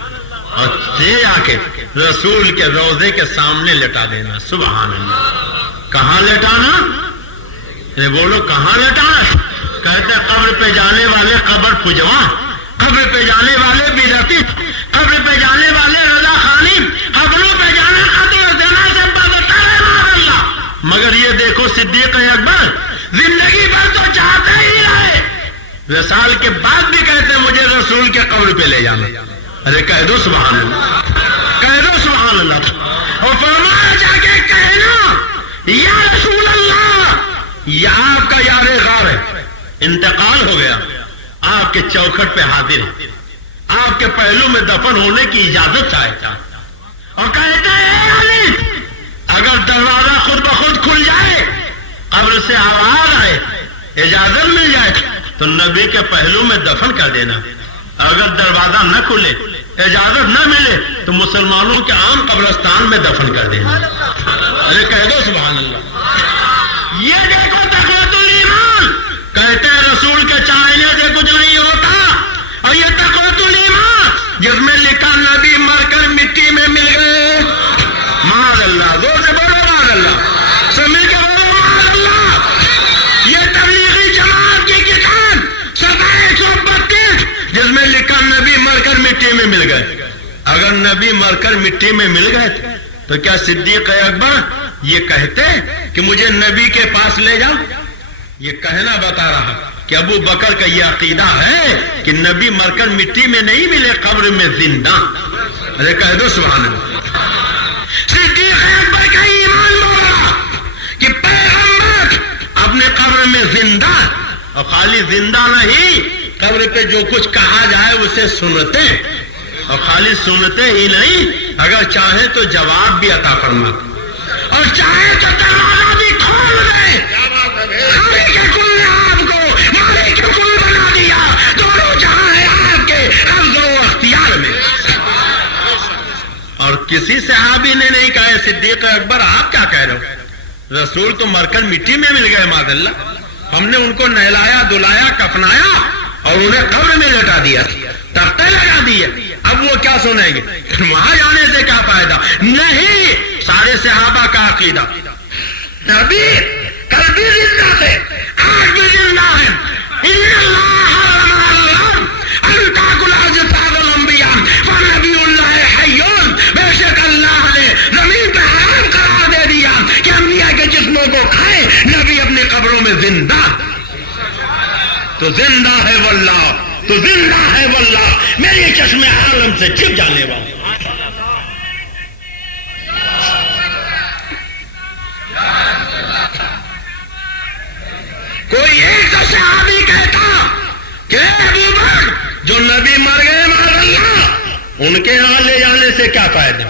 اور لے آ کے رسول کے روضے کے سامنے لٹا دینا. سبحان اللہ. کہاں لٹانا؟ بولو کہاں لٹانا؟ کہتے قبر پہ جانے والے قبر پجوا، قبر پہ جانے والے بدعتی، قبر پہ جانے والے رضا خانی، قبروں پہ جانا خطر دینا سے بدتر ہے اللہ. مگر یہ دیکھو صدیق اکبر زندگی بھر تو چاہتے ہی رہے، وصال کے بعد بھی کہتے مجھے رسول کے قبر پہ لے جانا. ارے کہہ دو سبحان اللہ، کہہ دو سبحان اللہ. اور فرمایا جا کے کہنا یا رسول اللہ، یہ آپ کا یار غار ہے، انتقال ہو گیا، آپ کے چوکھٹ پہ حاضر ہے، آپ کے پہلو میں دفن ہونے کی اجازت چاہتا. اور کہتے ہیں علی اگر دروازہ خود بخود کھل جائے، قبر سے آواز آئے، اجازت مل جائے تو نبی کے پہلو میں دفن کر دینا. اگر دروازہ نہ کھلے، اجازت نہ ملے تو مسلمانوں کے عام قبرستان میں دفن کر دینا. ارے کہہ دو سبحان اللہ. یہ دیکھو تقویت الایمان، کہتے ہیں رسول کے چاہنے سے کچھ نہیں ہوتا. اور یہ تقویت الایمان جس میں لکھا نبی مر کر مٹی میں مل گئے. معاذ اللہ. زور سے بولو معاذ اللہ، سمجھ کے بولو معاذ اللہ. یہ تبلیغی جماعت کی کتاب صفحہ 132 جس میں لکھا نبی مر کر مٹی میں مل گئے. اگر نبی مر کر مٹی میں مل گئے تو کیا صدیق اکبر یہ کہتے کہ مجھے نبی کے پاس لے جاؤ؟ یہ کہنا بتا رہا کہ ابو بکر کا یہ عقیدہ ہے کہ نبی مر کر مٹی میں نہیں ملے، قبر میں زندہ. ارے کہہ دو سبحان اللہ. صدیق اکبر کا ایمان بولا کہ پیغمبر اپنے قبر میں زندہ، اور خالی زندہ نہیں، قبر پہ جو کچھ کہا جائے اسے سنتے، اور خالی سنتے ہی نہیں، اگر چاہے تو جواب بھی عطا فرما، اور چاہے تو دروازہ بھی کھول دے. خالی کے کل نے آپ کو مالک کے کل بنا دیا، دونوں جہاں ہے آپ کے قبض و اختیار میں. اور کسی صحابی نے نہیں کہا صدیق اکبر آپ کیا کہہ رہے ہو، رسول تو مر کر مٹی میں مل گئے معاذ اللہ، ہم نے ان کو نہلایا دلایا کفنایا اور انہیں قبر میں لٹا دیا، تختے لگا دیے. اب وہ کیا سنیں گے؟ وہاں جانے سے کیا فائدہ؟ نہیں. سارے صحابہ کا عقیدہ نبی کل بھی زندہ تھے، آج بھی زندہ ہیں. ان اللہ حرم الارض ان تاکل اجساد الانبیاء فنبی اللہ حی. بے شک اللہ نے زمین پہ حرام قرار دے دیا کہ انبیاء کے جسموں کو کھائے، نبی اپنی قبروں میں زندہ. تو زندہ ہے واللہ، تو زندہ ہے واللہ، میرے چشم عالم سے چھپ جانے والا. کوئی ایک صحابی کہتا کہ ابو بکر جو نبی مر گئے معاذ اللہ، ان کے یہاں لے جانے سے کیا فائدہ؟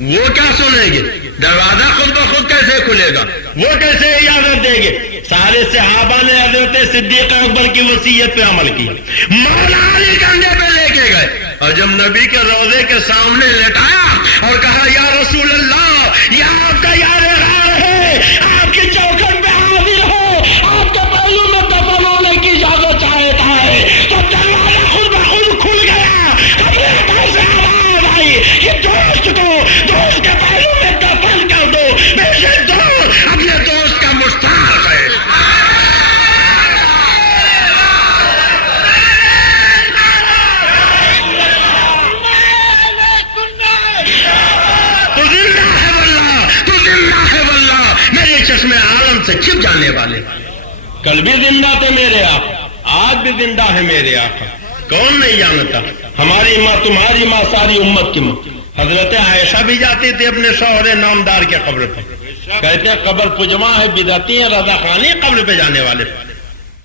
وہ کیا سنیں گے؟ دروازہ خود بخود کیسے کھلے گا؟ وہ کیسے اجازت دیں گے؟ سارے صحابہ نے حضرت صدیق اکبر کی وصیت پہ عمل کیا، مولا علی کندھے پہ لے کے گئے، اور جب نبی کے روضے کے سامنے لٹایا اور کہا یا رسول اللہ یہ آپ کا یار غار ہے، آپ کی چوکھٹ پہ حاضر ہو، آپ کے پہلو میں دفن ہونے کی اجازت چاہتا ہے، تو دروازہ خود بخود کھل گیا. اپنے پاس سے آواز آئی کہ دوست کو دوست کے پہلو میں دفن کر دو. بے شک دوست اپنے دوست کا مشتاق ہے. تو زندہ ہے واللہ، تو زندہ ہے واللہ، میرے چشم عالم سے چھپ جانے والے. کل بھی زندہ تھے میرے آقا، آج بھی زندہ ہے میرے آقا. کون نہیں جانتا؟ ہماری ماں، تمہاری ماں، ساری امت کی ماں حضرت عائشہ بھی جاتی تھی اپنے شوہر نامدار کے قبر پہ. کہتے ہیں قبر پجما ہے، بدعتی ہیں، رضا خانی قبر پہ جانے والے.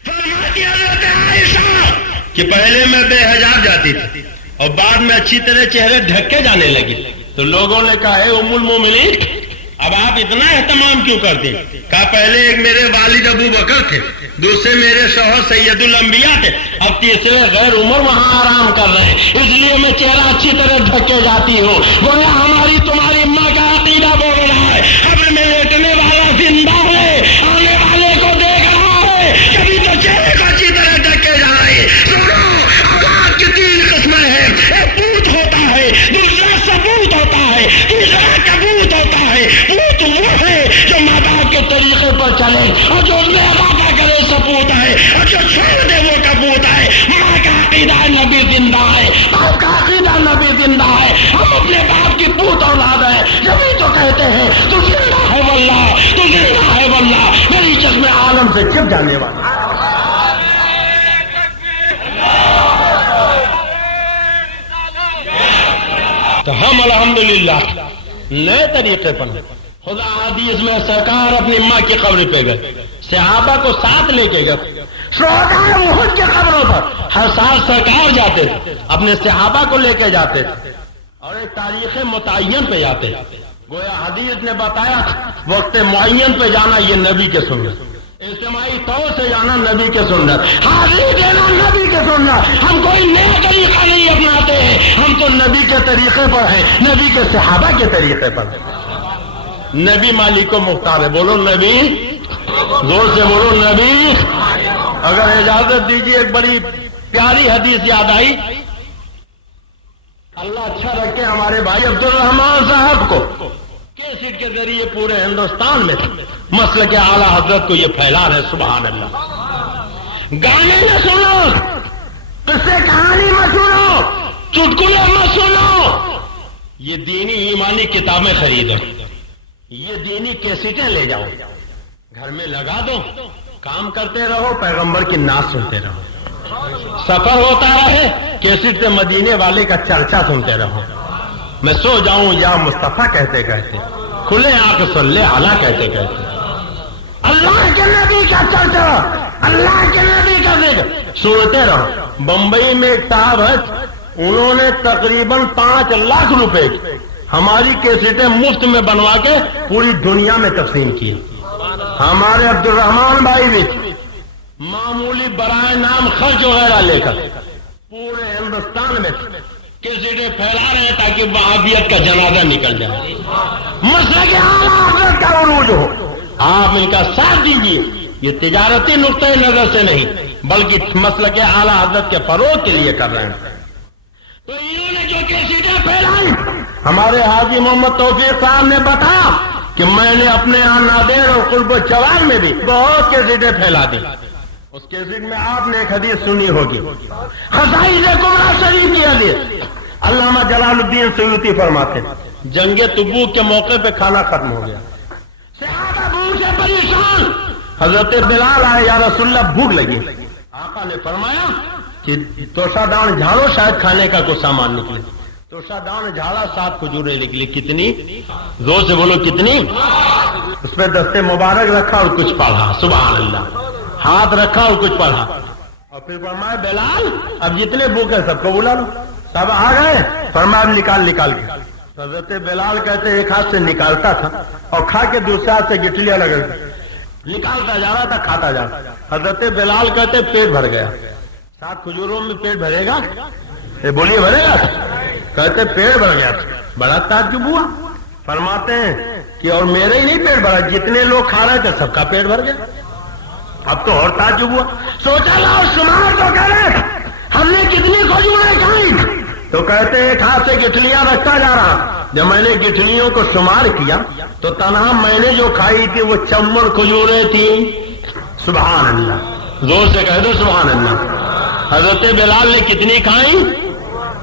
فرماتی حضرت عائشہ کہ پہلے میں بے حجاب جاتی تھی اور بعد میں اچھی طرح چہرے ڈھک کے جانے لگی. تو لوگوں نے کہا اے ام المومنین اب آپ اتنا اہتمام کیوں کرتے ہیں؟ کہا پہلے ایک میرے والد ابو بکر تھے، دوسرے میرے شوہر سید الانبیاء تھے، اب تیسرے غیر عمر وہاں آرام کر رہے ہیں، اس لیے میں چہرہ اچھی طرح ڈھک کے جاتی ہوں. گویا ہماری تمہاری ماں کا عقیدہ بول رہا ہے قبر میں لیٹنے والا زندہ ہے، آنے والے کو دیکھ رہا ہے، کبھی تو چہرے کو اچھی طرح ڈھک کے جا رہے. سنو آزاد کی تین سے چپ جانے والا. تو ہم الحمدللہ نئے طریقے پر ہیں. خدا حدیث میں سرکار اپنی ماں کی قبر پہ گئے, صحابہ کو ساتھ لے کے گئے. شہدائے احد کی قبروں پر ہر سال سرکار جاتے تھے, اپنے صحابہ کو لے کے جاتے تھے اور ایک تاریخ متعین پہ جاتے. گویا حدیث نے بتایا وقت معین پہ جانا یہ نبی کے سنت, اجتماعی طور سے جانا نبی کے سنت, حاضری دینا نبی کے سنت. ہم کوئی نیا طریقہ نہیں اپناتے ہیں, ہم تو نبی کے طریقے پر ہیں, نبی کے صحابہ کے طریقے پر ہیں. نبی مالک کو مختار ہے. بولو نبی, زور سے بولو نبی. اگر اجازت دیجیے ایک بڑی پیاری حدیث یاد آئی. اللہ اچھا رکھے ہمارے بھائی عبد الرحمان صاحب کو کیسٹ کے ذریعے پورے ہندوستان میں مسلک اعلیٰ حضرت کو یہ پھیلا رہے. سبحان اللہ. گانے نہ سنو, قصے کہانی مت سنو, چٹکلے مت سنو. یہ دینی ایمانی کتابیں خریدو, یہ دینی کیسٹیں لے جاؤ, گھر میں لگا دو, کام کرتے رہو, پیغمبر کی نعت سنتے رہو. سفر ہوتا رہے, کیسٹ سے مدینے والے کا چرچا سنتے رہو. میں سو جاؤں یا مصطفیٰ کہتے کہتے, کھلے آنکھ سن لے اعلیٰ کہتے کہتے, اللہ کے نبی کا چرچا, اللہ کے نبی کا ذکر سنتے رہو. بمبئی میں ایک صاحب ہے, انہوں نے تقریباً 5 لاکھ روپے ہماری کیسٹیں مفت میں بنوا کے پوری دنیا میں تقسیم کی. ہمارے عبد الرحمان بھائی بھی معمولی برائے نام خرچ وغیرہ لے کر پورے ہندوستان میں کیسٹیں پھیلا رہے ہیں تاکہ وہابیت کا جنازہ نکل جائے, مسلک اعلیٰ حضرت کا عروج ہو. آپ ان کا ساتھ دیجیے. یہ تجارتی نقطۂ نظر سے نہیں بلکہ مسلک اعلیٰ حضرت کے فروغ کے لیے کر رہے ہیں. تو انہوں نے جو کیسٹیں پھیلائی, ہمارے حاجی محمد توفیق صاحب نے بتایا کہ میں نے اپنے یہاں نادر اور قرب و چوال میں بھی بہت کیسٹیں پھیلا دی. اس کیسٹ میں آپ نے ایک حدیث سنی ہوگی, خصائص کبریٰ شریف کی حدیث. علامہ جلال الدین سیوطی فرماتے ہیں جنگ تبوک کے موقع پہ کھانا ختم ہو گیا, صحابہ بھوک سے پریشان. حضرت بلال آئے, یا رسول اللہ بھوک لگی. آقا نے فرمایا کہ توشا دان جھاڑو, شاید کھانے کا کوئی سامان نکلے. توشا دان جھاڑا, 7 کھجوریں نکلی. کتنی؟ زور سے بولو کتنی. اس پہ دستے مبارک رکھا اور کچھ پڑھا. سبحان اللہ. ہاتھ رکھا اور کچھ پڑھا اور پھر فرمایا بلال اب جتنے بھوک ہے سب کو بلا لو. سب آ گئے. فرمایا نکال کے. حضرت بلال کہتے ایک ہاتھ سے نکالتا تھا اور کھا کے دوسرے ہاتھ سے گٹلیاں لگا نکالتا جا رہا تھا, کھاتا جا رہا. حضرت بلال کہتے پیٹ بھر گیا. 7 کھجوروں میں پیٹ بھرے گا؟ بولیے بھرے گا؟ کہتے پیٹ بھر گیا. بڑا تعجب ہوا. فرماتے ہیں کہ اور میرے ہی نہیں پیٹ بھرا, جتنے لوگ کھا رہے تھے سب کا پیٹ بھر گیا. اب تو اور تعجب ہوا. سوچا لاؤ شمار تو کرے, ہم نے کتنی کھجوریں کھائی. تو کہتے ایک ہاتھ سے گٹھلیاں رکھتا جا رہا. جب میں نے گٹھلیوں کو شمار کیا تو تنہا میں نے جو کھائی تھی وہ 54 کھجوریں تھیں. سبحان اللہ. زور سے کہہ دو سبحان اللہ. حضرت بلال نے کتنی کھائی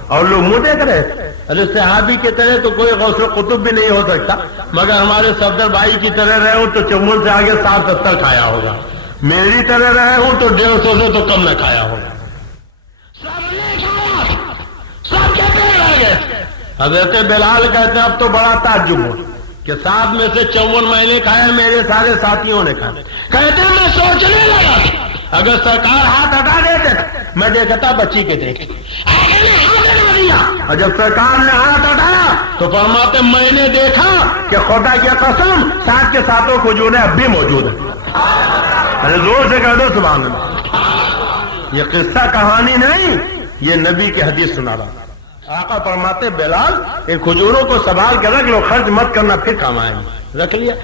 اور لوگ منہ دیکھ رہے. ارے صحابی کی طرح تو کوئی غوث و قطب بھی نہیں ہو سکتا, مگر ہمارے صفدر بھائی کی طرح رہے ہوں تو 54 سے آگے 60-70 کھایا ہوگا. میری طرح رہے ہوں تو 150 سے تو کم نہ کھایا ہوگا. سب نے کھایا, سب کے پیٹ بھر گئے. حضرت بلال کہتے اب تو بڑا تعجب ہو کہ 7 میں سے 54 میں نے کھایا, میرے سارے ساتھیوں نے کھایا. کہتے میں سوچنے لگا اگر سرکار ہاتھ ہٹا دیتے میں دیکھتا بچی کے دیکھ. اور جب سرکار نے ہاتھ ہٹایا تو فرماتے میں نے دیکھا کہ خدا کی قسم 7 کے 7 کھجوریں اب بھی موجود ہیں. ارے زور سے کہہ دو سبحان اللہ. یہ قصہ کہانی نہیں, یہ نبی کی حدیث سنا رہا. آقا فرماتے بلال ان کھجوروں کو سنبھال کے رکھ لو, خرچ مت کرنا, پھر کام آئیں گے. رکھ لیا.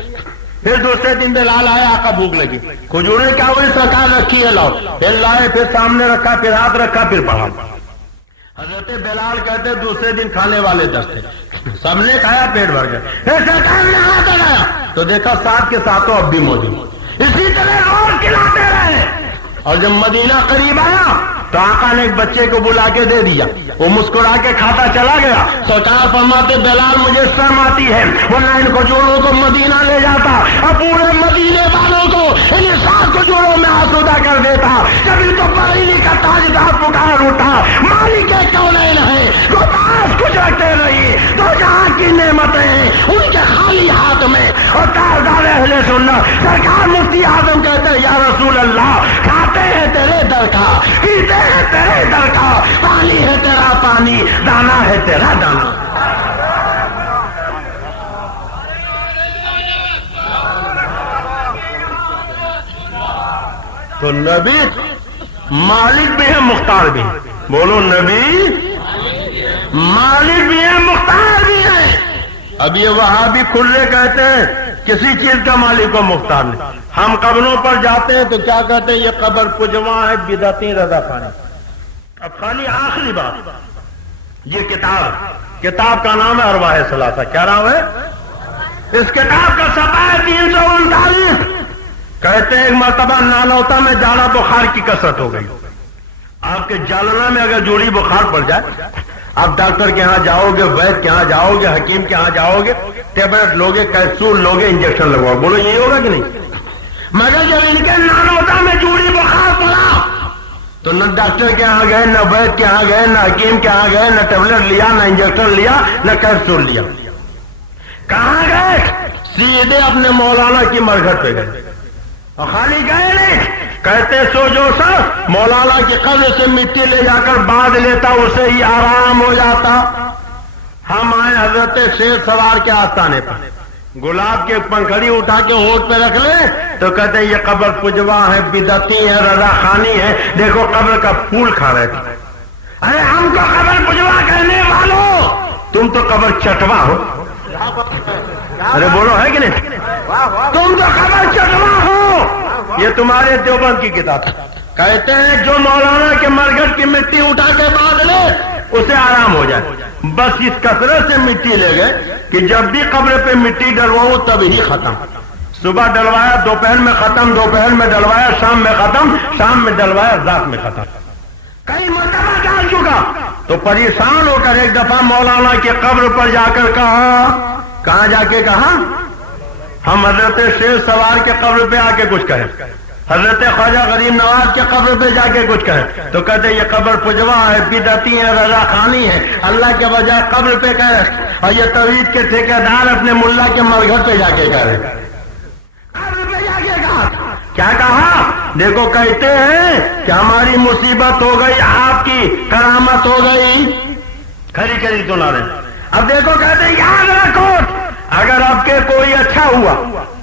پھر دوسرے دن بلال آیا, آقا بھوک لگی. کھجوریں کیا ہوئی, سرکار رکھی ہے, لاؤ. پھر لائے, پھر سامنے رکھا, پھر ہاتھ رکھا, پھر پڑھا. حضرت بلال کہتے دوسرے دن کھانے والے 10 تھے, سب نے کھایا, پیٹ بھر گیا. پھر سرکار نے ہاتھ لگایا تو دیکھا 7 کے 7 اب بھی موجود. اسی طرح اور کھلاتے رہے. اور جب مدینہ قریب آیا تو آقا نے ایک بچے کو بلا کے دے دیا، وہ مسکرا کے کھاتا چلا گیا۔ سرکار فرماتے بلال مجھے شرم آتی ہے، ورنہ ان کھجوروں کو مدینہ لے جاتا اور پورے مدینے والوں کو ان 7 کھجوروں میں آسودہ کر دیتا۔ کبھی تو بریلی کا تاجدار پکار اٹھا، مالک کونین ہے، وہ پاس کچھ رکھتے نہیں، تو جہاں کی نعمتیں ہیں ان کے خالی ہاتھ میں۔ اور تاجدار اہل سنت سرکار مفتی اعظم کہتے ہیں یا رسول اللہ، کھاتے ہیں تیرے در کا، پیتے ہے تیرے در کا، پانی ہے تیرا پانی، دانا ہے تیرا دانا۔ تو نبی مالک بھی ہے مختار بھی ہے، بولو نبی مالک بھی ہے مختار بھی ہے۔ اب یہ وہابی کھلے کہتے ہیں کسی چیز کا مالک و مختار نہیں۔ ہم قبروں پر جاتے ہیں تو کیا کہتے ہیں یہ قبر پجواں ہے بدعتی رضا خانی۔ اب خالی آخری بات، یہ کتاب کا نام ہے ارواح ثلاثہ۔ کیا نام ہے اس کتاب کا؟ صفحہ 339۔ کہتے ہیں ایک مرتبہ نانوتا میں جاڑا بخار کی کثرت ہو گئی۔ آپ کے جالنا میں اگر جوڑی بخار پڑ جائے، آپ ڈاکٹر کے ہاں جاؤ گے، وید کے ہاں جاؤ گے، حکیم کے ہاں جاؤ گے، ٹیبلٹ لوگے، کیپسول لوگے، انجیکشن لگواؤ، بولو یہی ہوگا کہ نہیں؟ مگر جب ان کے نانوتا میں جوڑی بخار پڑا تو نہ ڈاکٹر کے ہاں گئے، نہ وید کے ہاں گئے، نہ حکیم کے ہاں گئے، نہ ٹیبلٹ لیا، نہ انجیکشن لیا، نہ کیپسول لیا۔ کہاں گئے؟ سیدھے اپنے مولانا کی مرگھٹ پہ گئے، اور خالی گئے نہیں، کہتے سو جو سر مولانا کی قبر سے مٹی لے جا کر باندھ لیتا، اسے ہی آرام ہو جاتا۔ ہم آئے حضرت شیر سوار کے آستانے پر، گلاب کے پنکھڑی اٹھا کے ہونٹ پہ رکھ لیں تو کہتے ہیں یہ قبر پجوا ہے، بدعتی ہے، رضا خانی ہے، دیکھو قبر کا پھول کھا رہے تھے۔ ارے ہم کو قبر پجوا کہنے والوں، تم تو قبر چٹوا ہو۔ ارے بولو ہے کہ نہیں؟ تم تو قبر چٹوا ہو۔ یہ تمہارے دیوبند کی کتاب ہے۔ کہتے ہیں جو مولانا کے مرگھٹ کی مٹی اٹھا کے باندھ لے اسے آرام ہو جائے۔ بس اس کثرت سے مٹی لے گئے کہ جب بھی قبر پہ مٹی ڈلواؤں تب ہی ختم۔ صبح ڈلوایا دوپہر میں ختم، دوپہر میں ڈلوایا شام میں ختم، شام میں ڈلوایا رات میں ختم۔ کئی مرتبہ ڈال چکا تو پریشان ہو کر ایک دفعہ مولانا کی قبر پر جا کر کہا، کہاں جا کے کہا؟ ہم حضرت شیر سوار کے قبر پہ آ کے کچھ کہیں، حضرت خواجہ غریب نواز کے قبر پہ جا کے کچھ کہیں تو کہتے یہ قبر پجوا ہے، بدعتی ہے، رضا خانی ہے، اللہ کے بجائے قبر پہ کہہ رہے، اور یہ توحید کے ٹھیکیدار اپنے ملا کے مرگھٹ پہ جا کے کہہ رہے، قبر پہ جا کے کہا۔ کیا کہا؟ دیکھو کہتے ہیں کہ ہماری مصیبت ہو گئی، آپ کی کرامت ہو گئی، کھری کھری سنا رہے۔ اب دیکھو کہتے ہیں یاد رکھو اگر آپ کے کوئی اچھا ہوا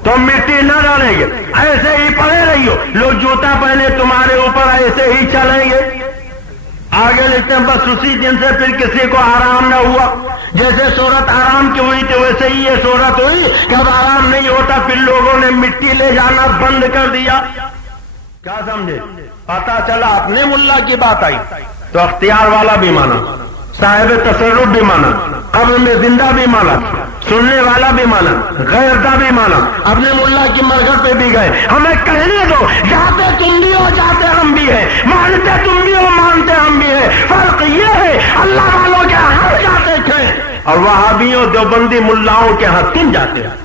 تو مٹی نہ ڈالیں گے، ایسے ہی پڑے رہیو، لوگ جوتا پہنے تمہارے اوپر ایسے ہی چلیں گے۔ آگے لکھتے ہیں بس اسی دن سے پھر کسی کو آرام نہ ہوا، جیسے صورت آرام کی ہوئی تھی ویسے ہی یہ صورت ہوئی کہ اب آرام نہیں ہوتا، پھر لوگوں نے مٹی لے جانا بند کر دیا۔ کیا سمجھے؟ پتا چلا اپنے ملا کی بات آئی تو اختیار والا بھی مانا، صاحب تصرف بھی مانا، قبر میں زندہ بھی مانا، سننے والا بھی مانا، غیرتا بھی مانا، اپنے ملا کی مرگھٹ پہ بھی گئے۔ ہمیں کہنے دو جاتے تم بھی ہو جاتے ہم بھی ہیں، مانتے تم بھی ہو مانتے ہم بھی ہیں، فرق یہ ہے اللہ والوں کے ہاں جاتے تھے اور وہابیوں دیوبندی ملاؤں کے ہاں تم جاتے ہیں۔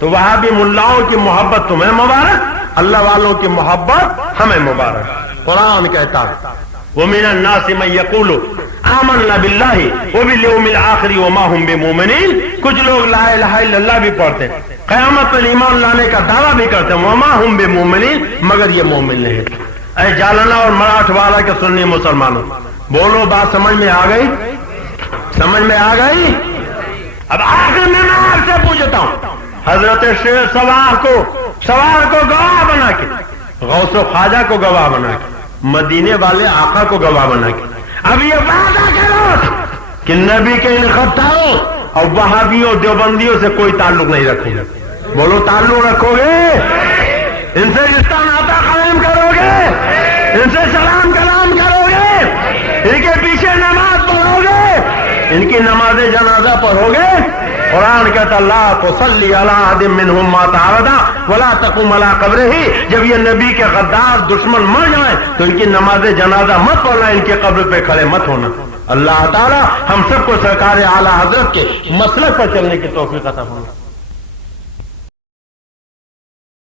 تو وہابی ملاؤں کی محبت تمہیں مبارک، اللہ والوں کی محبت ہمیں مبارک۔ قرآن کہتا ہے وَمِنَ النَّاسِ مَن يَقُولُ آمَنَّا بِاللَّهِ وَبِالْيَوْمِ الْآخِرِ وَمَا هُمْ بِمُؤْمِنِينَ۔ کچھ لوگ لا الہ الا اللہ بھی پڑھتے ہیں، قیامت پر ایمان لانے کا دعویٰ بھی کرتے ہیں، وَمَا هُمْ بِمُؤْمِنِينَ، مگر یہ مومن نہیں۔ اے جالنا اور مراٹھ والا کے سنی مسلمانوں، بولو بات سمجھ میں آ گئی؟ سمجھ میں آ گئی؟ اب آخر میں آپ سے پوچھتا ہوں، حضرت شیر سوار کو گواہ بنا کے، غوث و خواجہ کو گواہ بنا کے، مدینے والے آقا کو گواہ بنا کے اب یہ وعدہ کرو کہ نبی کے ان خطاؤں اور وہابیوں دیوبندیوں سے کوئی تعلق نہیں رکھو گے۔ بولو تعلق رکھو گے؟ ان سے رشتہ ناتا قائم کرو گے؟ ان سے سلام کلام کرو گے؟ ان کے پیچھے نماز پڑھو گے؟ ان کی نماز جنازہ پڑھو گے؟ قرآن کہتا لا تصلی علی احد منہم مات ابدا ولا تقم علی قبرہ، جب یہ نبی کے غدار دشمن مر جائیں تو ان کی نماز جنازہ مت پڑھنا، ان کے قبر پہ کھڑے مت ہونا۔ اللہ تعالی ہم سب کو سرکار اعلی حضرت کے مسلک پر چلنے کی توفیق عطا فرمائے۔